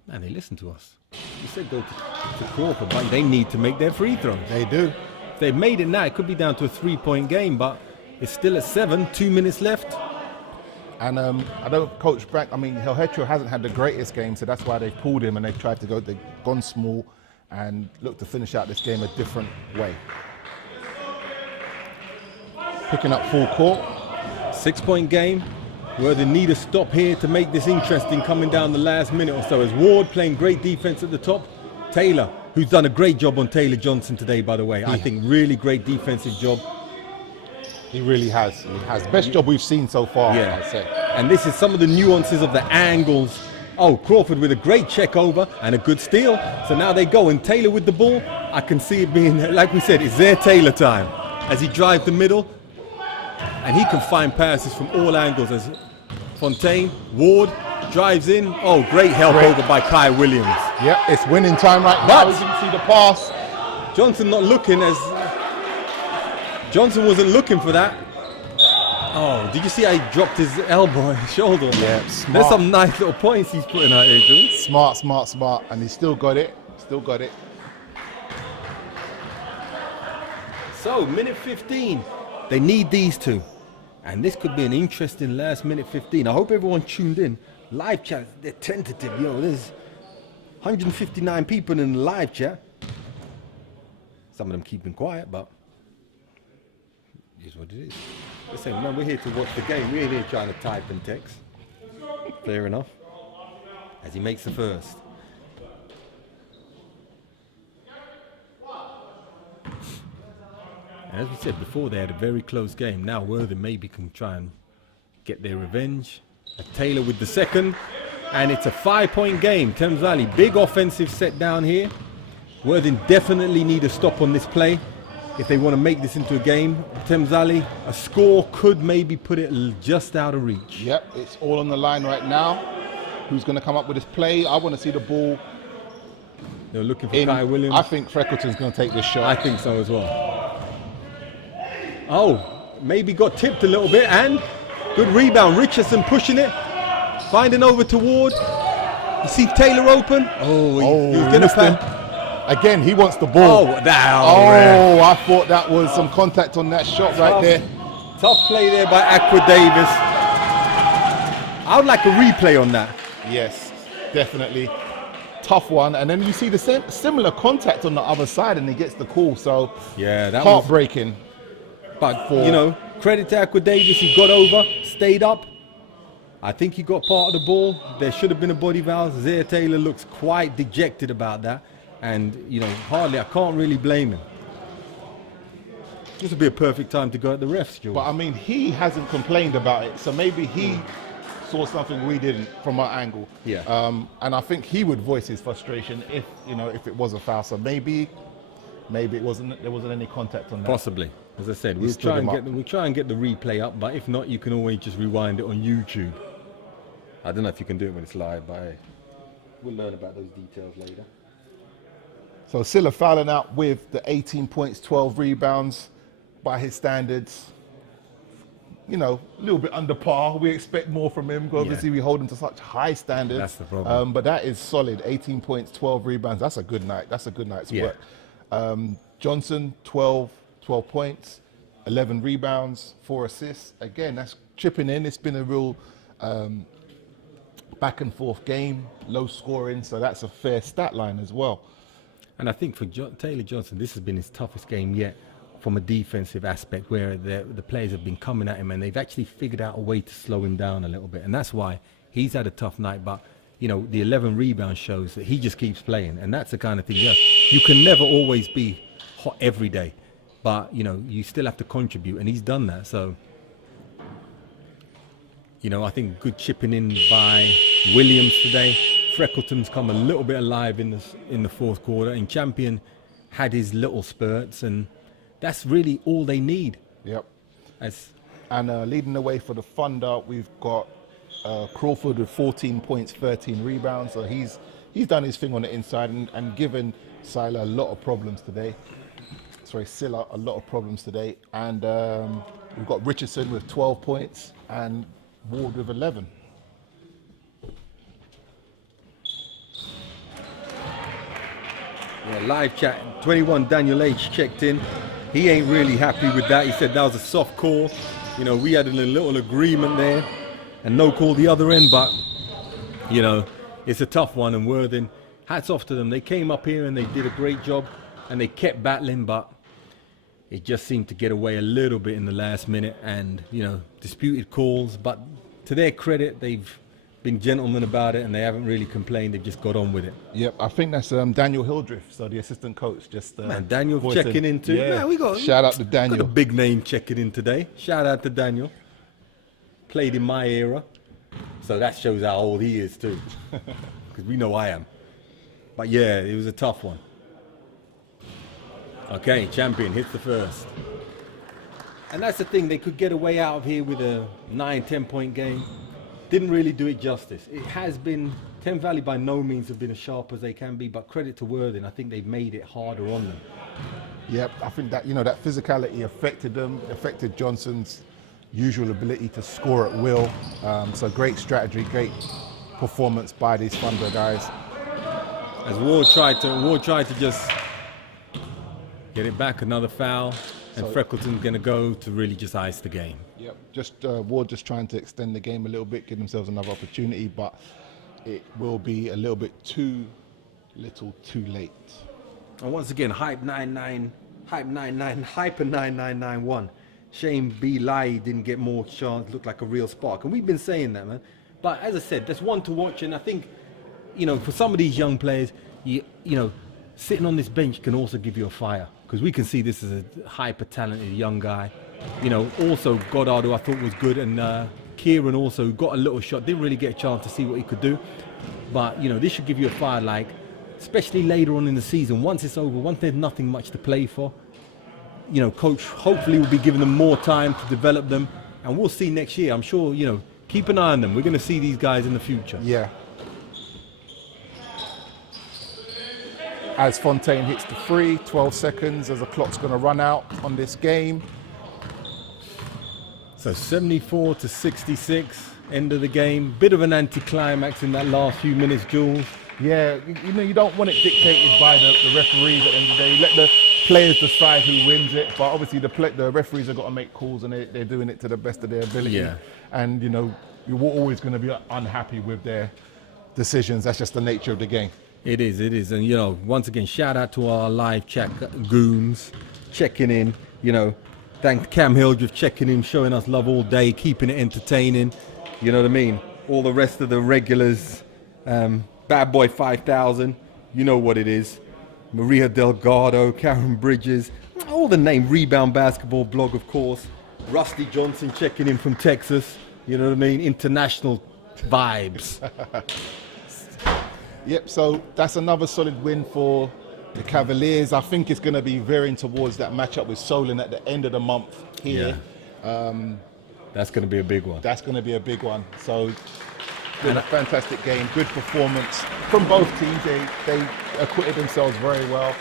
Man, they listen to us. You said go to Crawford, but they need to make their free throws. They do. If they've made it now, it could be down to a 3-point game, but it's still at 7, 2 minutes left. And I know Coach Brank, Hill Hetro hasn't had the greatest game, so that's why they pulled him and they've gone small and look to finish out this game a different way. Picking up full court. 6-point game. Where they need a stop here to make this interesting coming down the last minute or so. As Ward playing great defense at the top. Taylor, who's done a great job on Taylor Johnson today, by the way. I think really great defensive job. He really has. He has. Best job we've seen so far, I'd say. And this is some of the nuances of the angles Oh, Crawford with a great check over and a good steal. So now they go, and Taylor with the ball. I can see it being, like we said, it's their Taylor time as he drives the middle, and he can find passes from all angles as Fontaine, Ward drives in. Oh, great help over by Kai Williams. Yep, it's winning time right now. We didn't see the pass. Johnson not looking, as Johnson wasn't looking for that. Oh, did you see how he dropped his elbow and his shoulder? Yeah, smart. There's some nice little points he's putting out here, Julius. Smart, and he still got it. So, minute 15. They need these two. And this could be an interesting last minute 15. I hope everyone tuned in. Live chat, they're tentative. There's 159 people in the live chat. Some of them keeping quiet, but it is what it is. Listen, man, we're here to watch the game. We ain't here trying to type and text. Fair enough. As he makes the first. As we said before, they had a very close game. Now Worthing maybe can try and get their revenge. Taylor with the second. And it's a 5-point game. Thames Valley, big offensive set down here. Worthing definitely need a stop on this play if they want to make this into a game. Thames Valley, a score could maybe put it just out of reach. Yep, it's all on the line right now. Who's going to come up with this play? I want to see the ball. They're looking for Kai Williams. I think Freckleton's going to take this shot. I think so as well. Oh, maybe got tipped a little bit, and good rebound. Richardson pushing it, finding over toward. You see Taylor open. Oh, he was going to pass. Again, he wants the ball. I thought that was some contact on that shot right there. Tough play there by Aqua Davis. I would like a replay on that. Yes, definitely. Tough one. And then you see the similar contact on the other side, and he gets the call. So yeah, that heartbreaking. But, credit to Aqua Davis. He got over, stayed up. I think he got part of the ball. There should have been a body foul. Zaire Taylor looks quite dejected about that. And, I can't really blame him. This would be a perfect time to go at the refs, Jules. But, I mean, he hasn't complained about it. So maybe he saw something we didn't from our angle. Yeah. And I think he would voice his frustration if it was a foul. So maybe there wasn't any contact on that. Possibly. As I said, we'll try and get the replay up. But if not, you can always just rewind it on YouTube. I don't know if you can do it when it's live, but we'll learn about those details later. So Silla fouling out with the 18 points, 12 rebounds by his standards. A little bit under par. We expect more from him. Obviously, we hold him to such high standards. That's the problem. But that is solid. 18 points, 12 rebounds. That's a good night. That's a good night's work. Johnson, 12 points, 11 rebounds, 4 assists. Again, that's chipping in. It's been a real back and forth game, low scoring. So that's a fair stat line as well. And I think for Taylor Johnson, this has been his toughest game yet from a defensive aspect, where the players have been coming at him and they've actually figured out a way to slow him down a little bit. And that's why he's had a tough night. But, the 11 rebounds shows that he just keeps playing. And that's the kind of thing, you can never always be hot every day. But, you still have to contribute. And he's done that. So, I think good chipping in by Williams today. Freckleton's come a little bit alive in the fourth quarter, and Champion had his little spurts, and that's really all they need. Yep. And leading the way for the Thunder, we've got Crawford with 14 points, 13 rebounds. So he's done his thing on the inside and given Silla a lot of problems today. And we've got Richardson with 12 points and Ward with 11. Yeah, live chat, 21 Daniel H checked in. He ain't really happy with that. He said that was a soft call. We had a little agreement there and no call the other end, but, it's a tough one. And Worthing, hats off to them. They came up here and they did a great job and they kept battling, but it just seemed to get away a little bit in the last minute and, disputed calls. But to their credit, they've been gentlemen about it and they haven't really complained. They've just got on with it. Yep, I think that's Daniel Hildreth, so the assistant coach. Daniel checking in too. Yeah, we got shout out to Daniel. Got a big name checking in today. Shout out to Daniel. Played in my era. So that shows how old he is too, because we know I am. But yeah, it was a tough one. Okay, Champion hits the first. And that's the thing, they could get away out of here with a 9-10 point game. Didn't really do it justice. It has been, Thames Valley by no means have been as sharp as they can be, but credit to Worthing, I think they've made it harder on them. Yep, I think that, that physicality affected them, affected Johnson's usual ability to score at will. So great strategy, great performance by these Thunder guys. As Ward tried to just get it back, another foul, and Freckleton's going to go to really just ice the game. Yep, just Ward just trying to extend the game a little bit, give themselves another opportunity, but it will be a little bit too little, too late. And once again, Hyper 9991. Shame B. Lai didn't get more chance, looked like a real spark. And we've been saying that, man. But as I said, that's one to watch. And I think, for some of these young players, sitting on this bench can also give you a fire. Because we can see this as a hyper-talented young guy. Also Goddard, who I thought was good. And Kieran also got a little shot. Didn't really get a chance to see what he could do. But, this should give you a fire, especially later on in the season. Once it's over, once there's nothing much to play for, coach hopefully will be giving them more time to develop them, and we'll see next year. I'm sure, keep an eye on them. We're going to see these guys in the future. Yeah. As Fontaine hits the free, 12 seconds as the clock's going to run out on this game. So 74 to 66, end of the game. Bit of an anticlimax in that last few minutes, Jules. Yeah, you don't want it dictated by the referees at the end of the day. Let the players decide who wins it, but obviously the referees have got to make calls, and they're doing it to the best of their ability. Yeah. And you're always going to be unhappy with their decisions. That's just the nature of the game. It is. And once again, shout out to our live chat goons checking in. Thank Cam Hildreth checking in, showing us love all day, keeping it entertaining. You know what I mean? All the rest of the regulars. Bad Boy 5000, you know what it is. Maria Delgado, Karen Bridges, all the name. Rebound Basketball blog, of course. Rusty Johnson checking in from Texas. You know what I mean? International vibes. Yep, so that's another solid win for the Cavaliers. I think it's going to be veering towards that matchup with Solon at the end of the month here. Yeah. That's going to be a big one. That's going to be a big one. So, been a fantastic game, good performance from both teams. They acquitted themselves very well.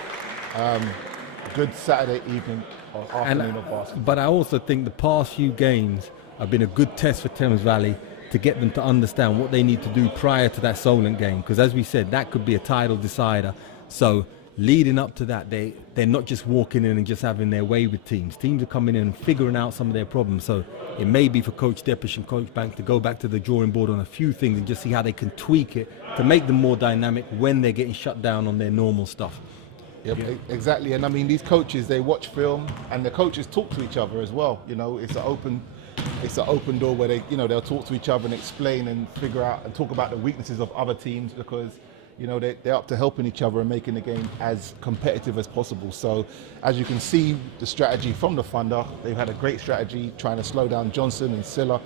Good Saturday evening or afternoon of basketball. But I also think the past few games have been a good test for Thames Valley to get them to understand what they need to do prior to that Solent game. Because as we said, that could be a title decider. So leading up to that, they're not just walking in and just having their way with teams. Teams are coming in and figuring out some of their problems. So it may be for Coach Deppish and Coach Bank to go back to the drawing board on a few things and just see how they can tweak it to make them more dynamic when they're getting shut down on their normal stuff. Yep, exactly. And I mean, these coaches, they watch film, and the coaches talk to each other as well. It's an open door where they'll talk to each other and explain and figure out and talk about the weaknesses of other teams, because they're up to helping each other and making the game as competitive as possible. So as you can see, the strategy from the Thunder, they've had a great strategy trying to slow down Johnson and Silla,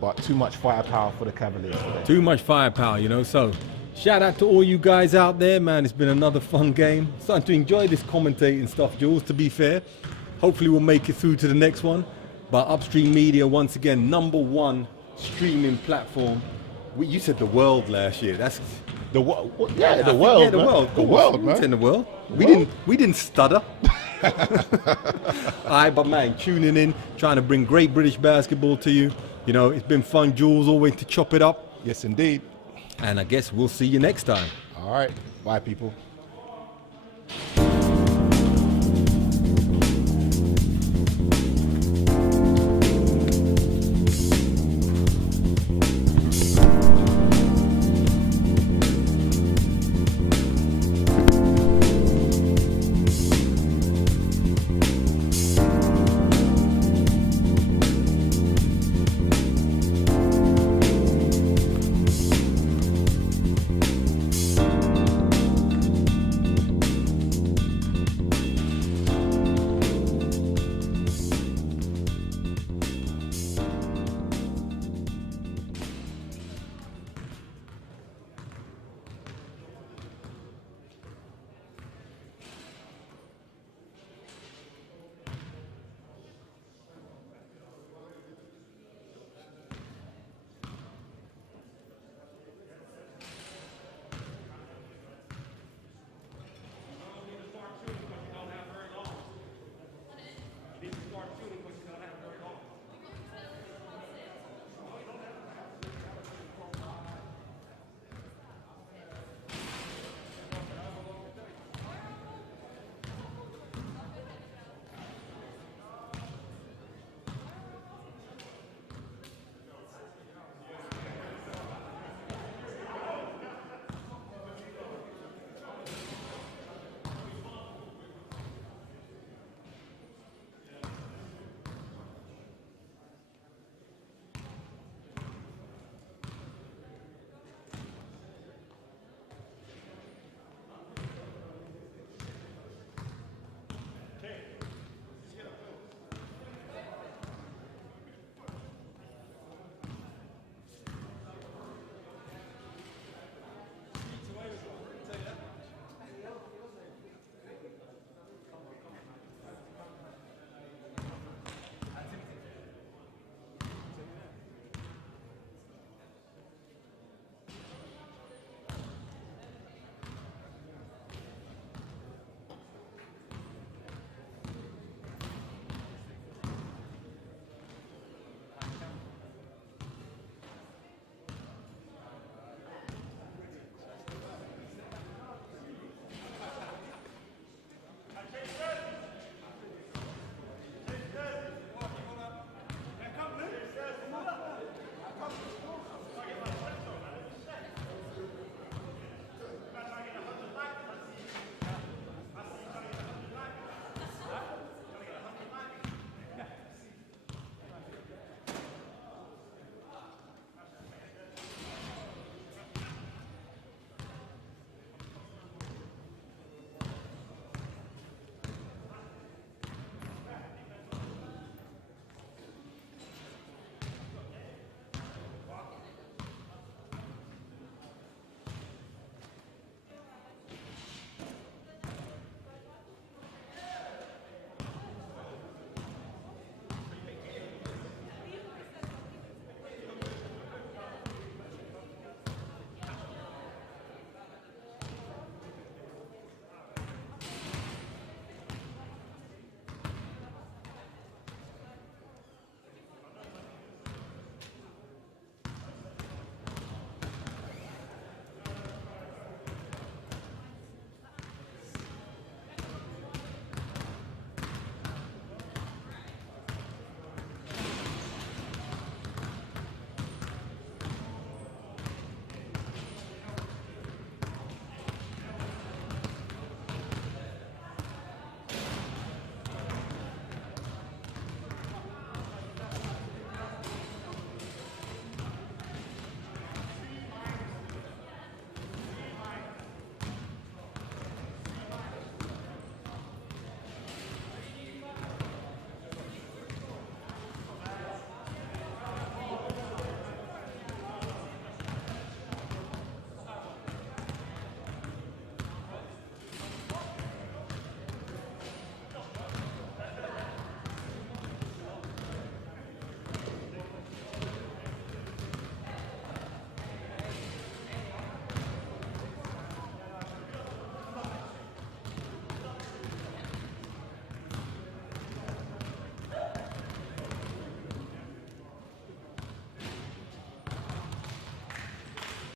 but too much firepower for the Cavaliers today. Too much firepower, So shout out to all you guys out there, man. It's been another fun game. Starting to enjoy this commentating stuff, Jules, to be fair. Hopefully we'll make it through to the next one. But UpStreamedia, once again, #1 streaming platform. You said the world last year. That's the world. Yeah, the world. Yeah, the world. The world, man. In the world. We didn't stutter. All right, but man, tuning in, trying to bring great British basketball to you. It's been fun, Jules, always to chop it up. Yes, indeed. And I guess we'll see you next time. All right. Bye, people.